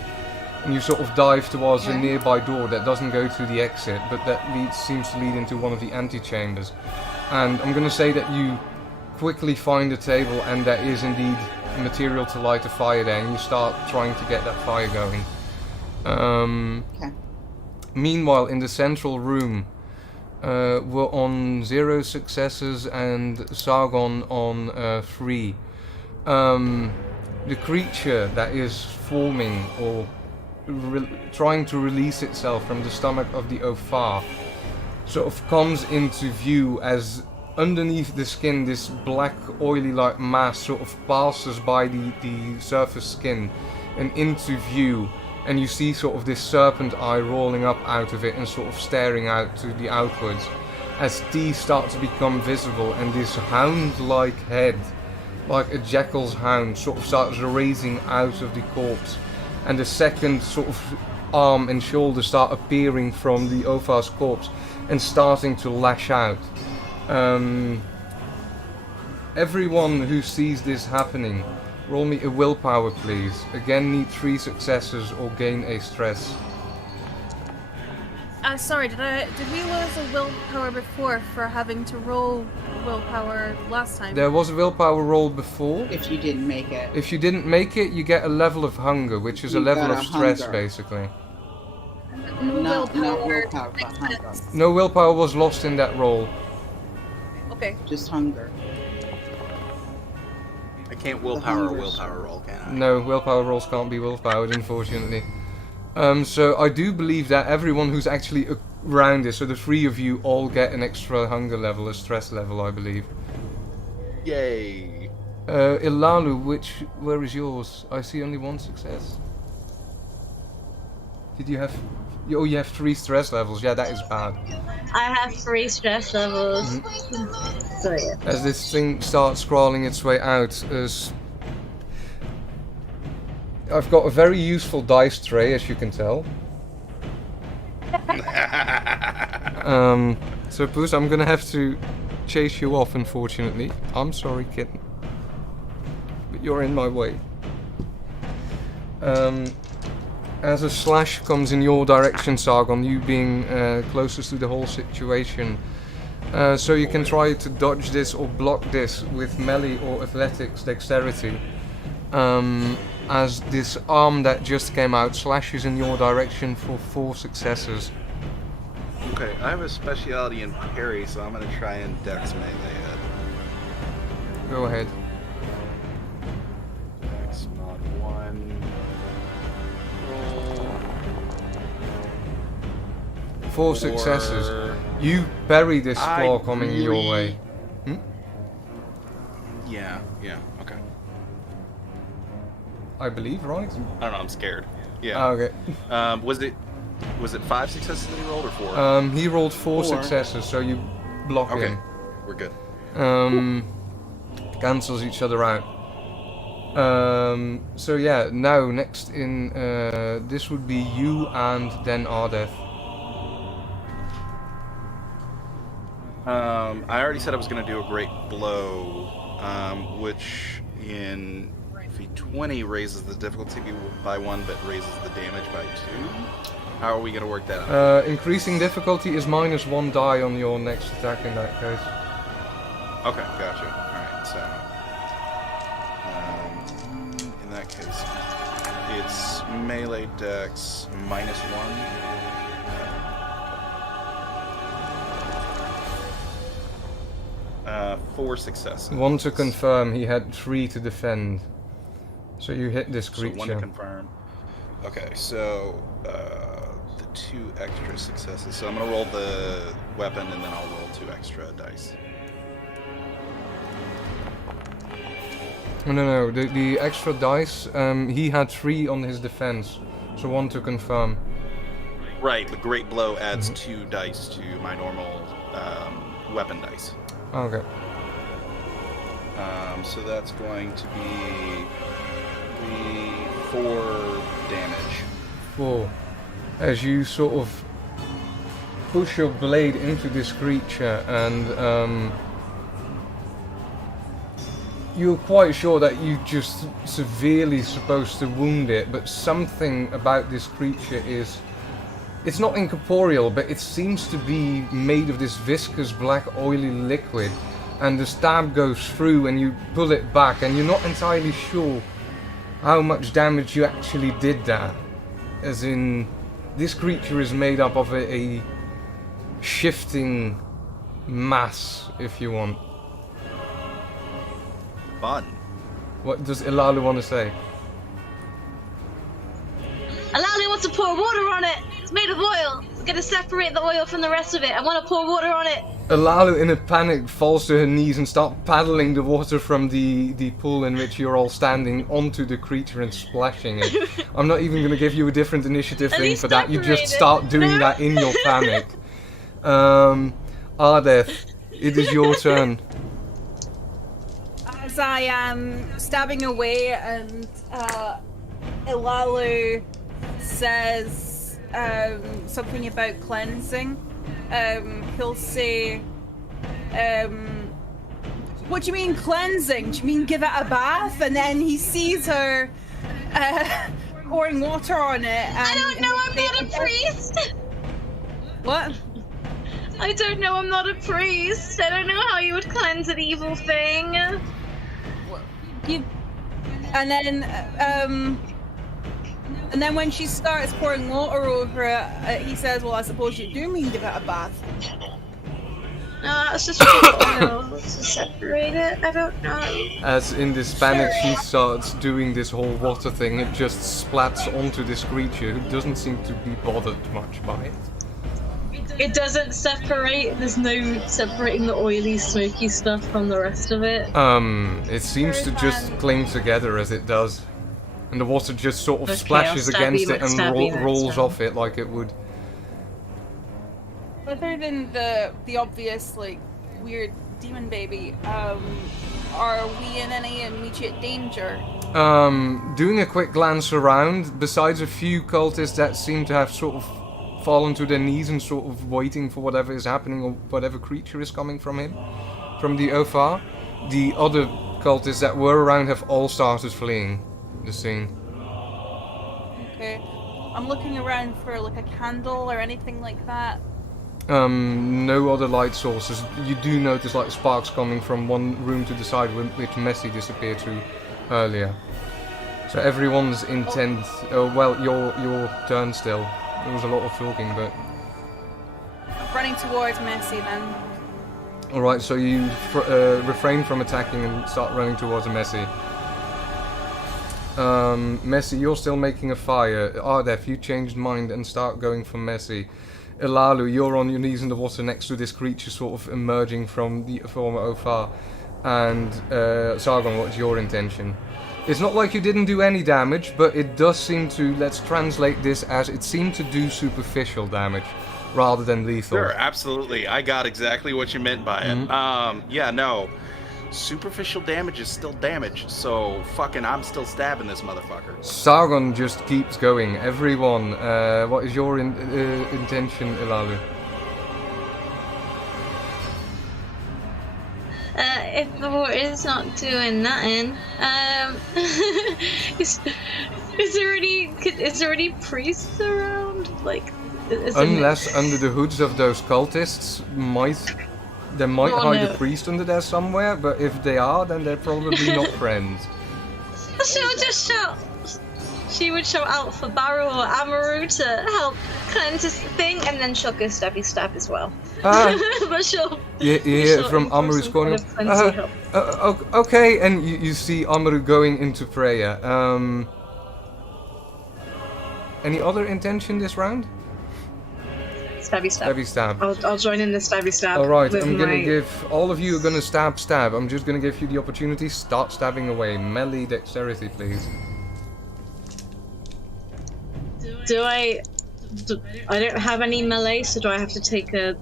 And you sort of dive towards a nearby door that doesn't go to the exit, but that seems to lead into one of the antechambers. And I'm going to say that you quickly find a table, and there is indeed material to light a fire there, and you start trying to get that fire going. Okay. Meanwhile, in the central room, we're on 0 successes and Sargon on 3. The creature that is forming or trying to release itself from the stomach of the Ophar sort of comes into view as underneath the skin this black oily like mass sort of passes by the surface skin and into view, and you see sort of this serpent eye rolling up out of it and sort of staring out to the outwards as teeth start to become visible, and this hound-like head, like a jackal's hound, sort of starts raising out of the corpse, and the second sort of arm and shoulder start appearing from the Ophar's corpse and starting to lash out. Everyone who sees this happening, roll me a willpower please. Again, need 3 successes or gain a stress. Sorry, did we lose a willpower before for having to roll willpower last time? There was a willpower roll before. If you didn't make it. If you didn't make it, you get a level of hunger, which is a You level got of a stress hunger. basically. Not willpower, but hunger. No willpower was lost in that roll. Okay. Just hunger. I can't willpower a hungers. willpower roll, can I? No, willpower rolls can't be willpowered, unfortunately. So I do believe that everyone who's actually around this, so the 3 of you all get an extra hunger level, a stress level, I believe. Yay! Ilalu, where is yours? I see only 1 success. Did you have... Oh, you have 3 stress levels. Yeah, that is bad. I have 3 stress levels. So yeah. As this thing starts crawling its way out, I've got a very useful dice tray, as you can tell. So Poos, I'm gonna have to chase you off, unfortunately. I'm sorry, kitten. But you're in my way. As a slash comes in your direction, Sargon, you being closest to the whole situation. So you can try to dodge this or block this with melee or athletics dexterity. As this arm that just came out slashes in your direction for 4 successes. Okay, I have a speciality in parry, so I'm gonna try and dex melee it. Go ahead. Dex mod 1. Roll. 4 successes. You bury this claw coming your way. Yeah, okay. I believe, right? I don't know, I'm scared. Yeah. Okay. Was it 5 successes that he rolled or 4? He rolled 4 successes, so you block him. We're good. Cancels each other out. So yeah, now next in this would be you and then Ardeth. I already said I was going to do a great blow, which in V20 raises the difficulty by 1, but raises the damage by 2. How are we going to work that out? Increasing difficulty is -1 die on your next attack in that case. Okay, gotcha. Alright, so in that case, it's melee dex -1. 4 successes. 1 to confirm, he had 3 to defend. So you hit this So creature. 1 to confirm. Okay, so the 2 extra successes. So I'm gonna roll the weapon and then I'll roll 2 extra dice. No. The extra dice, he had 3 on his defense. So 1 to confirm. Right, the great blow adds 2 dice to my normal weapon dice. Okay. So that's going to be 4 damage. 4. As you sort of push your blade into this creature and you're quite sure that you just severely supposed to wound it, but something about this creature is... It's not incorporeal, but it seems to be made of this viscous black oily liquid, and the stab goes through and you pull it back and you're not entirely sure how much damage you actually did that. As in, this creature is made up of a shifting mass, if you want. Fun. What does Ilalu want to say? Alali wants to pour water on it! It's made of oil! It's gonna separate the oil from the rest of it. I want to pour water on it! Ilalu, in a panic, falls to her knees and starts paddling the water from the pool in which you're all standing onto the creature and splashing it. I'm not even going to give you a different initiative thing for that. You just start doing that in your panic. Ardeth, it is your turn. As I am stabbing away and Ilalu says something about cleansing, he'll say, what do you mean cleansing? Do you mean give it a bath? And then he sees her pouring water on it. And I don't know, I'm not a priest! What? I don't know, I'm not a priest. I don't know how you would cleanse an evil thing. And then when she starts pouring water over it, he says, well, I suppose you do mean give it a bath. No, that's just to separate it. I don't know. As in this panic, she starts doing this whole water thing. It just splats onto this creature who doesn't seem to be bothered much by it. It doesn't separate. There's no separating the oily, smoky stuff from the rest of it. It seems to just cling together as it does. And the water just sort of splashes against it and rolls off it like it would. Other than the obvious, like, weird demon baby, are we in any immediate danger? Doing a quick glance around, besides a few cultists that seem to have sort of fallen to their knees and sort of waiting for whatever is happening or whatever creature is coming from him, from the Ofar, the other cultists that were around have all started fleeing the scene. Okay. I'm looking around for like a candle or anything like that. No other light sources. You do notice like sparks coming from one room to the side which Messi disappeared to earlier. So everyone's intent. Well, your turn still. There was a lot of talking, but I'm running towards Messi then. Alright, so you refrain from attacking and start running towards Messi. Messi, you're still making a fire. Ardeth, you changed mind and start going for Messi. Ilalu, you're on your knees in the water next to this creature sort of emerging from the former Ofar. And Sargon, what's your intention? It's not like you didn't do any damage, but it does seem to, let's translate this as, it seemed to do superficial damage rather than lethal. Sure, absolutely. I got exactly what you meant by it. Yeah, no. Superficial damage is still damage, so fucking I'm still stabbing this motherfucker. Sargon just keeps going. Everyone, what is your intention, Ilalu? If the water is not doing nothing, is there any priests around? Like, Unless under the hoods of those cultists there might hide a priest under there somewhere, but if they are, then they're probably not friends. She'll just shout. She would shout out for Baru or Amaru to help cleanse this thing, and then she'll go stabby stab as well. But she'll. You hear from Amaru's corner. Okay, and you see Amaru going into prayer. Any other intention this round? Stabby stab. Stabby stab. I'll join in the stabby stab. Alright, I'm gonna give all of you are gonna stab. I'm just gonna give you the opportunity. Start stabbing away. Melee dexterity, please. I don't have any melee, so do I have to take a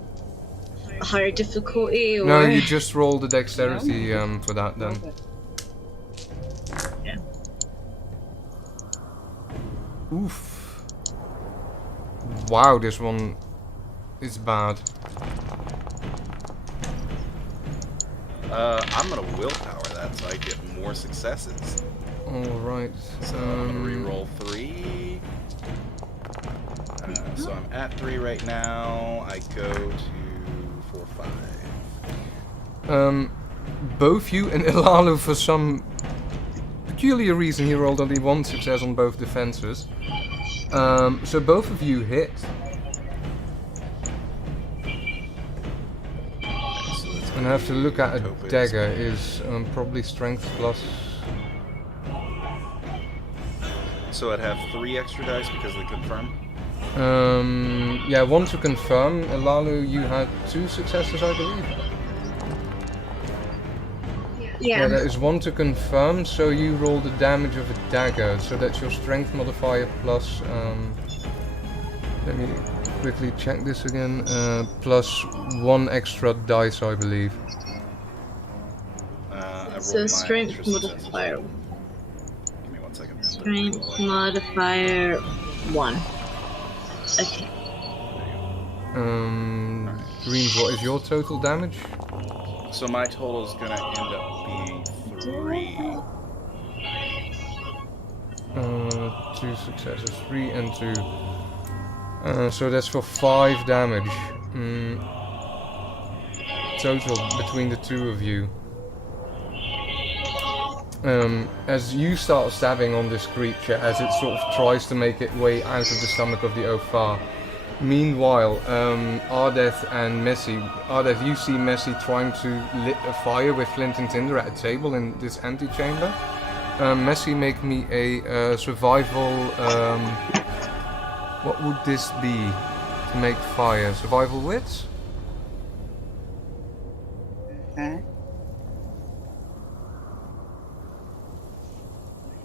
higher difficulty? Or? No, you just roll the dexterity for that then. Yeah. Oof. Wow, this one is bad. I'm gonna willpower that so I get more successes. Alright. So I'm gonna reroll 3. So I'm at 3 right now. I go to 4, 5. Both you and Ilalu, for some peculiar reason, he rolled only 1 success on both defenses. So both of you hit. And I have to look at a dagger. Is probably strength plus. So I'd have 3 extra dice because they confirm. Yeah, 1 to confirm. Ilalu, you had 2 successes, I believe. Yeah, that is 1 to confirm. So you roll the damage of a dagger. So that's your strength modifier plus. Let me quickly check this again. Plus 1 extra dice, I believe. So strength modifier. Give me 1 second. Strength modifier 1. Okay. Dreams, what is your total damage? So my total is gonna end up being 3. 2 successes, 3 and 2. So that's for 5 damage. Total between the 2 of you. As you start stabbing on this creature, as it sort of tries to make its way out of the stomach of the Ofar. Meanwhile, Ardeth and Messi. Ardeth, you see Messi trying to lit a fire with flint and tinder at a table in this antechamber. Messi, make me a survival. What would this be to make fire? Survival wits? Okay.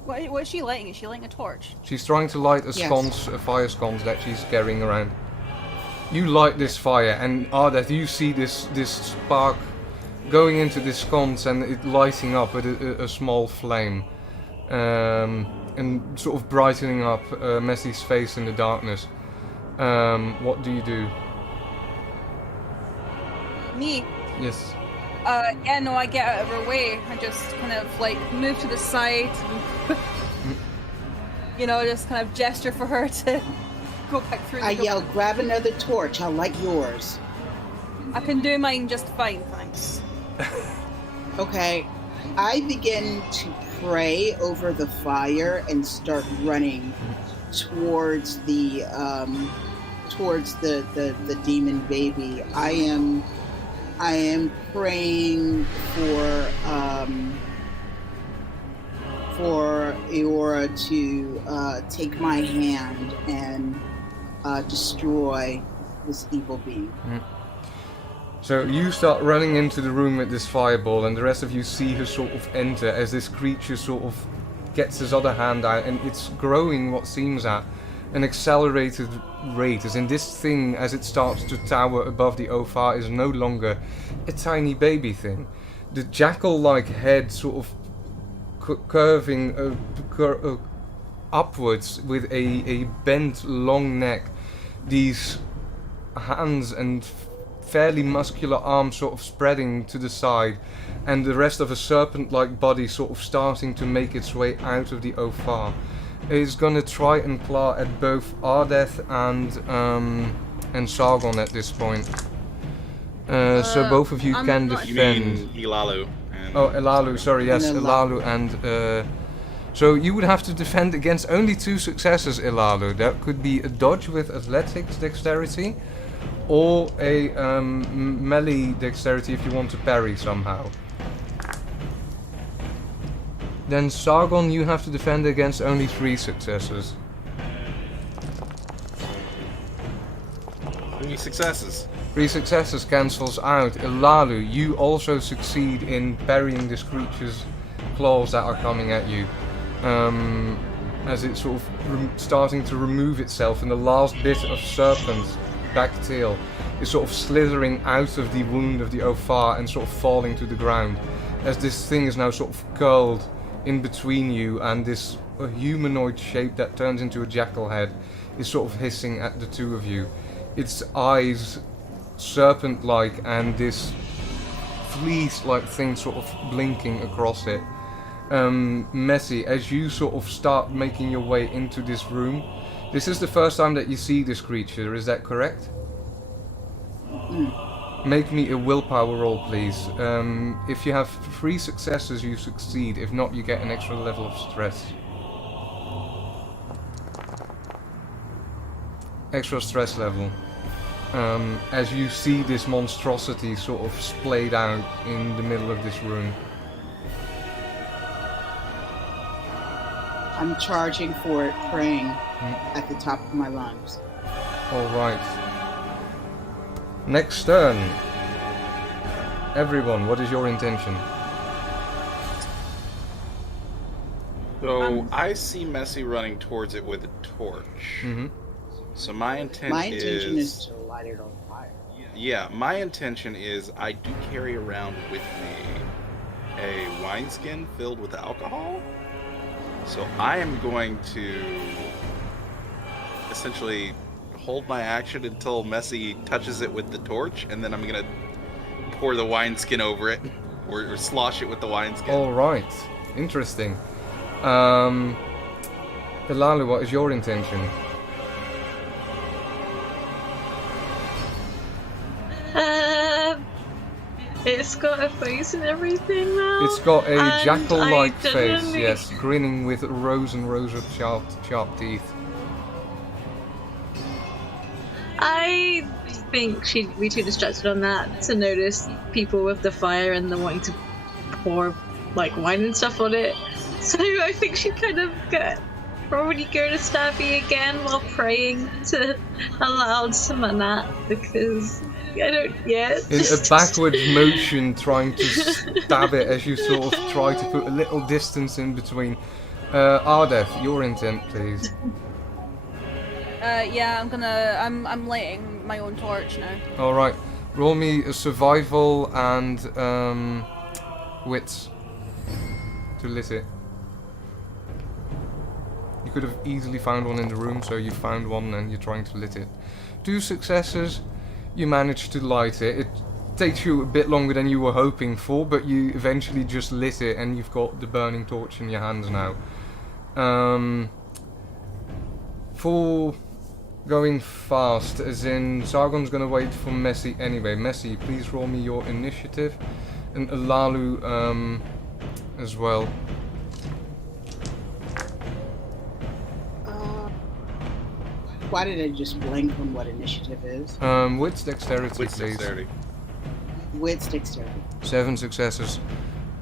What is she lighting? Is she lighting a torch? She's trying to light a sconce, a fire sconce that she's carrying around. You light this fire, and Ardeth, you see this spark going into this sconce and it lighting up with a small flame. And sort of brightening up Messi's face in the darkness. What do you do? Me? Yes. Yeah, no, I get out of her way. I just kind of like move to the side and, you know, just kind of gesture for her to go back through the door. yell, grab another torch, I'll light yours. I can do mine just fine, thanks. Okay, I begin to pray over the fire and start running towards the demon baby. I am I am praying for Eora to take my hand and destroy this evil being. So you start running into the room with this fireball, and the rest of you see her sort of enter as this creature sort of gets his other hand out, and it's growing what seems at an accelerated rate, as in this thing, as it starts to tower above the Ophar, is no longer a tiny baby thing. The jackal-like head sort of curving upwards with a bent long neck, these hands and fairly muscular arms sort of spreading to the side, and the rest of a serpent-like body sort of starting to make its way out of the Ophar. It's gonna try and claw at both Ardeth and Sargon at this point. So both of you can defend. You mean Ilalu? Oh, Elalu, sorry, yes, Elalu and... So you would have to defend against only 2 successes, Elalu. That could be a dodge with athletics dexterity, or a melee dexterity if you want to parry somehow. Then Sargon, you have to defend against only 3 successes. 3 successes. 3 successes cancels out. Ilalu, you also succeed in parrying this creature's claws that are coming at you. As it's sort of starting to remove itself, and the last bit of serpent's back tail is sort of slithering out of the wound of the Ophar and sort of falling to the ground, as this thing is now sort of curled in between you, and this humanoid shape that turns into a jackal head is sort of hissing at the 2 of you. Its eyes serpent-like, and this fleece-like thing sort of blinking across it. Messi, as you sort of start making your way into this room, this is the first time that you see this creature, is that correct? Make me a willpower roll, please. If you have 3 successes, you succeed. If not, you get an extra level of stress. Extra stress level. As you see this monstrosity sort of splayed out in the middle of this room. I'm charging for it, praying at the top of my lungs. Alright. Next turn. Everyone, what is your intention? So I see Messi running towards it with a torch. So my intention is to light it on fire. Yeah, my intention is I do carry around with me a wineskin filled with alcohol. So I am going to essentially hold my action until Messi touches it with the torch, and then I'm going to pour the wineskin over it, or slosh it with the wineskin. Alright, interesting. Ilalu, what is your intention? It's got a face and everything now. It's got a jackal-like face, genuinely... yes, grinning with rows and rows of sharp teeth. I think she'd be too distracted on that to notice people with the fire and the wanting to pour like wine and stuff on it. So I think she'd kind of probably go to Stabby again while praying to allow summon that, because I don't yet. In a backward motion, trying to stab it as you sort of try to put a little distance in between. Ardeth, your intent, please. Yeah, I'm lighting my own torch now. Alright, roll me a survival and wits to lit it. You could have easily found one in the room, so you found one and you're trying to lit it. 2 successes, you managed to light it. It takes you a bit longer than you were hoping for, but you eventually just lit it and you've got the burning torch in your hands now. For going fast, as in Sargon's gonna wait for Messi anyway. Messi, please roll me your initiative, and Ilalu as well. Why did I just blank on what initiative is? Wits dexterity, Wits please. dexterity. With dexterity. 7 successes.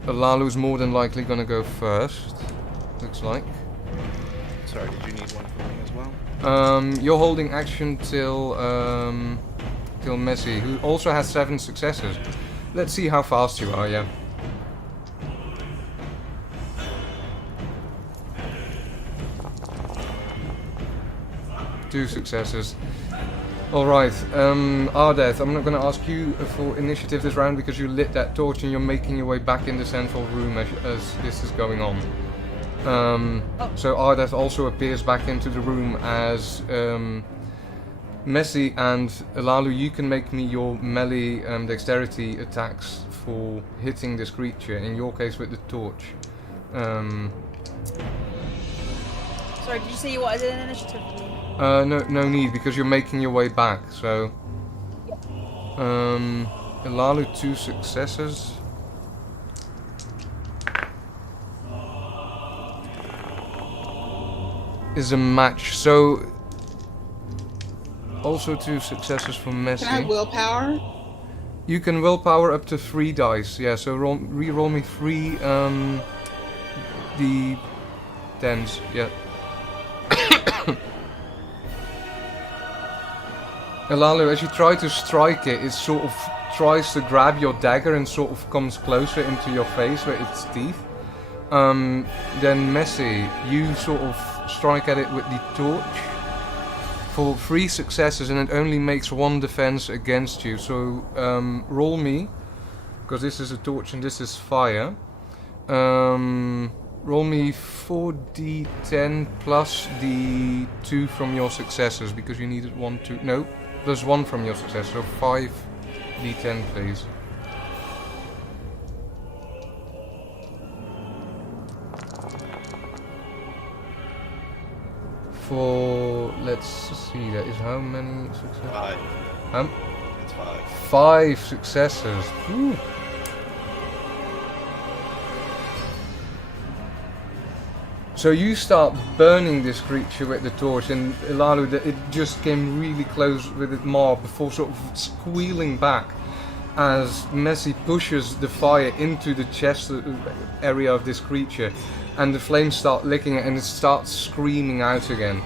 Lalu's more than likely gonna go first. Looks like. Sorry, did you need one from me as well? You're holding action till Messi, who also has 7 successes. Let's see how fast you are, yeah. Two successes. Alright, Ardeth, I'm not going to ask you for initiative this round because you lit that torch and you're making your way back in the central room as this is going on. So Ardeth also appears back into the room as Messi and Lalu, you can make me your melee dexterity attacks for hitting this creature, in your case with the torch. Sorry, did you say you wanted an initiative from me? No need, because you're making your way back, so... Lalu, 2 successes. Is a match, so... Also 2 successes for Messi. Can I have willpower? You can willpower up to 3 dice, yeah, so re-roll me 3 D10s, yeah. Lalu, as you try to strike it, it sort of tries to grab your dagger and sort of comes closer into your face with its teeth. Then Messi, you sort of strike at it with the torch for 3 successes, and it only makes 1 defense against you. So roll me, because this is a torch and this is fire. Roll me 4d10 plus the 2 from your successes, because you needed 1, 2, no, plus 1 from your success, so 5d10 please. For, let's see, that is how many successes? 5. It's 5. 5 successes. Whew. So you start burning this creature with the torch, and Lalu, it just came really close with its maw before sort of squealing back as Messi pushes the fire into the chest area of this creature, and the flames start licking it and it starts screaming out again.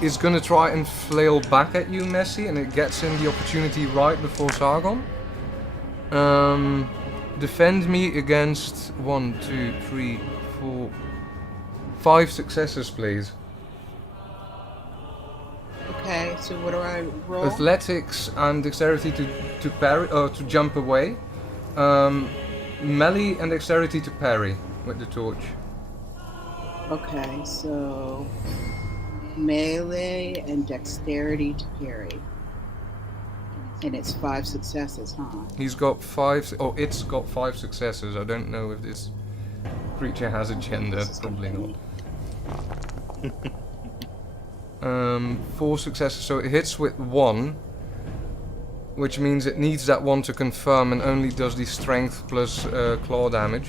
It's gonna try and flail back at you, Messi, and it gets him the opportunity right before Sargon. Defend me against 1, 2, 3, 4, 5 successes, please. Okay, so what do I roll? Athletics and dexterity to parry, or to jump away. Melee and dexterity to parry with the torch. Okay, so melee and dexterity to parry. And it's 5 successes, huh? He's got 5, or it's got 5 successes. I don't know if this creature has a gender, probably not. 4 successes, so it hits with 1, which means it needs that 1 to confirm and only does the strength plus claw damage.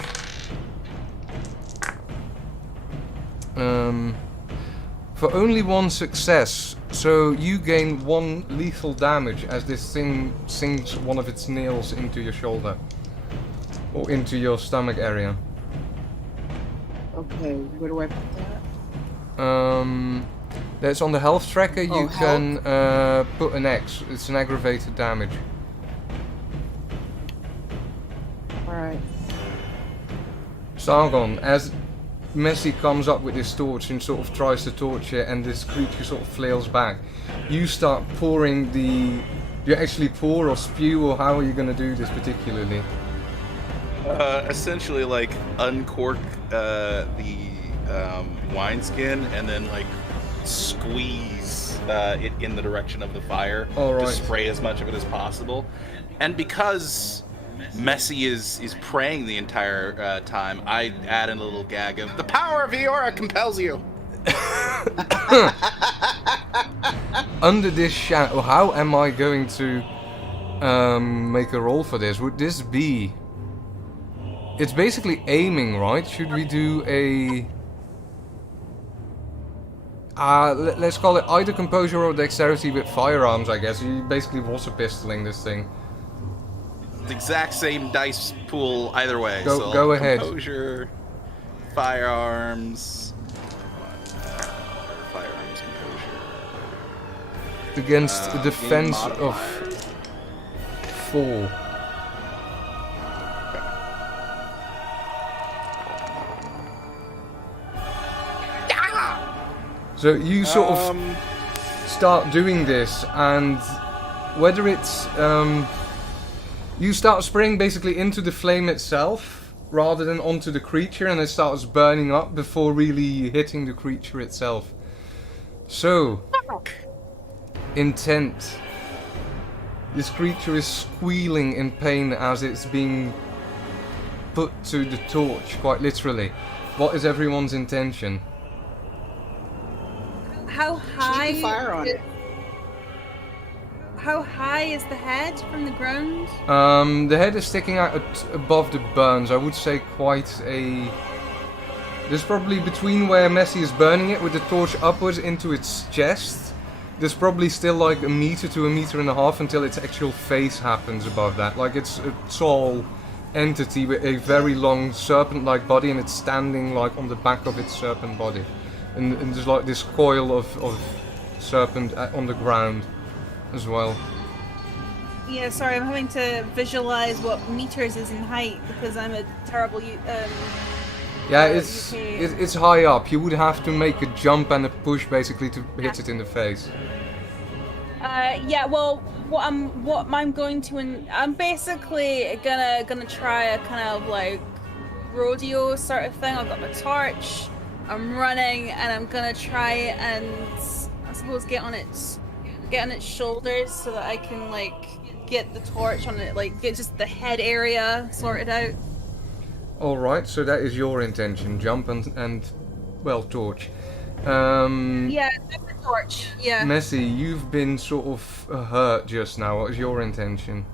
For only 1 success, so you gain 1 lethal damage as this thing sinks one of its nails into your shoulder or into your stomach area. Okay, where do I put that? That's on the health tracker. You health. can put an X. It's an aggravated damage. Alright. Sargon, as Messi comes up with this torch and sort of tries to torch it, and this creature sort of flails back, you start pouring the... Do you actually pour or spew, or how are you going to do this particularly? Essentially, like, uncork the wineskin and then, like, squeeze it in the direction of the fire to spray as much of it as possible. And because Messi is praying the entire time, I add in a little gag of, "The power of Eora compels you!" Under this shadow, how am I going to make a roll for this? Would this be... It's basically aiming, right? Should we do a... Let's call it either composure or dexterity with firearms, I guess. You basically water pistoling this thing. The exact same dice pool either way. Go ahead. Composure, firearms. Firearms, composure. Against a defense game of modifier. 4. So you sort of start doing this, and whether it's you start spraying basically into the flame itself rather than onto the creature, and it starts burning up before really hitting the creature itself. So, intent. This creature is squealing in pain as it's being put to the torch, quite literally. What is everyone's intention? How high? Keep the fire on it. How high is the head from the ground? The head is sticking out above the burns. I would say quite a... There's probably between where Messi is burning it with the torch upwards into its chest. There's probably still like a meter to a meter and a half until its actual face happens above that. Like it's a tall entity with a very long serpent-like body, and it's standing like on the back of its serpent body. And there's like this coil of serpent on the ground as well. Yeah, sorry, I'm having to visualize what meters is in height because I'm a terrible Yeah, it's UK. it's high up. You would have to make a jump and a push basically to hit it in the face. Yeah, well, what I'm going to, I'm basically gonna try a kind of like rodeo sort of thing. I've got my torch, I'm running, and I'm gonna try and I suppose get on its shoulders so that I can like get the torch on it, like get just the head area sorted out. Alright, so that is your intention. Jump and well, torch. Yeah, just the torch. Yeah. Messi, you've been sort of hurt just now. What is your intention?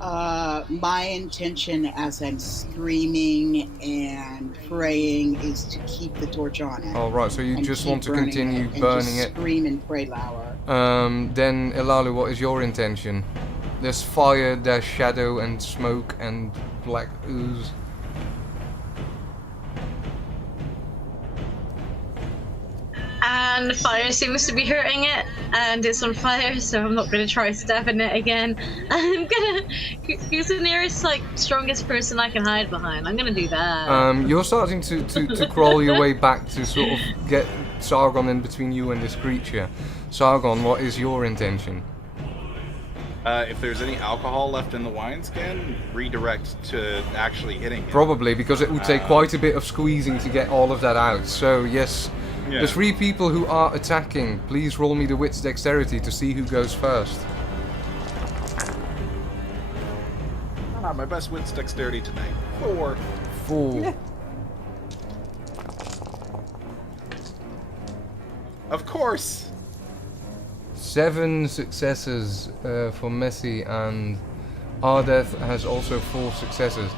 My intention as I'm screaming and praying is to keep the torch on it. Alright, so you and just keep want to burning continue it and burning just it. Scream and pray louder. Then Elalu, what is your intention? There's fire, there's shadow and smoke and black ooze. And fire seems to be hurting it, and it's on fire, so I'm not going to try stabbing it again. I'm gonna... Who's the nearest, like, strongest person I can hide behind? I'm gonna do that. You're starting to crawl your way back to sort of get Sargon in between you and this creature. Sargon, what is your intention? If there's any alcohol left in the wineskin, redirect to actually hitting it. Probably, because it would take quite a bit of squeezing to get all of that out. So, yes, Yeah. the 3 people who are attacking, please roll me the wit's dexterity to see who goes first. My best wit's dexterity tonight. 4. 4. Of course. 7 successes for Messi, and Ardeth has also 4 successes.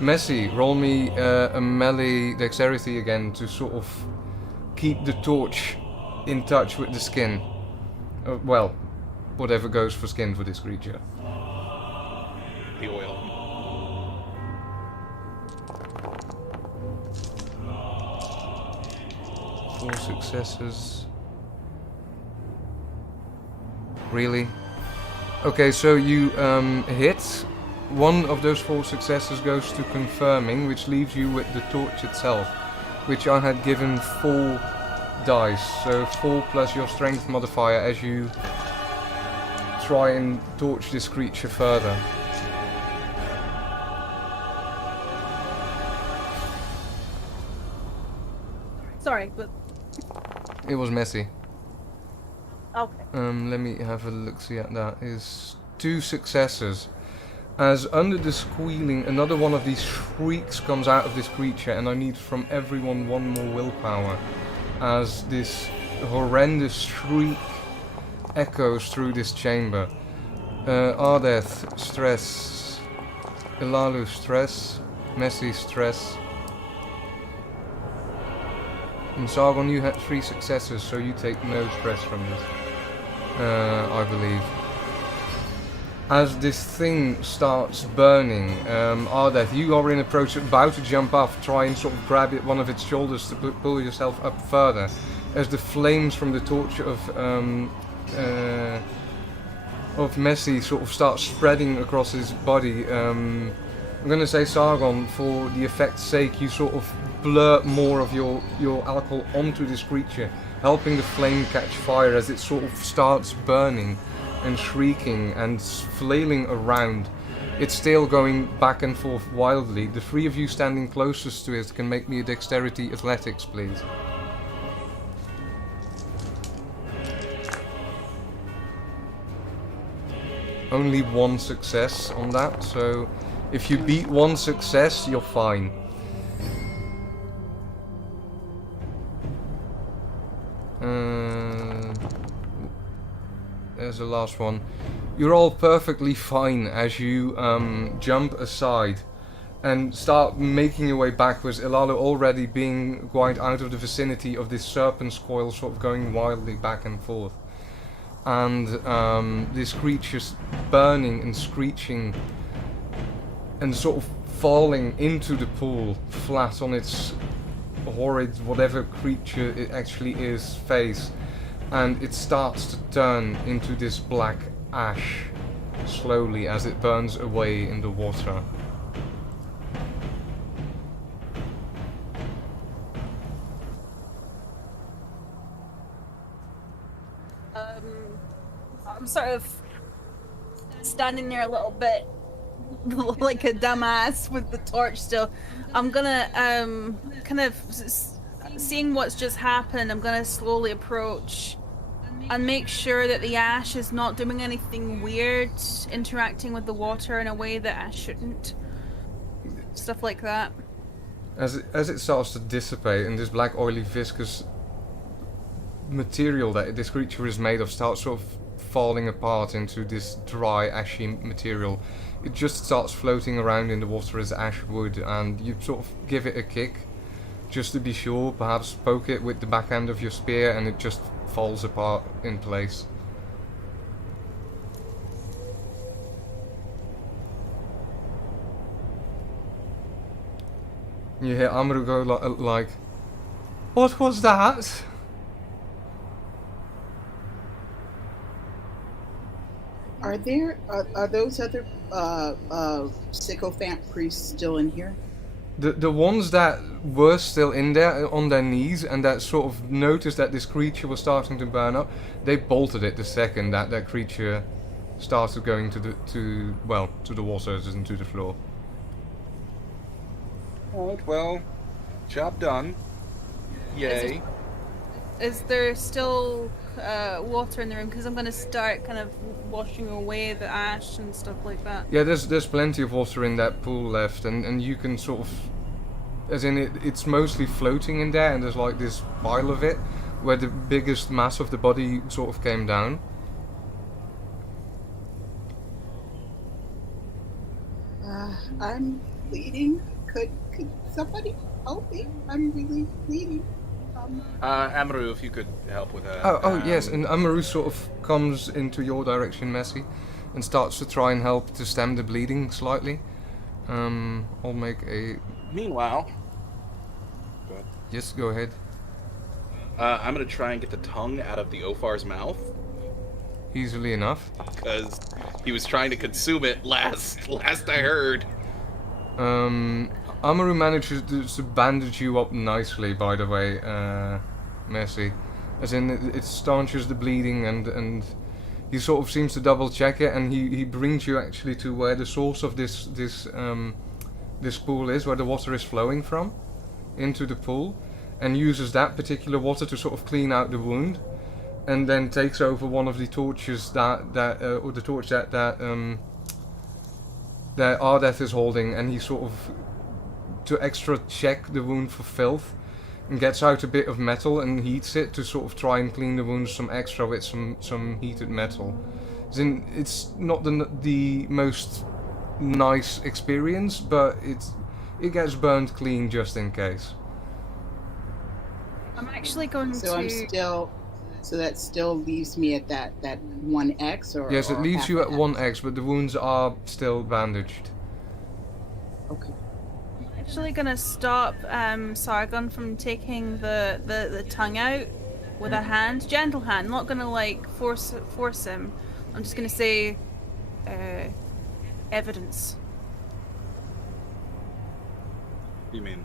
Messi, roll me a melee dexterity again to sort of keep the torch in touch with the skin. Well, whatever goes for skin for this creature. The oil. Four successes. Really? Okay, so you hit. One of those 4 successes goes to confirming, which leaves you with the torch itself, which I had given 4 dice. So 4 plus your strength modifier as you try and torch this creature further. Sorry, but It was messy. okay. Let me have a look see at that. Is 2 successes. As under the squealing, another one of these shrieks comes out of this creature, and I need from everyone 1 more willpower. As this horrendous shriek echoes through this chamber. Ardeth, stress. Ilalu, stress. Messi, stress. And Sargon, you had 3 successes, so you take no stress from this. I believe. As this thing starts burning, Ardeth, you are in approach, about to jump off, try and sort of grab one of its shoulders to pull yourself up further. As the flames from the torch of Messi sort of start spreading across his body, I'm gonna say, Sargon, for the effect's sake, you sort of blur more of your alcohol onto this creature, helping the flame catch fire as it sort of starts burning and shrieking and flailing around. Its tail going back and forth wildly. The 3 of you standing closest to it can make me a dexterity athletics, please. Only 1 success on that, so if you beat 1 success, you're fine. There's the last one. You're all perfectly fine as you jump aside and start making your way backwards. Ilalo already being quite out of the vicinity of this serpent's coil, sort of going wildly back and forth. And this creature's burning and screeching and sort of falling into the pool, flat on its horrid, whatever creature it actually is, face. And it starts to turn into this black ash slowly as it burns away in the water. I'm sort of standing there a little bit like a dumbass with the torch still. I'm gonna kind of seeing what's just happened, I'm gonna slowly approach and make sure that the ash is not doing anything weird, interacting with the water in a way that ash shouldn't. Stuff like that. As it starts to dissipate and this black oily viscous material that this creature is made of starts sort of falling apart into this dry ashy material, it just starts floating around in the water as ash would, and you sort of give it a kick just to be sure, perhaps poke it with the back end of your spear, and it just falls apart in place. You hear Amaru go like, "What was that?" Are those other sycophant priests still in here? The ones that were still in there on their knees and that sort of noticed that this creature was starting to burn up, they bolted it the second that creature started going to the waters and to the floor. Alright, well, job done. Yay. Is there still water in the room? Because I'm going to start kind of washing away the ash and stuff like that. Yeah, there's plenty of water in that pool left, and you can sort of, as in it's mostly floating in there, and there's like this pile of it where the biggest mass of the body sort of came down. I'm bleeding. Could somebody help me? I'm really bleeding. Amaru, if you could help with that. Oh yes, and Amaru sort of comes into your direction, Messi, and starts to try and help to stem the bleeding slightly. I'll make a... Meanwhile... Go ahead. Yes, go ahead. I'm going to try and get the tongue out of the Ophar's mouth. Easily enough. Because he was trying to consume it last I heard. Amaru manages to bandage you up nicely, by the way, Messi. As in, it staunches the bleeding, and he sort of seems to double check it, and he brings you actually to where the source of this pool is, where the water is flowing from, into the pool, and uses that particular water to sort of clean out the wound, and then takes over one of the torches that Ardeth is holding, and he sort of, to extra check the wound for filth, and gets out a bit of metal and heats it to sort of try and clean the wound some extra with some heated metal. As in, it's not the most nice experience, but it gets burned clean just in case. I'm actually going So to. so that still leaves me at that 1x or Yes, it or leaves half you an at 1x, but the wounds are still bandaged. Okay. Actually gonna stop Sargon from taking the tongue out with a hand, gentle hand. Not gonna like force him. I'm just gonna say, evidence. What do you mean?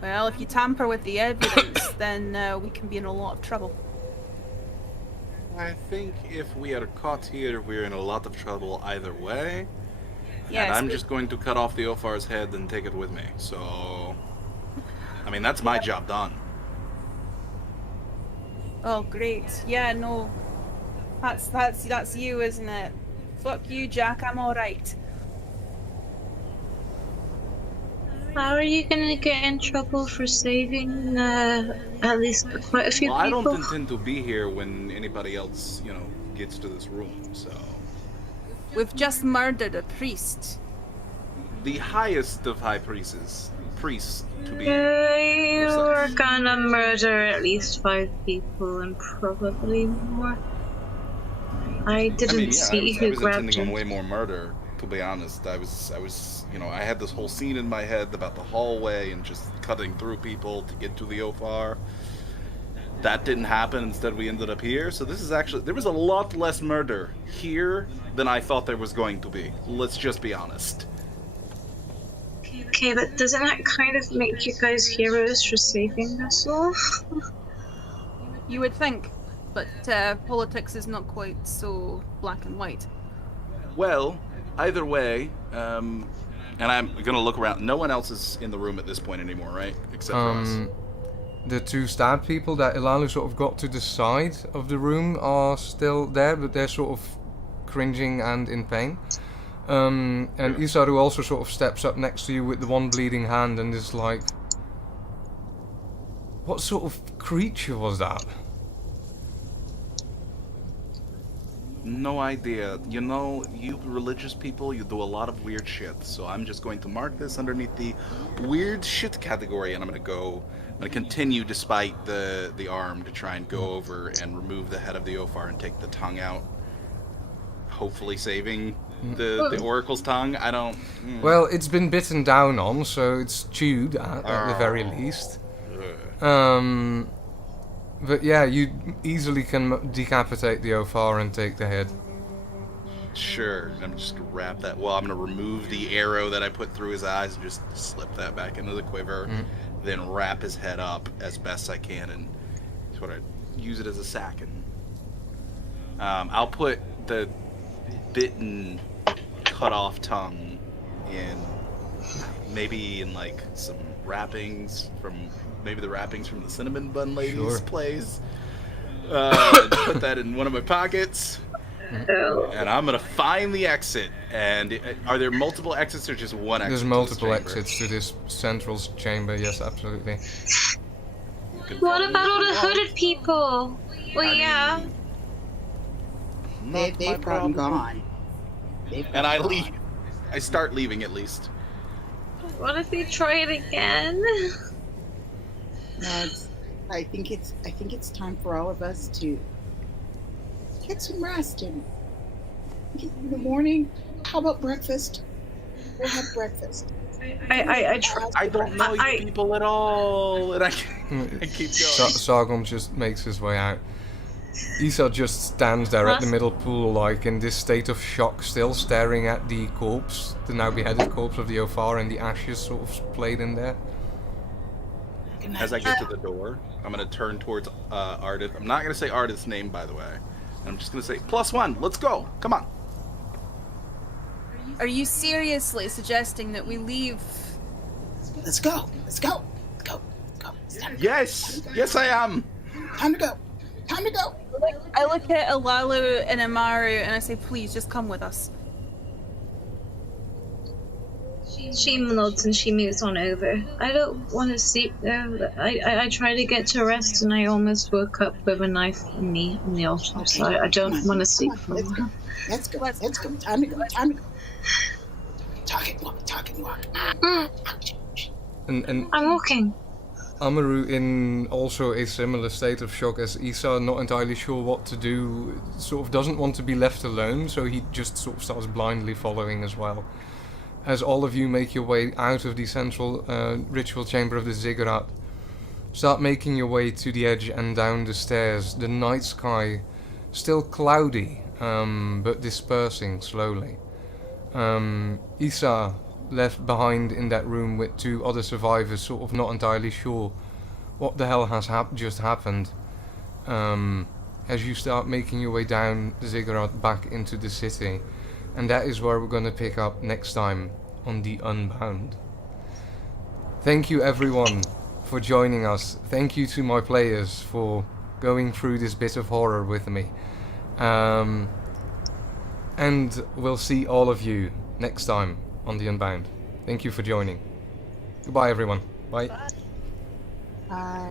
Well, if you tamper with the evidence, then we can be in a lot of trouble. I think if we are caught here, we're in a lot of trouble either way. Yes, And I'm but- just going to cut off the Ophar's head and take it with me. So, I mean, that's my job done. Oh, great. Yeah, no. That's you, isn't it? Fuck you, Jack. I'm all right. How are you gonna get in trouble for saving at least quite a few Well, I people? don't intend to be here when anybody else, gets to this room. So, We've just murdered a priest. the highest of high priests to be. You were gonna murder at least 5 people and probably more. I didn't see I who was grabbed intending on him. way more murder. To be honest, I was, I had this whole scene in my head about the hallway and just cutting through people to get to the Ophar. That didn't happen. Instead, we ended up here. So this is actually, there was a lot less murder here than I thought there was going to be. Let's just be honest. Okay, but doesn't that kind of make you guys heroes for saving us all? You would think, but politics is not quite so black and white. Well, either way, and I'm gonna look around. No one else is in the room at this point anymore, right? Except for us. The 2 stab people that Ilalu sort of got to the side of the room are still there, but they're sort of cringing and in pain. And Isaru also sort of steps up next to you with the one bleeding hand and is like, what sort of creature was that? No idea. You religious people, you do a lot of weird shit. So I'm just going to mark this underneath the weird shit category, and I'm gonna continue despite the arm to try and go over and remove the head of the Ophar and take the tongue out. Hopefully saving the Oracle's tongue. I don't... Well, it's been bitten down on, so it's chewed at the very least. But yeah, you easily can decapitate the Ophar and take the head. Sure. I'm just gonna wrap that... Well, I'm gonna remove the arrow that I put through his eyes and just slip that back into the quiver. Then wrap his head up as best I can and sort of use it as a sack. And I'll put the bitten, cut off tongue in like some wrappings from the cinnamon bun lady's place. Put that in one of my pockets. And I'm gonna find the exit. And are there multiple exits or just one exit? There's multiple exits to this central chamber, yes, absolutely. What about all the hooded people? Well, yeah. They've gotten gone. And I leave. I start leaving at least. What if we try it again? No, I think it's time for all of us to get some rest and in the morning. How about breakfast? We'll have breakfast. I don't know you people at all, and I keep going. Sargon just makes his way out. Isa just stands there at the middle pool, like in this state of shock, still staring at the corpse, the now beheaded corpse of the Ophar, and the ashes sort of splayed in there. As I get to the door, I'm going to turn towards Ardith. I'm not going to say Ardith's name, by the way. I'm just going to say, +1, let's go. Come on. Are you seriously suggesting that we leave? Let's go. Let's go. Let's go. Let's go. Yes, I am. Time to go. Time to go. I look at Ilalu and Amaru and I say, please, just come with us. She nods and she moves on over. I don't want to sleep there. I tried to get to rest and I almost woke up with a knife in me in the altar, so I don't want to sleep for a while. Let's go. Let's go. Time to go. Time to go. Talk and walk. And I'm walking. Amaru in also a similar state of shock as Isa, not entirely sure what to do, sort of doesn't want to be left alone, so he just sort of starts blindly following as well. As all of you make your way out of the central ritual chamber of the ziggurat, start making your way to the edge and down the stairs, the night sky still cloudy, but dispersing slowly. Isa, left behind in that room with 2 other survivors, sort of not entirely sure what the hell has just happened. As you start making your way down the ziggurat back into the city, and that is where we're going to pick up next time on the Unbound. Thank you everyone for joining us. Thank you to my players for going through this bit of horror with me. And we'll see all of you next time on the Unbound. Thank you for joining. Goodbye everyone. Bye. Bye.